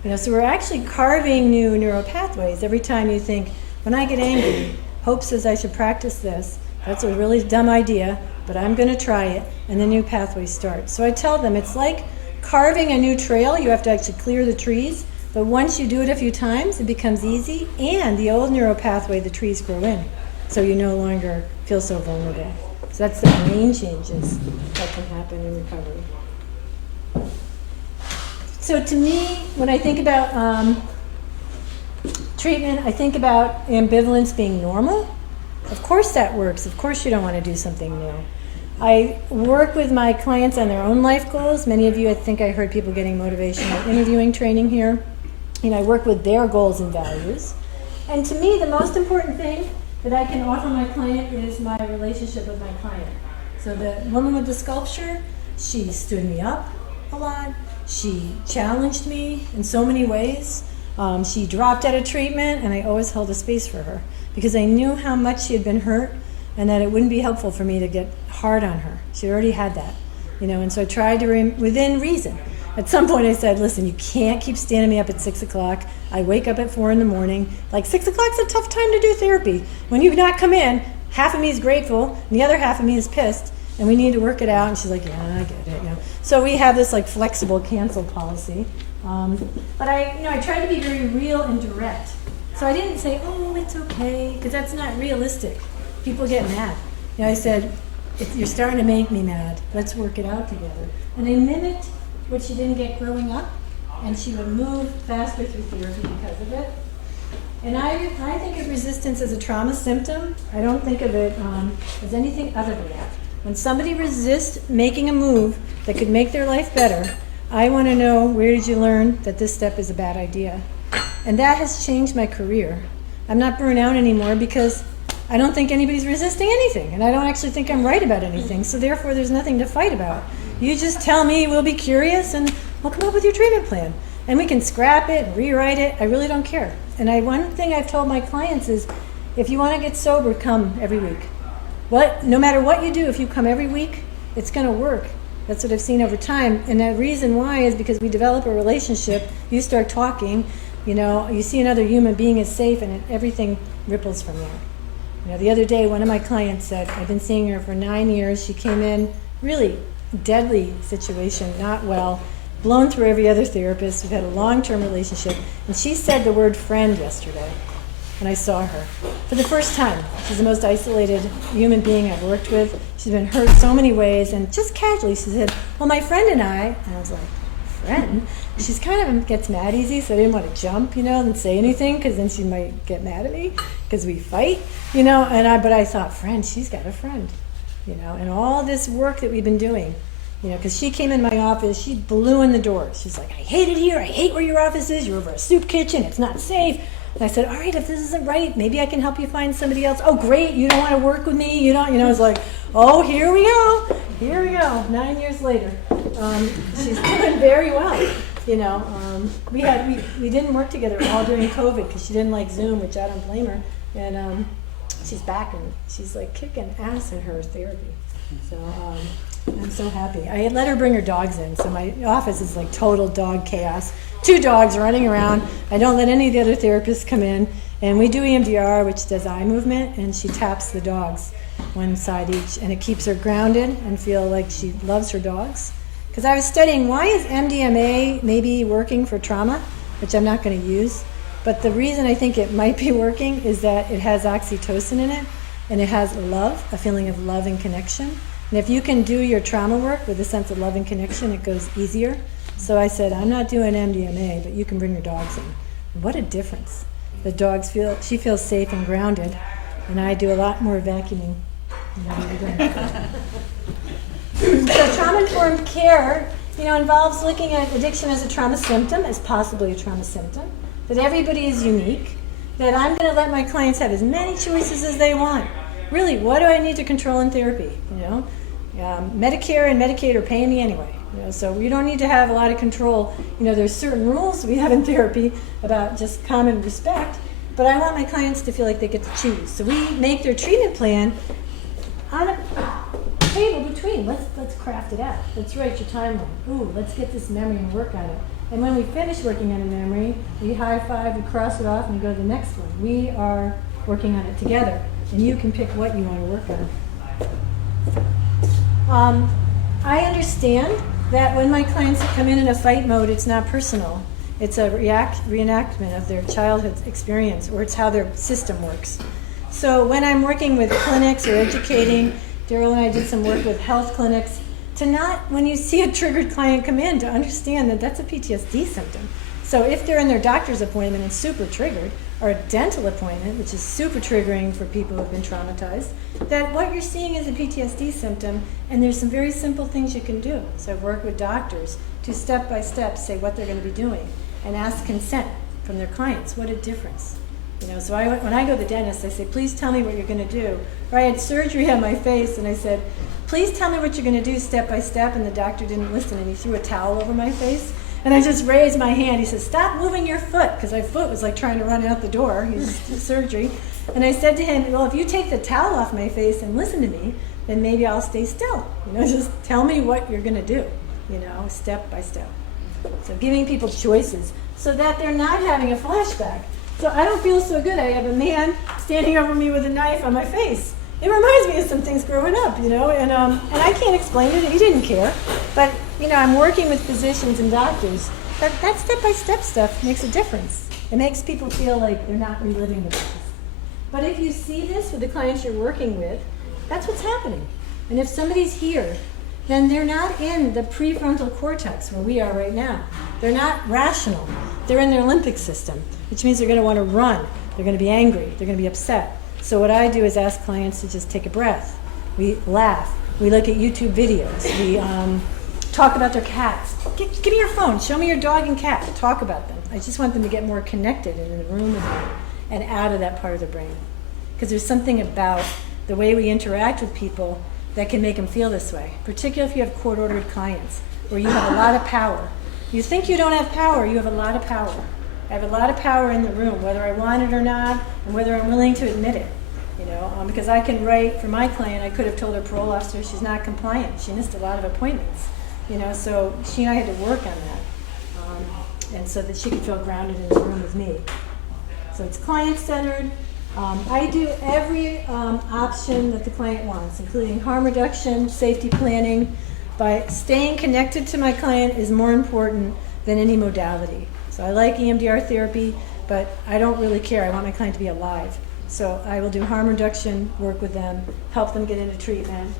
You know, so we're actually carving new neural pathways every time you think, when I get angry, Hope says I should practice this. That's a really dumb idea, but I'm going to try it, and the new pathway starts. So I tell them it's like carving a new trail. You have to actually clear the trees, but once you do it a few times, it becomes easy, and the old neural pathway, the trees grow in, so you no longer feel so vulnerable. So that's the main changes that can happen in recovery. So to me, when I think about treatment, I think about ambivalence being normal. Of course that works. Of course you don't want to do something new. I work with my clients on their own life goals. Many of you, I think I heard people getting motivational interviewing training here. And I work with their goals and values. And to me, the most important thing that I can offer my client is my relationship with my client. So the woman with the sculpture, she stood me up a lot. She challenged me in so many ways. She dropped out of treatment, and I always held a space for her because I knew how much she had been hurt and that it wouldn't be helpful for me to get hard on her. She already had that, and so I tried to, within reason. At some point I said, listen, you can't keep standing me up at 6 o'clock. I wake up at 4 in the morning. Like 6 o'clock's a tough time to do therapy. When you not come in, half of me is grateful, and the other half of me is pissed, and we need to work it out. And she's like, yeah, I get it. So we have this like flexible cancel policy. But I tried to be very real and direct. So I didn't say, oh, it's okay, because that's not realistic. People get mad. I said, you're starting to make me mad. Let's work it out together. And I mimicked what she didn't get growing up, and she would move faster through therapy because of it. And I think of resistance as a trauma symptom. I don't think of it as anything other than that. When somebody resists making a move that could make their life better, I want to know, where did you learn that this step is a bad idea? And that has changed my career. I'm not burnt out anymore because I don't think anybody's resisting anything, and I don't actually think I'm right about anything, so therefore there's nothing to fight about. You just tell me, we'll be curious, and we'll come up with your treatment plan. And we can scrap it and rewrite it. I really don't care. And one thing I've told my clients is, if you want to get sober, come every week. No matter what you do, if you come every week, it's going to work. That's what I've seen over time. And the reason why is because we develop a relationship. You start talking, you see another human being is safe, and everything ripples from there. The other day, one of my clients said, I've been seeing her for 9 years. She came in really deadly situation, not well, blown through every other therapist. We've had a long-term relationship. And she said the word friend yesterday when I saw her. For the first time. She's the most isolated human being I've worked with. She's been hurt so many ways. And just casually she said, well, my friend and I was like, friend? She's kind of gets mad easy, so I didn't want to jump, and say anything, because then she might get mad at me, because we fight, but I thought, friend, she's got a friend. And all this work that we've been doing, because she came in my office, she blew in the door. She's like, I hate it here. I hate where your office is. You're over a soup kitchen. It's not safe. And I said, all right, if this isn't right, maybe I can help you find somebody else. Oh, great. You don't want to work with me. You don't, it's like, oh, here we go. Here we go. 9 years later. She's doing very well. We didn't work together all during COVID because she didn't like Zoom, which I don't blame her. And she's back, and she's like kicking ass at her therapy. So I'm so happy. I let her bring her dogs in, so my office is like total dog chaos. 2 dogs running around. I don't let any of the other therapists come in. And we do EMDR, which does eye movement, and she taps the dogs one side each, and it keeps her grounded and feel like she loves her dogs. Because I was studying, why is MDMA maybe working for trauma, which I'm not going to use. But the reason I think it might be working is that it has oxytocin in it, and it has love, a feeling of love and connection. And if you can do your trauma work with a sense of love and connection, it goes easier. So I said, I'm not doing MDMA, but you can bring your dogs in. And what a difference. The dogs she feels safe and grounded, and I do a lot more vacuuming. So trauma-informed care, involves looking at addiction as a trauma symptom, as possibly a trauma symptom, that everybody is unique, that I'm going to let my clients have as many choices as they want. Really, what do I need to control in therapy? Medicare and Medicaid are paying me anyway. So we don't need to have a lot of control. There's certain rules we have in therapy about just common respect, but I want my clients to feel like they get to choose. So we make their treatment plan on a table between. Let's craft it out. Let's write your timeline. Ooh, let's get this memory and work on it. And when we finish working on a memory, we high five, we cross it off, and we go to the next one. We are working on it together, and you can pick what you want to work on. I understand that when my clients come in a fight mode, it's not personal. It's a reenactment of their childhood experience, or it's how their system works. So when I'm working with clinics or educating, Daryl and I did some work with health clinics, when you see a triggered client come in, to understand that that's a PTSD symptom. So if they're in their doctor's appointment and super triggered, or a dental appointment, which is super triggering for people who have been traumatized, that what you're seeing is a PTSD symptom, and there's some very simple things you can do. So I've worked with doctors to step by step say what they're going to be doing, and ask consent from their clients. What a difference. So when I go to the dentist, I say, please tell me what you're going to do. Or I had surgery on my face, and I said, please tell me what you're going to do step by step, and the doctor didn't listen, and he threw a towel over my face. And I just raised my hand. He said, stop moving your foot, because my foot was like trying to run out the door. He was surgery. And I said to him, well, if you take the towel off my face and listen to me, then maybe I'll stay still. Just tell me what you're going to do, step by step. So giving people choices so that they're not having a flashback. So I don't feel so good. I have a man standing over me with a knife on my face. It reminds me of some things growing up, and I can't explain it. He didn't care. But, I'm working with physicians and doctors. That step-by-step stuff makes a difference. It makes people feel like they're not reliving the past. But if you see this with the clients you're working with, that's what's happening. And if somebody's here, then they're not in the prefrontal cortex where we are right now. They're not rational. They're in their limbic system, which means they're going to want to run. They're going to be angry. They're going to be upset. So what I do is ask clients to just take a breath. We laugh. We look at YouTube videos. We talk about their cats. Give me your phone. Show me your dog and cat. Talk about them. I just want them to get more connected and in the room with them and out of that part of the brain. Because there's something about the way we interact with people that can make them feel this way, particularly if you have court-ordered clients where you have a lot of power. You think you don't have power, you have a lot of power. I have a lot of power in the room, whether I want it or not, and whether I'm willing to admit it. Because I can write for my client, I could have told her parole officer she's not compliant. She missed a lot of appointments. So she and I had to work on that, and so that she could feel grounded in the room with me. So it's client-centered. I do every option that the client wants, including harm reduction, safety planning. But staying connected to my client is more important than any modality. So I like EMDR therapy, but I don't really care. I want my client to be alive. So I will do harm reduction, work with them, help them get into treatment.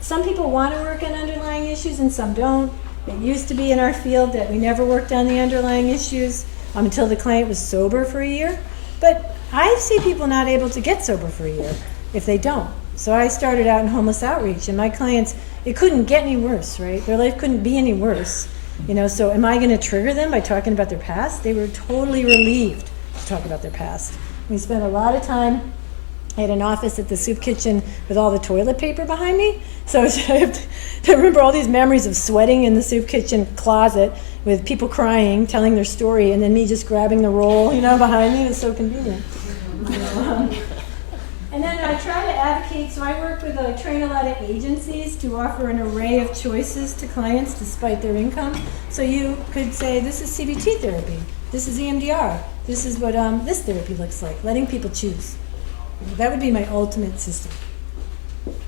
Some people want to work on underlying issues and some don't. It used to be in our field that we never worked on the underlying issues until the client was sober for a year. But I see people not able to get sober for a year if they don't. So I started out in homeless outreach, and my clients, it couldn't get any worse, right? Their life couldn't be any worse. So am I going to trigger them by talking about their past? They were totally relieved to talk about their past. We spent a lot of time. I had an office at the soup kitchen with all the toilet paper behind me. So I have to remember all these memories of sweating in the soup kitchen closet with people crying, telling their story, and then me just grabbing the roll, behind me. It was so convenient. And then I try to advocate, so I work with, train a lot of agencies to offer an array of choices to clients despite their income. So you could say, this is CBT therapy, this is EMDR, this is what this therapy looks like, letting people choose. That would be my ultimate system.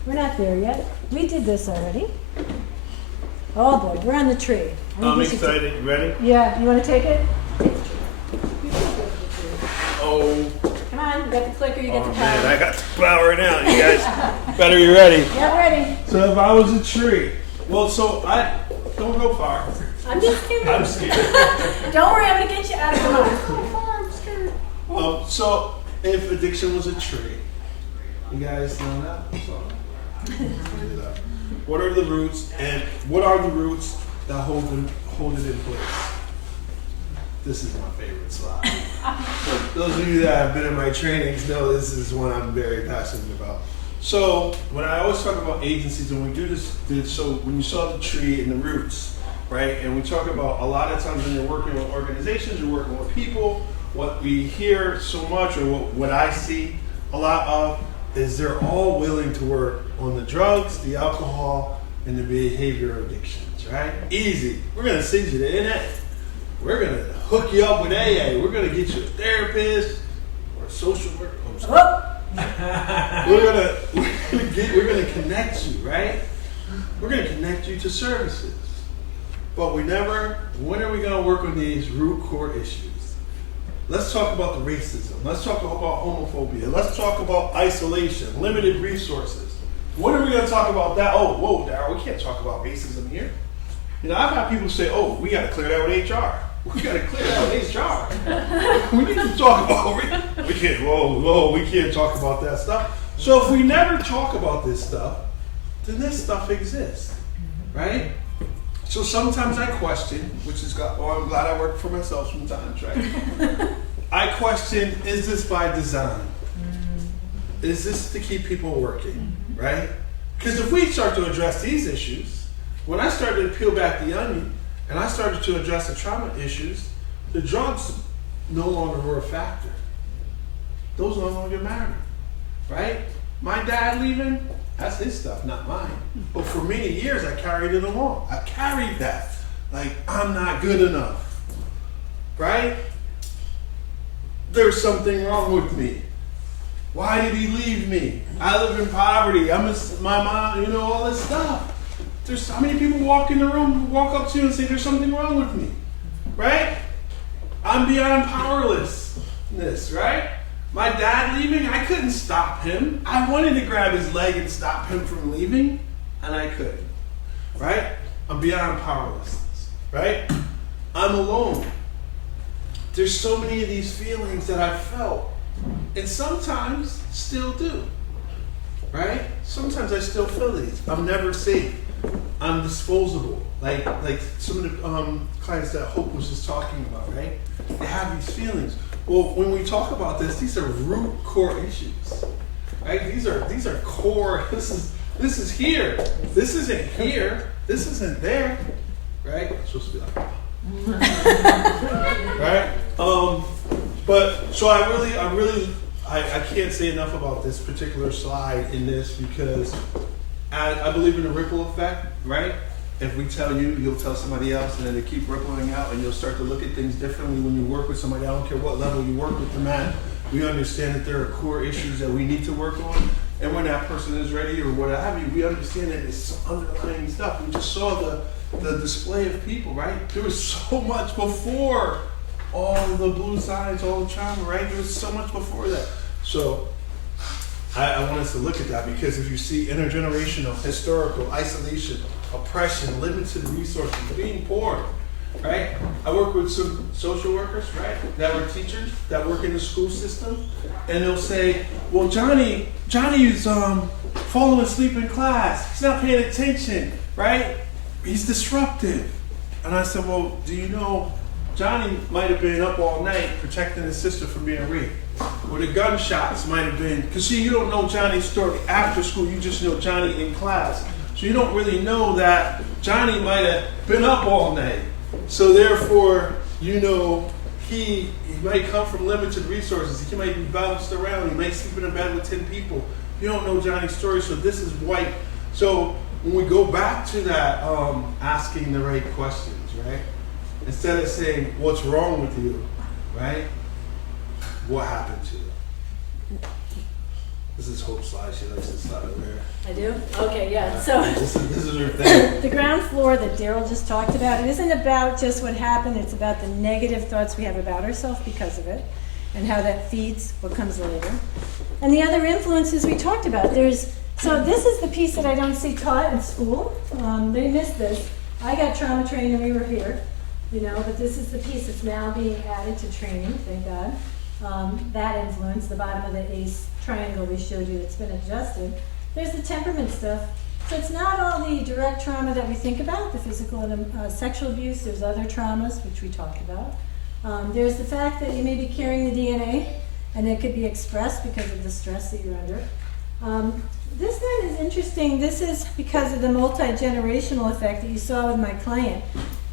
We're not there yet. We did this already. Oh boy, we're on the tree. I'm excited. You ready? Yeah, you want to take it? Oh. Come on, you got the clicker, you got the power. Man, I got the power now. You guys better be ready. Yeah, ready. So if I was a tree, I don't go far. I'm just kidding. I'm scared. Don't worry, I'm gonna get you out of the mud. I'm scared. So if addiction was a tree, you guys know that? What are the roots, and what are the roots that hold it in place? This is my favorite slide. So those of you that have been in my trainings know this is one I'm very passionate about. So when I always talk about agencies, and we do this, so when you saw the tree and the roots, right? And we talk about a lot of times when you're working with organizations, you're working with people, what we hear so much, or what I see a lot of, is they're all willing to work on the drugs, the alcohol, and the behavioral addictions, right? Easy. We're gonna send you to NA. We're gonna hook you up with AA. We're gonna get you a therapist or a social worker. We're gonna connect you, right? We're gonna connect you to services. But when are we gonna work on these root core issues? Let's talk about the racism. Let's talk about homophobia. Let's talk about isolation, limited resources. When are we gonna talk about that? Oh, whoa, Darryl, we can't talk about racism here. I've had people say, oh, we gotta clear that with HR. We gotta clear that with HR. We need to talk about, we can't talk about that stuff. So if we never talk about this stuff, then this stuff exists, right? So sometimes I question, I'm glad I work for myself sometimes, right? I question, is this by design? Is this to keep people working, right? Because if we start to address these issues, when I started to peel back the onion, and I started to address the trauma issues, the drugs no longer were a factor. Those no longer mattered, right? My dad leaving, that's his stuff, not mine. But for many years, I carried it along. I carried that. Like, I'm not good enough, right? There's something wrong with me. Why did he leave me? I live in poverty. My mom, you know, all this stuff. There's how many people walk in the room, walk up to you and say, there's something wrong with me, right? I'm beyond powerlessness, right? My dad leaving, I couldn't stop him. I wanted to grab his leg and stop him from leaving, and I couldn't, right? I'm beyond powerlessness, right? I'm alone. There's so many of these feelings that I felt, and sometimes still do, right? Sometimes I still feel these. I'm never safe. I'm disposable. Like some of the clients that Hope was just talking about, right? They have these feelings. Well, when we talk about this, these are root core issues, right? These are core. This is here. This isn't here. This isn't there, right? It's supposed to be like, right? But so I can't say enough about this particular slide in this because I believe in the ripple effect, right? If we tell you, you'll tell somebody else, and then they keep rippling out, and you'll start to look at things differently when you work with somebody. I don't care what level you work with them at. We understand that there are core issues that we need to work on, and when that person is ready or what have you, we understand that it's some underlying stuff. We just saw the display of people, right? There was so much before all the blue signs, all the trauma, right? There was so much before that. So I want us to look at that because if you see intergenerational, historical, isolation, oppression, limited resources, being poor, right? I work with some social workers, right, that were teachers that work in the school system, and they'll say, well, Johnny is falling asleep in class. He's not paying attention, right? He's disruptive. And I said, well, do you know Johnny might have been up all night protecting his sister from being raped? Or the gunshots might have been, because see, you don't know Johnny's story after school, you just know Johnny in class. So you don't really know that Johnny might have been up all night. So therefore, you know, he might come from limited resources. He might be bounced around. He might sleep in a bed with 10 people. You don't know Johnny's story, so this is white. So when we go back to that, asking the right questions, right? Instead of saying, what's wrong with you, right? What happened to you? This is Hope's slide. She likes this slide over here. I do? Okay, yeah. So this is her thing. the ground floor that Daryl just talked about, it isn't about just what happened, it's about the negative thoughts we have about ourselves because of it and how that feeds what comes later. And the other influences we talked about. So this is the piece that I don't see taught in school. They missed this. I got trauma trained and we were here, you know, but this is the piece that's now being added to training, thank God. That influence, the bottom of the ACE triangle we showed you that's been adjusted. There's the temperament stuff. So it's not all the direct trauma that we think about, the physical and sexual abuse. There's other traumas, which we talked about. There's the fact that you may be carrying the DNA, and it could be expressed because of the stress that you're under. This then is interesting. This is because of the multi-generational effect that you saw with my client.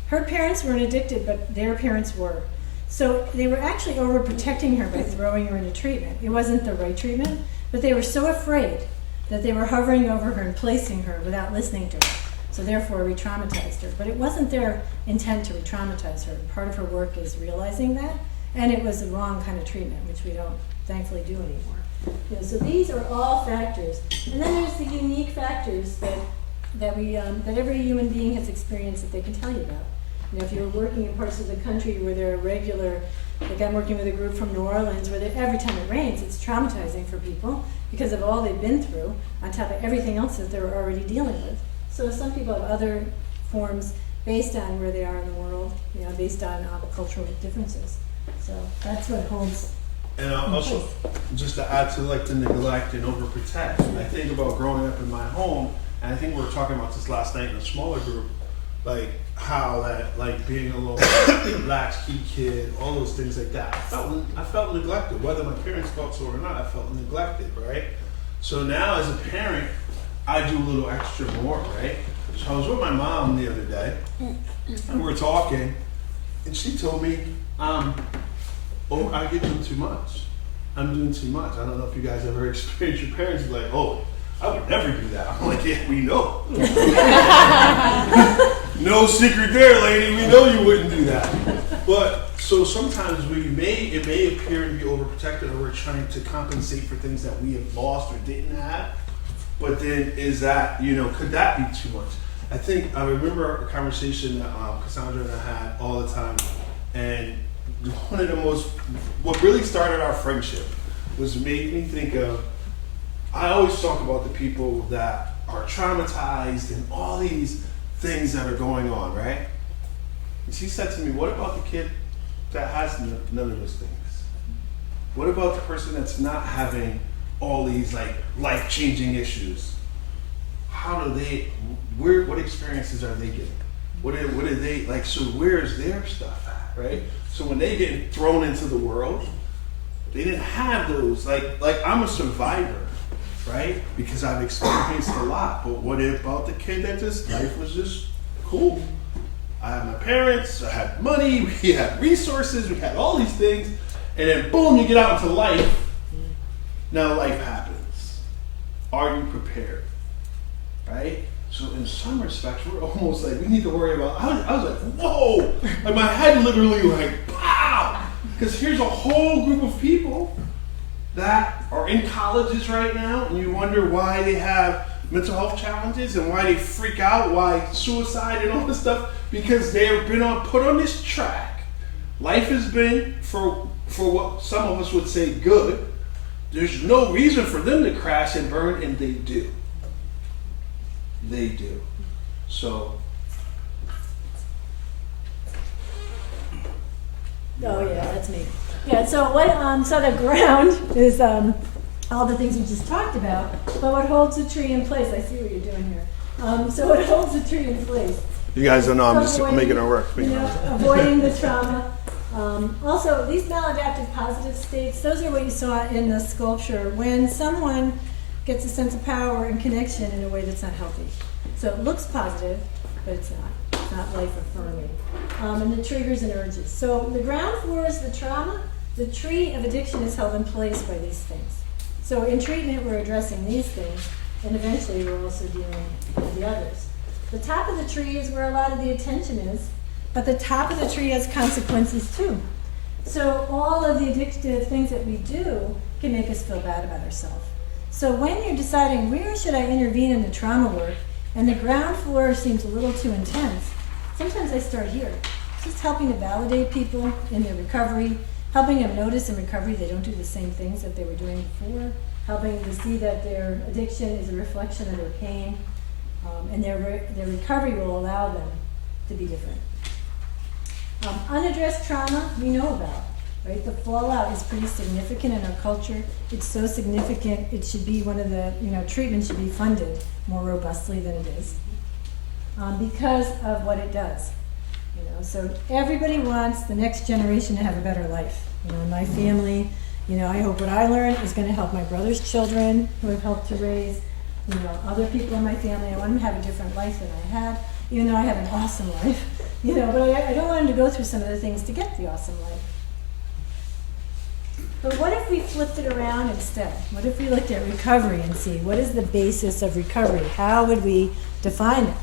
Her parents weren't addicted, but their parents were. So they were actually overprotecting her by throwing her into treatment. It wasn't the right treatment, but they were so afraid that they were hovering over her and placing her without listening to her. So therefore re-traumatized her. But it wasn't their intent to re-traumatize her. Part of her work is realizing that, and it was the wrong kind of treatment, which we don't thankfully do anymore. You know, so these are all factors. And then there's the unique factors that every human being has experienced that they can tell you about. You know, if you're working in parts of the country where there are regular, like I'm working with a group from New Orleans where every time it rains, it's traumatizing for people because of all they've been through on top of everything else that they're already dealing with. So some people have other forms based on where they are in the world, you know, based on cultural differences. So that's what holds. And also, just to add to like the neglect and overprotect, I think about growing up in my home, and I think we were talking about this last night in a smaller group, like how that, like being alone, latchkey kid, all those things like that. I felt neglected, whether my parents felt so or not. I felt neglected, right? So now as a parent, I do a little extra more, right? So I was with my mom the other day, and we're talking, and she told me, I get doing too much. I'm doing too much. I don't know if you guys ever experienced your parents be like, oh, I would never do that. I'm like, yeah, we know. No secret there, lady. We know you wouldn't do that. But so sometimes it may appear to be overprotected, or we're trying to compensate for things that we have lost or didn't have. But then is that, could that be too much? I remember a conversation that Cassandra and I had all the time, and one of the what really started our friendship was made me think of, I always talk about the people that are traumatized and all these things that are going on, right? And she said to me, what about the kid that has none of those things? What about the person that's not having all these life-changing issues? What experiences are they getting? What are they like? So where's their stuff at, right? So when they get thrown into the world, they didn't have those. Like I'm a survivor, right? Because I've experienced a lot. But what about the kid that life was just cool? I had my parents, I had money, we had resources, we had all these things, and then boom, you get out into life. Now life happens. Are you prepared? Right? So in some respects, we're almost like, we need to worry about, I was like, whoa! Like my head literally pow! Because here's a whole group of people that are in colleges right now, and you wonder why they have mental health challenges and why they freak out, why suicide and all this stuff, because they've been put on this track. Life has been, for what some of us would say, good. There's no reason for them to crash and burn, and they do. They do. So. Oh yeah, that's me. Yeah. So what? So the ground is all the things we just talked about. But what holds a tree in place? I see what you're doing here. So what holds a tree in place? You guys don't know. I'm just making it work. Avoiding the trauma. Also, these maladaptive positive states, those are what you saw in the sculpture when someone gets a sense of power and connection in a way that's not healthy. So it looks positive, but it's not. It's not life affirming. And the triggers and urges. So the ground floor is the trauma. The tree of addiction is held in place by these things. So in treatment, we're addressing these things, and eventually we're also dealing with the others. The top of the tree is where a lot of the attention is, but the top of the tree has consequences too. So all of the addictive things that we do can make us feel bad about ourselves. So when you're deciding where should I intervene in the trauma work, and the ground floor seems a little too intense, sometimes I start here. Just helping to validate people in their recovery, helping them notice in recovery they don't do the same things that they were doing before, helping to see that their addiction is a reflection of their pain, and their recovery will allow them to be different. Unaddressed trauma, we know about, right? The fallout is pretty significant in our culture. It's so significant, it should be one of the, treatment should be funded more robustly than it is because of what it does. So everybody wants the next generation to have a better life. My family, I hope what I learn is going to help my brother's children who I've helped to raise, other people in my family. I want them to have a different life than I had, even though I have an awesome life, but I don't want them to go through some of the things to get the awesome life. But what if we flipped it around instead? What if we looked at recovery and see what is the basis of recovery? How would we define it?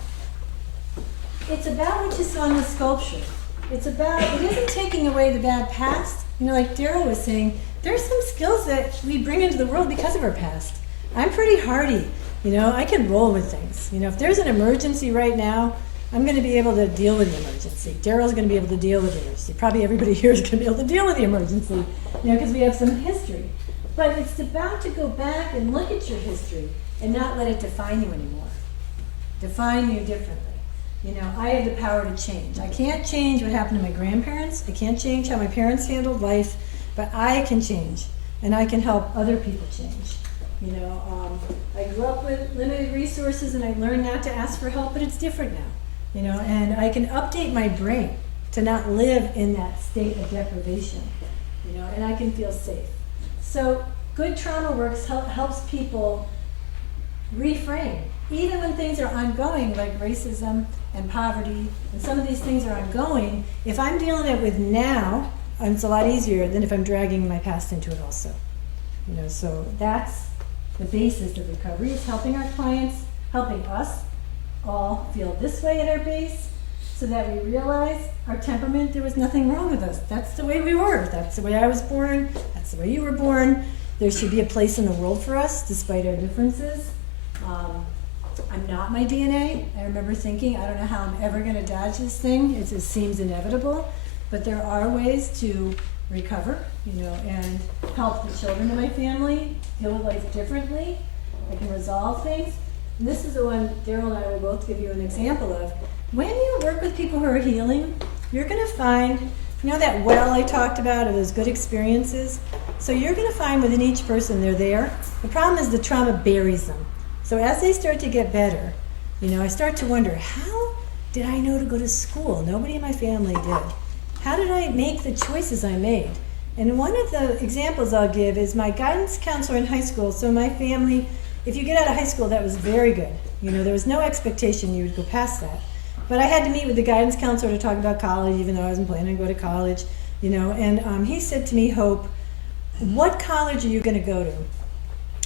It's about what you saw in the sculpture. It isn't taking away the bad past. Like Daryl was saying, there's some skills that we bring into the world because of our past. I'm pretty hardy. I can roll with things. If there's an emergency right now, I'm going to be able to deal with the emergency. Daryl's going to be able to deal with the emergency. Probably everybody here is going to be able to deal with the emergency, because we have some history. But it's about to go back and look at your history and not let it define you anymore. Define you differently. I have the power to change. I can't change what happened to my grandparents. I can't change how my parents handled life, but I can change, and I can help other people change. I grew up with limited resources, and I learned not to ask for help, but it's different now. And I can update my brain to not live in that state of deprivation, and I can feel safe. So good trauma works helps people reframe even when things are ongoing, like racism and poverty, and some of these things are ongoing, if I'm dealing it with now, it's a lot easier than if I'm dragging my past into it also. You know, so that's the basis of recovery, is helping our clients, helping us all feel this way at our base, so that we realize our temperament, there was nothing wrong with us. That's the way we were. That's the way I was born. That's the way you were born. There should be a place in the world for us, despite our differences. I'm not my DNA. I remember thinking, I don't know how I'm ever going to dodge this thing. It just seems inevitable. But there are ways to recover, you know, and help the children in my family deal with life differently. I can resolve things. And this is the one Daryl and I will both give you an example of. When you work with people who are healing, you're going to find, you know, that well I talked about of those good experiences? So you're going to find within each person they're there. The problem is the trauma buries them. So as they start to get better, you know, I start to wonder, how did I know to go to school? Nobody in my family did. How did I make the choices I made? And one of the examples I'll give is my guidance counselor in high school. So my family, if you get out of high school, that was very good. You know, there was no expectation you would go past that. But I had to meet with the guidance counselor to talk about college, even though I wasn't planning to go to college, you know. And he said to me, Hope, what college are you going to go to?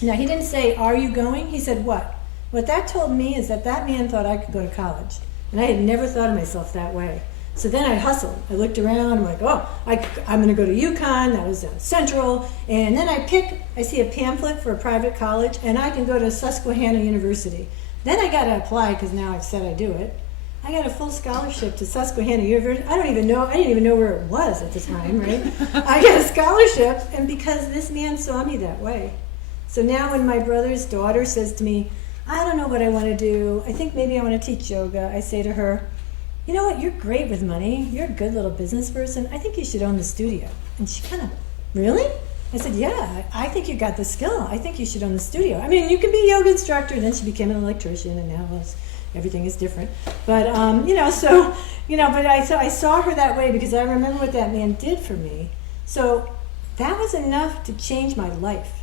Now, he didn't say, are you going? He said, what? What that told me is that that man thought I could go to college. And I had never thought of myself that way. So then I hustled. I looked around. I'm like, oh, I'm going to go to UConn. That was Central. And then I see a pamphlet for a private college, and I can go to Susquehanna University. Then I got to apply because now I've said I do it. I got a full scholarship to Susquehanna University. I didn't even know where it was at the time, right? I got a scholarship, and because this man saw me that way. So now when my brother's daughter says to me, I don't know what I want to do, I think maybe I want to teach yoga, I say to her, you know what, you're great with money, you're a good little business person, I think you should own the studio. And she kind of, really? I said, yeah, I think you got the skill, I think you should own the studio. I mean, you can be a yoga instructor, then she became an electrician, and now everything is different. But, but I saw her that way because I remember what that man did for me. So that was enough to change my life.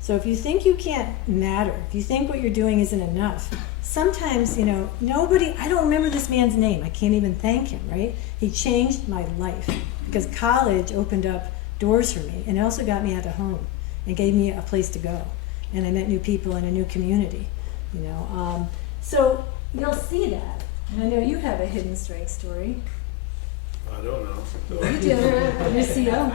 So if you think you can't matter, if you think what you're doing isn't enough, sometimes, you know, I don't remember this man's name. I can't even thank him, right? He changed my life because college opened up doors for me, and it also got me out of home and gave me a place to go. And I met new people in a new community, you know. So you'll see that. And I know you have a hidden strength story. I don't know. You do. Your CO.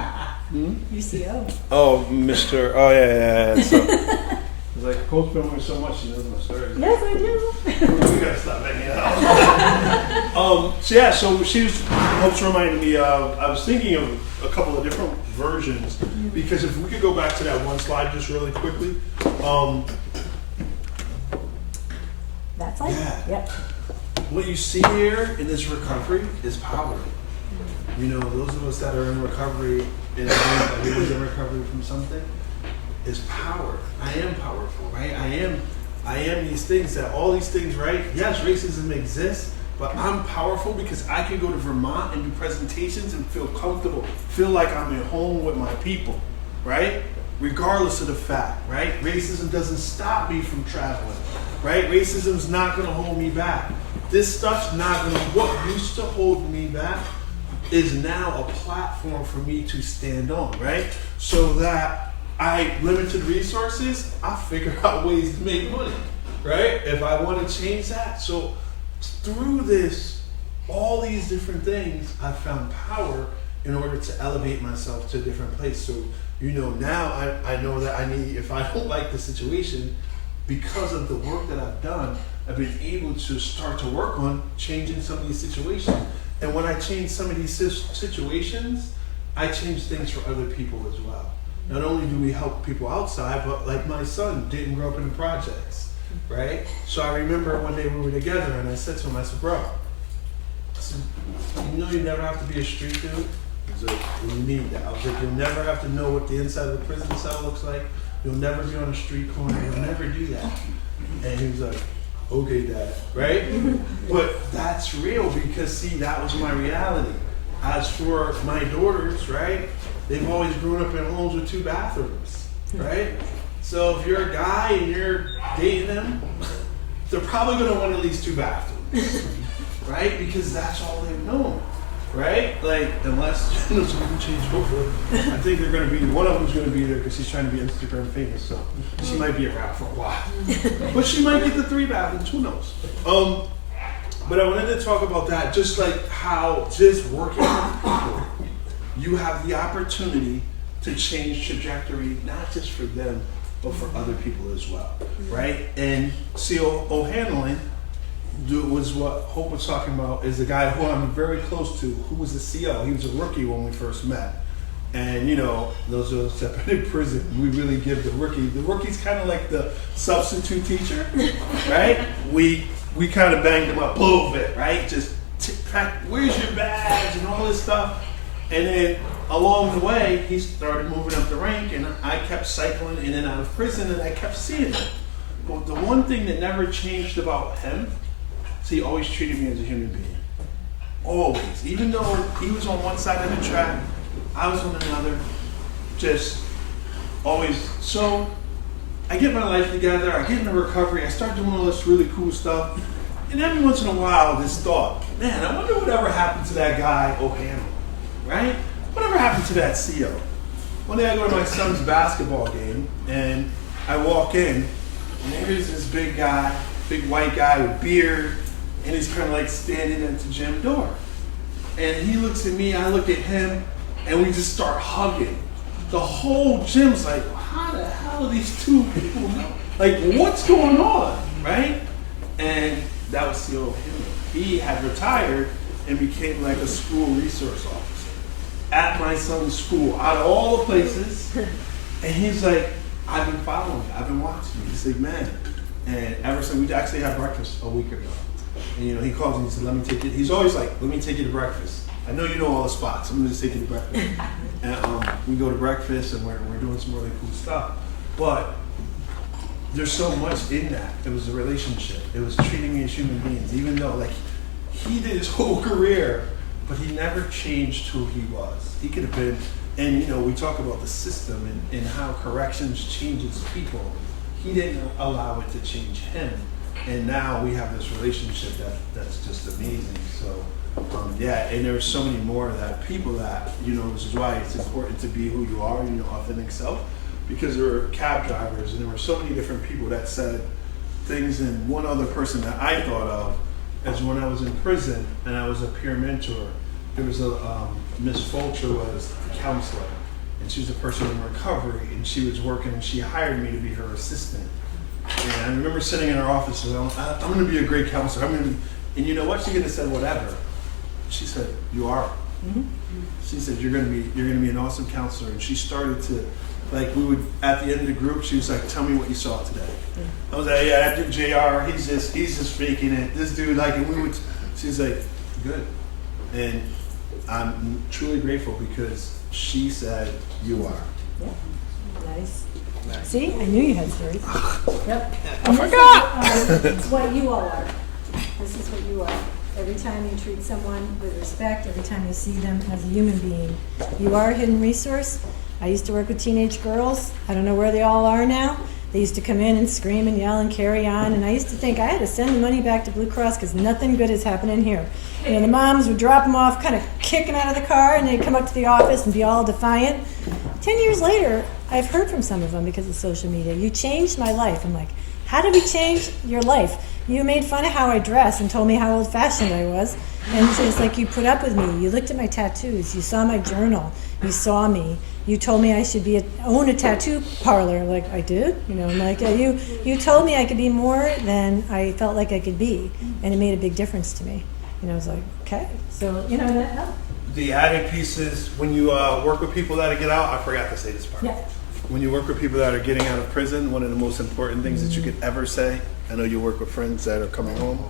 Your CO. Oh, Mr. Oh, yeah. So, it's like, Coach been with so much, she knows my story. Yes, I do. We gotta stop hanging out. So Hope's reminding me of, I was thinking of a couple of different versions, because if we could go back to that one slide just really quickly. That's like, yep. What you see here in this recovery is power. You know, those of us that are in recovery, and everyone's in recovery from something, is power. I am powerful, right? I am these things, that all these things, right? Yes, racism exists, but I'm powerful because I can go to Vermont and do presentations and feel comfortable, feel like I'm at home with my people, right? Regardless of the fact, right? Racism doesn't stop me from traveling, right? Racism's not gonna hold me back. This stuff's not gonna, what used to hold me back is now a platform for me to stand on, right? So that limited resources, I figure out ways to make money, right? If I want to change that. So through this, all these different things, I found power in order to elevate myself to a different place. So, you know, now I know that if I don't like the situation, because of the work that I've done, I've been able to start to work on changing some of these situations. And when I change some of these situations, I change things for other people as well. Not only do we help people outside, but like my son didn't grow up in the projects, right? So I remember one day we were together and I said to him, I said, bro, you know you never have to be a street dude? He's like, what do you mean that? I was like, you'll never have to know what the inside of the prison cell looks like. You'll never be on a street corner. You'll never do that. And he was like, okay, Dad, right? But that's real because, see, that was my reality. As for my daughters, right, they've always grown up in homes with 2 bathrooms, right? So if you're a guy and you're dating them, they're probably gonna want at least 2 bathrooms, right? Because that's all they've known, right? Like, unless something changed over, I think they're gonna be, one of them's gonna be there because she's trying to be Instagram famous, so she might be around for a while. But she might get the 3 bathrooms, who knows? But I wanted to talk about that, just like how just working with people, you have the opportunity to change trajectory, not just for them, but for other people as well, right? And CO O'Hanlon was what Hope was talking about, is a guy who I'm very close to, who was the CO. He was a rookie when we first met. And you know, those of us that have been in prison, we really give the rookie's kind of like the substitute teacher, right? We kind of banged him up a little bit, right? Just, where's your badge and all this stuff. And then along the way, he started moving up the rank, and I kept cycling in and out of prison, and I kept seeing him. But the one thing that never changed about him is he always treated me as a human being. Always. Even though he was on one side of the track, I was on another. Just always. So I get my life together, I get into recovery, I start doing all this really cool stuff, and every once in a while, this thought, man, I wonder whatever happened to that guy, O'Hanlon, right? Whatever happened to that CO? One day I go to my son's basketball game, and I walk in, and there's this big guy, big white guy with beard, and he's kind of like standing at the gym door. And he looks at me, I look at him, and we just start hugging. The whole gym's like, how the hell are these 2 people? Like, what's going on, right? And that was CO O'Hanlon. He had retired and became like a school resource officer at my son's school, out of all the places. And he's like, I've been following you, I've been watching you. He's like, man. And ever since, we actually had breakfast a week ago. And you know, he calls me, he said, let me take you. He's always like, let me take you to breakfast. I know you know all the spots, I'm gonna just take you to breakfast. And we go to breakfast, and we're doing some really cool stuff. But there's so much in that. It was a relationship. It was treating me as human beings, even though like he did his whole career, but he never changed who he was. He could have been, and you know, we talk about the system and how corrections changes people. He didn't allow it to change him. And now we have this relationship that's just amazing. So yeah, and there's so many more of that. People that, you know, this is why it's important to be who you are, your authentic self. Because there were cab drivers, and there were so many different people that said things. And one other person that I thought of is when I was in prison and I was a peer mentor. There was a Miss Fulcher was a counselor, and she was a person in recovery, and she was working, and she hired me to be her assistant. And I remember sitting in her office, and I'm going to be a great counselor. I'm going to be, and you know what? She could have said whatever. She said, "You are." Mm-hmm. She said, "You're going to be an awesome counselor." And she started to. Like, we would, at the end of the group, she was like, tell me what you saw today. I was like, yeah, that dude JR, he's just faking it. This dude, like, and we would, she's like, good. And I'm truly grateful because she said, you are. Yeah. Nice. See, I knew you had stories. Yep. I forgot. It's what you all are. This is what you are. Every time you treat someone with respect, every time you see them as a human being, you are a hidden resource. I used to work with teenage girls. I don't know where they all are now. They used to come in and scream and yell and carry on, and I used to think I had to send the money back to Blue Cross because nothing good is happening here. You know, the moms would drop them off kind of kicking out of the car, and they'd come up to the office and be all defiant. 10 years later, I've heard from some of them because of social media. You changed my life. I'm like, how did we change your life? You made fun of how I dress and told me how old-fashioned I was. And it's like you put up with me. You looked at my tattoos. You saw my journal. You saw me. You told me I should own a tattoo parlor. Like, I did? You know, like, you told me I could be more than I felt like I could be. And it made a big difference to me. And I was like, okay. So, you know, that helped. The added piece is when you work with people that get out, I forgot to say this part. Yeah. When you work with people that are getting out of prison, one of the most important things that you could ever say, I know you work with friends that are coming home,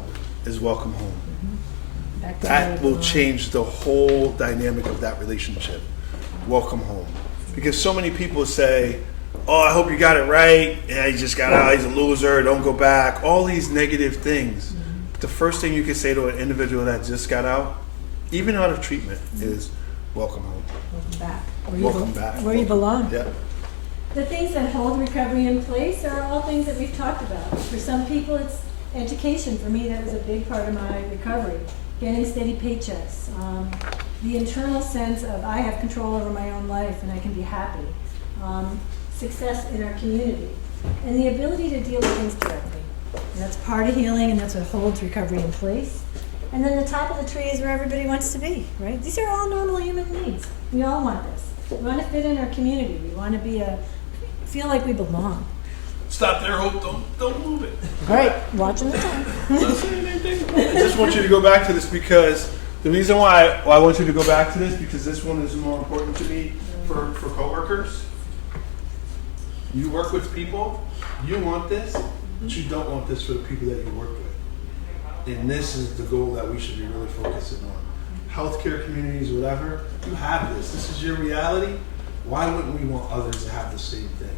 is welcome home. That will change the whole dynamic of that relationship. Welcome home. Because so many people say, oh, I hope you got it right. Yeah, he just got out. He's a loser. Don't go back. All these negative things. But the first thing you can say to an individual that just got out, even out of treatment, is welcome home. Welcome back. Welcome back. Where you belong. Yeah. The things that hold recovery in place are all things that we've talked about. For some people, it's education, for me, that was a big part of my recovery. Getting steady paychecks, the internal sense of I have control over my own life and I can be happy, success in our community, and the ability to deal with things directly. And that's part of healing, and that's what holds recovery in place. And then the top of the tree is where everybody wants to be, right? These are all normal human needs. We all want this. We want to fit in our community. We want to feel like we belong. Stop there, Hope. Don't move it. All right, watching the time. I just want you to go back to this because the reason why I want you to go back to this because this one is more important to me for coworkers. You work with people, you want this, but you don't want this for the people that you work with. And this is the goal that we should be really focusing on. Healthcare communities, whatever, you have this. This is your reality. Why wouldn't we want others to have the same thing?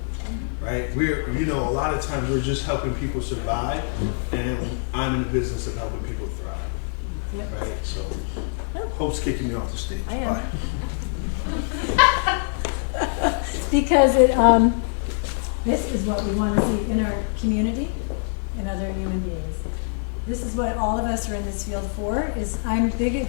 Right? A lot of times we're just helping people survive, and I'm in the business of helping people thrive. Yep. Right? So, Hope's kicking me off the stage. I am. Bye. Because this is what we want to see in our community and other human beings. This is what all of us are in this field for. It's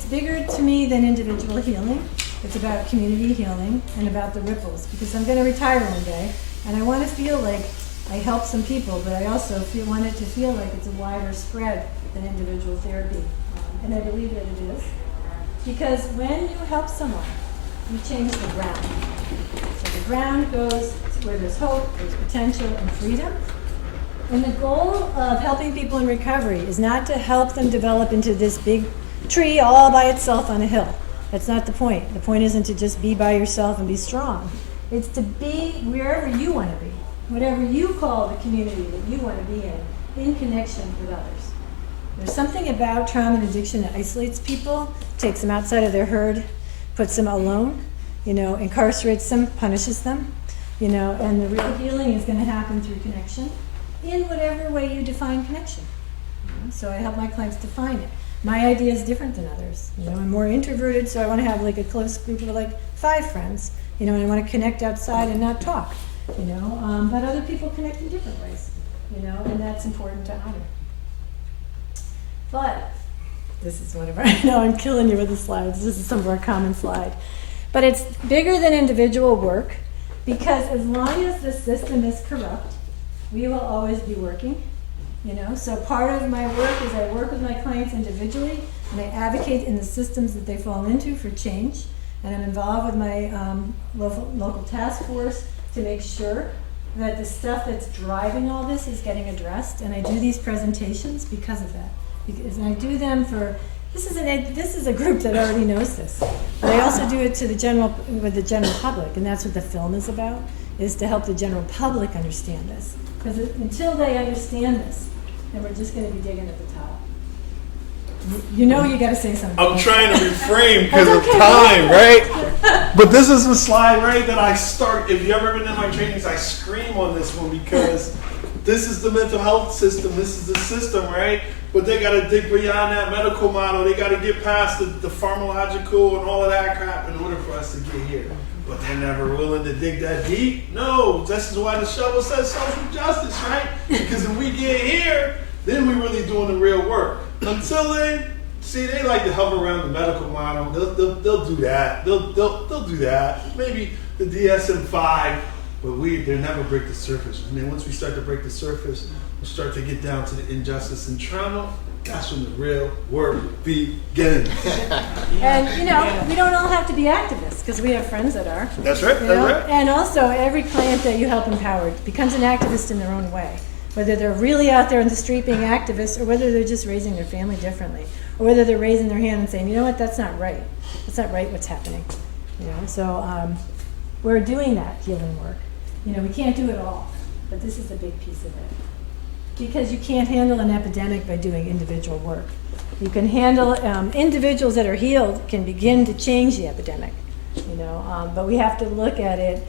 bigger to me than individual healing. It's about community healing and about the ripples. Because I'm going to retire one day, and I want to feel like I help some people, but I also want it to feel like it's a wider spread than individual therapy. And I believe that it is. Because when you help someone, you change the ground. So the ground goes where there's hope, there's potential, and freedom. And the goal of helping people in recovery is not to help them develop into this big tree all by itself on a hill. That's not the point. The point isn't to just be by yourself and be strong. It's to be wherever you want to be, whatever you call the community that you want to be in connection with others. There's something about trauma and addiction that isolates people, takes them outside of their herd, puts them alone, incarcerates them, punishes them, and the real healing is going to happen through connection in whatever way you define connection. So I help my clients define it. My idea is different than others. I'm more introverted, so I want to have like a close group of 5 friends, and I want to connect outside and not talk, but other people connect in different ways, and that's important to honor. But this is one of our, I know I'm killing you with the slides. This is some of our common slide. But it's bigger than individual work because as long as the system is corrupt, we will always be working, So part of my work is I work with my clients individually and I advocate in the systems that they fall into for change. And I'm involved with my local task force to make sure that the stuff that's driving all this is getting addressed. And I do these presentations because of that. And I do them for, this is a group that already knows this. But I also do it with the general public, and that's what the film is about, is to help the general public understand this. Because until they understand this, then we're just going to be digging at the top. You got to say something. I'm trying to refrain because of time, right? But this is the slide, right, that I start. If you ever been in my trainings, I scream on this one because this is the mental health system. This is the system, right? But they got to dig beyond that medical model. They got to get past the pharmacological and all of that crap in order for us to get here. But they're never willing to dig that deep. No, this is why the shovel says social justice, right? Because if we get here, then we're really doing the real work. Until then, see, they like to hover around the medical model. They'll do that. They'll do that. Maybe the DSM-5, but they never break the surface. And then once we start to break the surface, we'll start to get down to the injustice and trauma. That's when the real work begins. And we don't all have to be activists because we have friends that are. That's right. That's right. And also, every client that you help empower becomes an activist in their own way. Whether they're really out there in the street being activists, or whether they're just raising their family differently, or whether they're raising their hand and saying, you know what, that's not right. That's not right. What's happening? So we're doing that healing work. We can't do it all, but this is a big piece of it. Because you can't handle an epidemic by doing individual work. You can handle individuals that are healed can begin to change the epidemic, but we have to look at it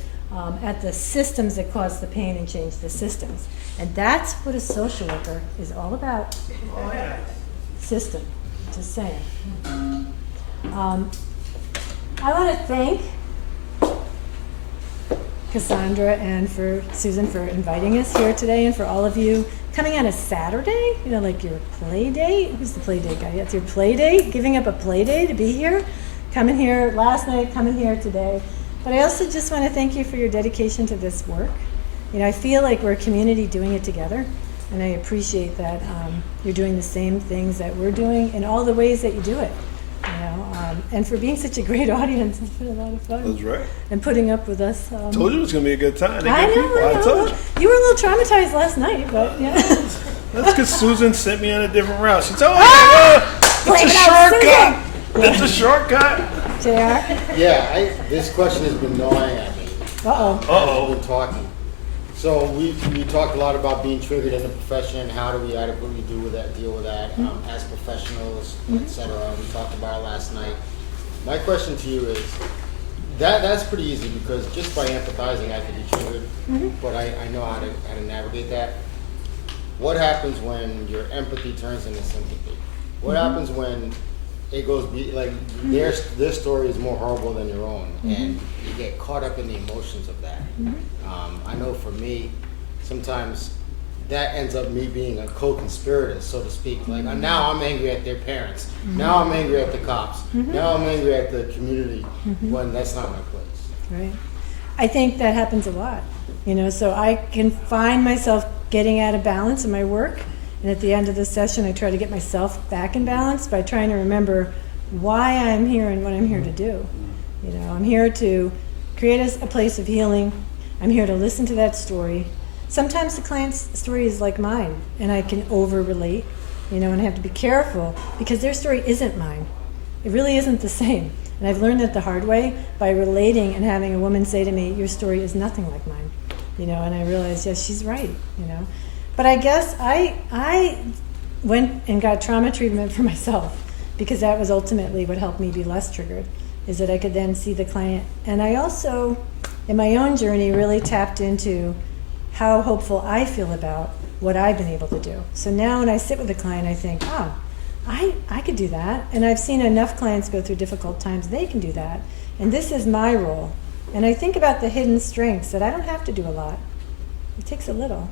at the systems that cause the pain and change the systems. And that's what a social worker is all about. Oh, yeah. System, just saying. I want to thank Cassandra and for Susan for inviting us here today, and for all of you coming on a Saturday, you know, like your play date. Who's the play date guy? That's your play date, giving up a play day to be here, coming here last night, coming here today. But I also just want to thank you for your dedication to this work. You know, I feel like we're a community doing it together, and I appreciate that you're doing the same things that we're doing in all the ways that you do it. You know, and for being such a great audience, it's been a lot of fun. That's right. And putting up with us. Told you it was gonna be a good time. I know. I told you. You were a little traumatized last night, but yeah. That's because Susan sent me on a different route. She told me, it's Blame a it on shortcut. It's a shortcut. JR? Yeah, this question has been gnawing at me. Uh-oh. We've been talking. So we talked a lot about being triggered in the profession, how do we adequately deal with that as professionals, etc. We talked about it last night. My question to you is, that's pretty easy because just by empathizing I can be triggered, but I know how to navigate that. What happens when your empathy turns into sympathy? What happens when it goes their story is more horrible than your own, and you get caught up in the emotions of that. I know for me, sometimes that ends up me being a co-conspirator, so to speak. Like now I'm angry at their parents. Now I'm angry at the cops. Now I'm angry at the community when that's not my place. Right. I think that happens a lot. You know, so I can find myself getting out of balance in my work. And at the end of the session, I try to get myself back in balance by trying to remember why I'm here and what I'm here to do. You know, I'm here to create a place of healing. I'm here to listen to that story. Sometimes the client's story is like mine, and I can over-relate, you know, and I have to be careful because their story isn't mine. It really isn't the same. And I've learned that the hard way by relating and having a woman say to me, your story is nothing like mine. You know, and I realized, yes, she's right, you know. But I guess I went and got trauma treatment for myself because that was ultimately what helped me be less triggered, is that I could then see the client. And I also, in my own journey, really tapped into how hopeful I feel about what I've been able to do. So now when I sit with a client, I think, I could do that. And I've seen enough clients go through difficult times, they can do that. And this is my role. And I think about the hidden strengths that I don't have to do a lot. It takes a little.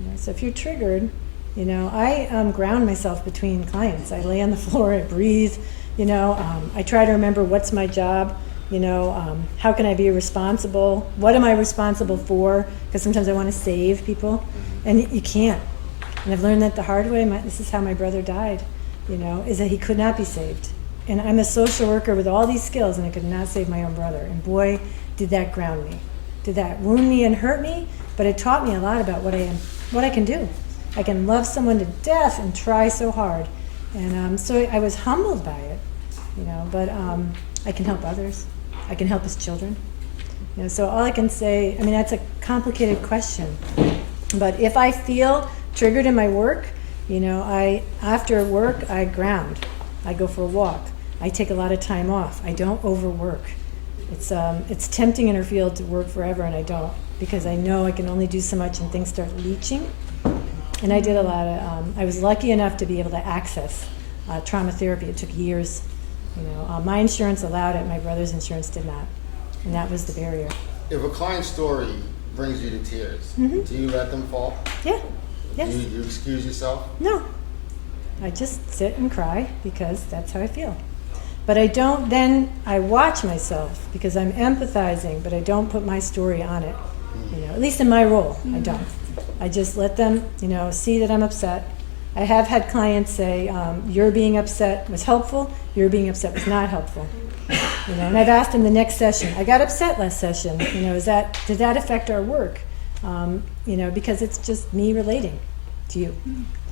You know, so if you're triggered, you know, I ground myself between clients. I lay on the floor, I breathe, you know, I try to remember what's my job, you know, how can I be responsible? What am I responsible for? Because sometimes I want to save people, and you can't. And I've learned that the hard way. This is how my brother died, you know, is that he could not be saved. And I'm a social worker with all these skills, and I could not save my own brother. And boy, did that ground me. Did that wound me and hurt me? But it taught me a lot about what I am, what I can do. I can love someone to death and try so hard. And so I was humbled by it, you know, but I can help others. I can help his children. You know, so all I can say, I mean, that's a complicated question. But if I feel triggered in my work, you know, after work, I ground. I go for a walk. I take a lot of time off. I don't overwork. It's tempting in our field to work forever, and I don't, because I know I can only do so much and things start leaching. And I did a lot of, I was lucky enough to be able to access trauma therapy. It took years. You know, my insurance allowed it, my brother's insurance did not. And that was the barrier. If a client's story brings you to tears, do you let them fall? Yeah, yes. Do you excuse yourself? No. I just sit and cry because that's how I feel. But I don't then, I watch myself because I'm empathizing, but I don't put my story on it. You know, at least in my role, I don't. I just let them, you know, see that I'm upset. I have had clients say, your being upset was helpful, your being upset was not helpful. You know, and I've asked in the next session, I got upset last session, you know, did that affect our work? You know, because it's just me relating to you.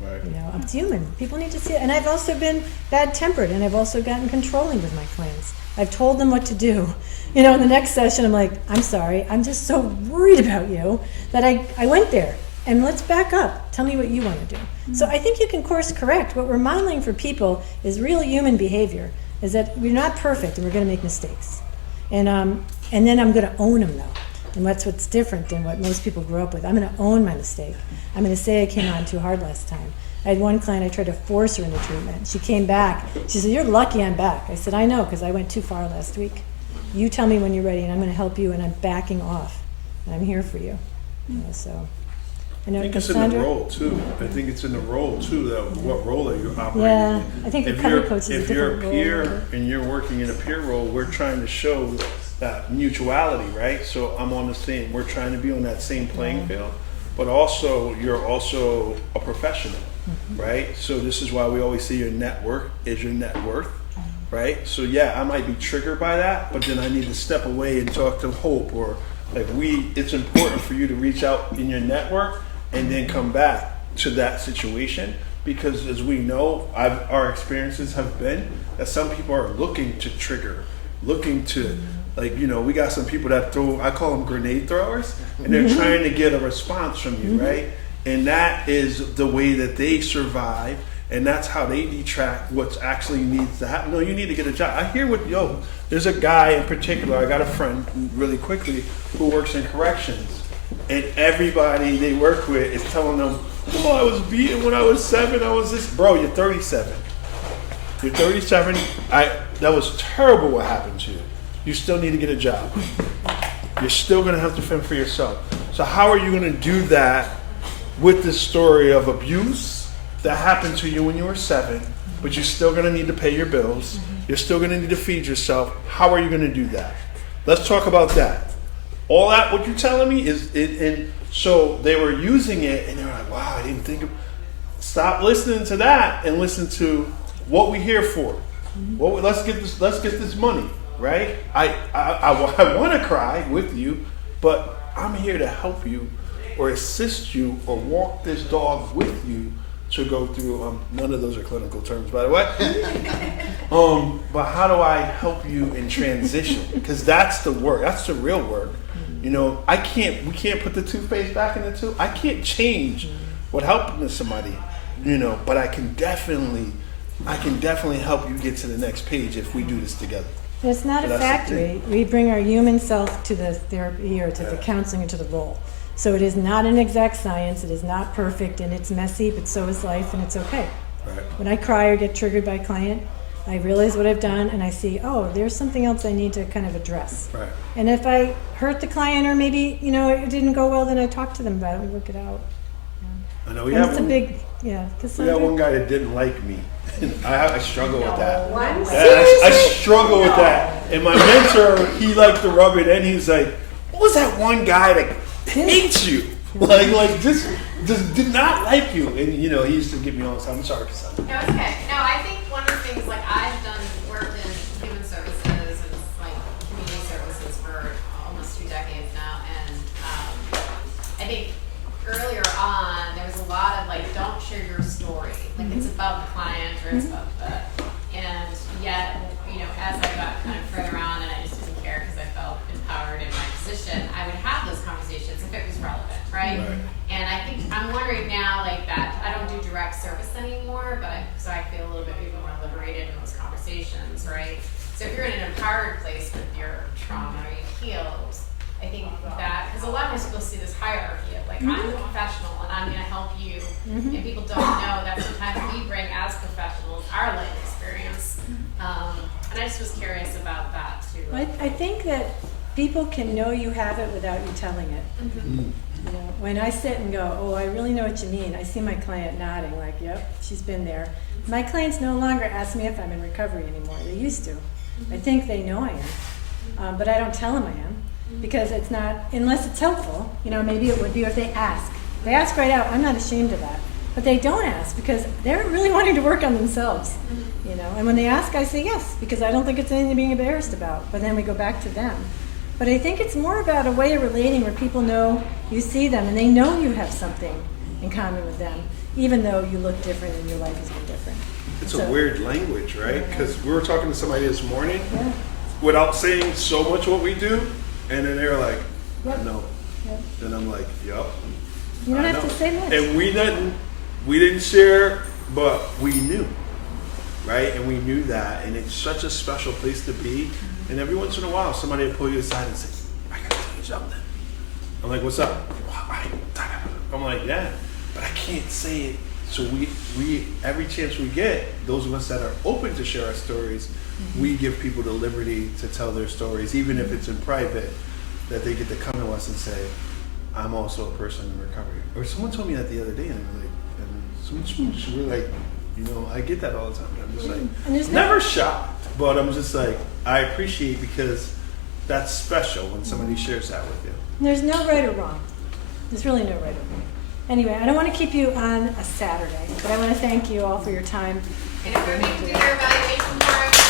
Right. You know, I'm human. People need to see it. And I've also been bad-tempered, and I've also gotten controlling with my clients. I've told them what to do. You know, in the next session, I'm like, I'm sorry, I'm just so worried about you that I went there. And let's back up. Tell me what you want to do. Mm-hmm. So I think you can course correct. What we're modeling for people is real human behavior, is that we're not perfect and we're going to make mistakes. And then I'm going to own them, though. And that's what's different than what most people grew up with. I'm going to own my mistake. I'm going to say I came on too hard last time. I had one client, I tried to force her into treatment. She came back. She said, you're lucky I'm back. I said, I know, because I went too far last week. You tell me when you're ready, and I'm going to help you, and I'm backing off. And I'm here for you. You know, so I know I think it's in the Cassandra. role too. I think it's in the role too, that what role are you operating Yeah, in? I think the If cover you're- coach is a If you're a different peer role. and you're working in a peer role, we're trying to show that mutuality, right? So I'm on the same, we're trying to be on that same playing field, but also you're also a professional, right? So this is why we always say your network is your net worth, right? So yeah, I might be triggered by that, but then I need to step away and talk to Hope, or like it's important for you to reach out in your network and then come back to that situation, because as we know, our experiences have been that some people are looking to trigger, looking to, like, you know, we got some people that throw, I call them grenade throwers, and they're trying to get a response from you, right? And that is the way that they survive, and that's how they detract what's actually needs to happen. No, you need to get a job. I hear there's a guy in particular, I got a friend really quickly who works in corrections, and everybody they work with is telling them, oh, I was beaten when I was 7, I was this. Bro, you're 37. You're 37. That was terrible what happened to you. You still need to get a job. You're still going to have to fend for yourself. So how are you going to do that with this story of abuse that happened to you when you were 7, but you're still going to need to pay your bills? You're still going to need to feed yourself. How are you going to do that? Let's talk about that. All that, what you're telling me is, and so they were using it, and they were like, wow, I didn't think of. Stop listening to that and listen to what we're here for. Let's get this money, right? I want to cry with you, but I'm here to help you or assist you or walk this dog with you to go through, none of those are clinical terms, by the way. But how do I help you in transition? Because that's the work, that's the real work. You know, we can't put the toothpaste back in the tube. I can't change what helping somebody, you know, but I can definitely help you get to the next page if we do this together. It's not a That's the factory. We bring our human self to the therapy or to the counseling or to the role. So it is not an exact science. It is not perfect, and it's messy, but so is life, and it's okay. Right. When I cry or get triggered by a client, I realize what I've done, and I see, oh, there's something else I need to kind of address. Right. And if I hurt the client, or maybe, you know, it didn't go well, then I talk to them about it. We work it out. I know we And have it's a big, yeah. we Cassandra? got one guy that didn't like me. I struggle with that. One? I struggle with that. And my mentor, he liked to rub it in. He's like, what was that one guy that hates you? Like just did not like you. And you know, he used to give me all the time. I'm sorry, Cassandra. No, it's okay. No, I think one of the things, like, I've worked in human services and like community services for almost 2 decades now, and I think earlier on there was a lot of like, don't share your story, like it's about the client or it's about and yet, you know, as I got kind of further on and I just didn't care because I felt empowered in my position, I would have those conversations if it was relevant, right? And I think I'm wondering now, like, that I don't do direct service anymore, but so I feel a little bit even more liberated in those conversations, right? So if you're in an empowered place with your trauma or you've healed, I think that, because a lot of times people see this hierarchy of like, I'm a professional and I'm going to help you, and people don't know that sometimes we bring as professionals our life experience, and I just was curious about that too. I think that people can know you have it without you telling it. You know, when I sit and go, oh, I really know what you mean, I see my client nodding like, yep, she's been there. My clients no longer ask me if I'm in recovery anymore. They used to. I think they know I am, but I don't tell them I am, because it's not, unless it's helpful, you know, maybe it would be if they ask. They ask right out, I'm not ashamed of that. But they don't ask because they're really wanting to work on themselves, you know. And when they ask, I say yes, because I don't think it's anything to be embarrassed about. But then we go back to them. But I think it's more about a way of relating where people know you see them and they know you have something in common with them, even though you look different and your life has been different. It's So- a weird language, right? Because we were talking to somebody this morning Yeah. without saying so much what we do, and then they're like, Yep. no. Yep. And I'm like, yup. You don't I have know. to say much. And we didn't share, but we knew, right? And we knew that, and it's such a special place to be. And every once in a while, somebody will pull you aside and say, I gotta tell you something. I'm like, what's up? I'm like, yeah, but I can't say it. So we every chance we get, those of us that are open to share our stories, we give people the liberty to tell their stories, even if it's in private, that they get to come to us and say, I'm also a person in recovery. Or someone told me that the other day, and they were like, and someone just really like, you know, I get that all the time. I'm just like, And there's never shocked, but I'm just like, I appreciate because that's special when somebody shares that with you. There's no right or wrong. There's really no right or wrong. Anyway, I don't want to keep you on a Saturday, but I want to thank you all for your time. And if we're going to do your evaluation for us,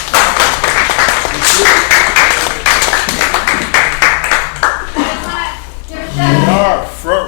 We are first.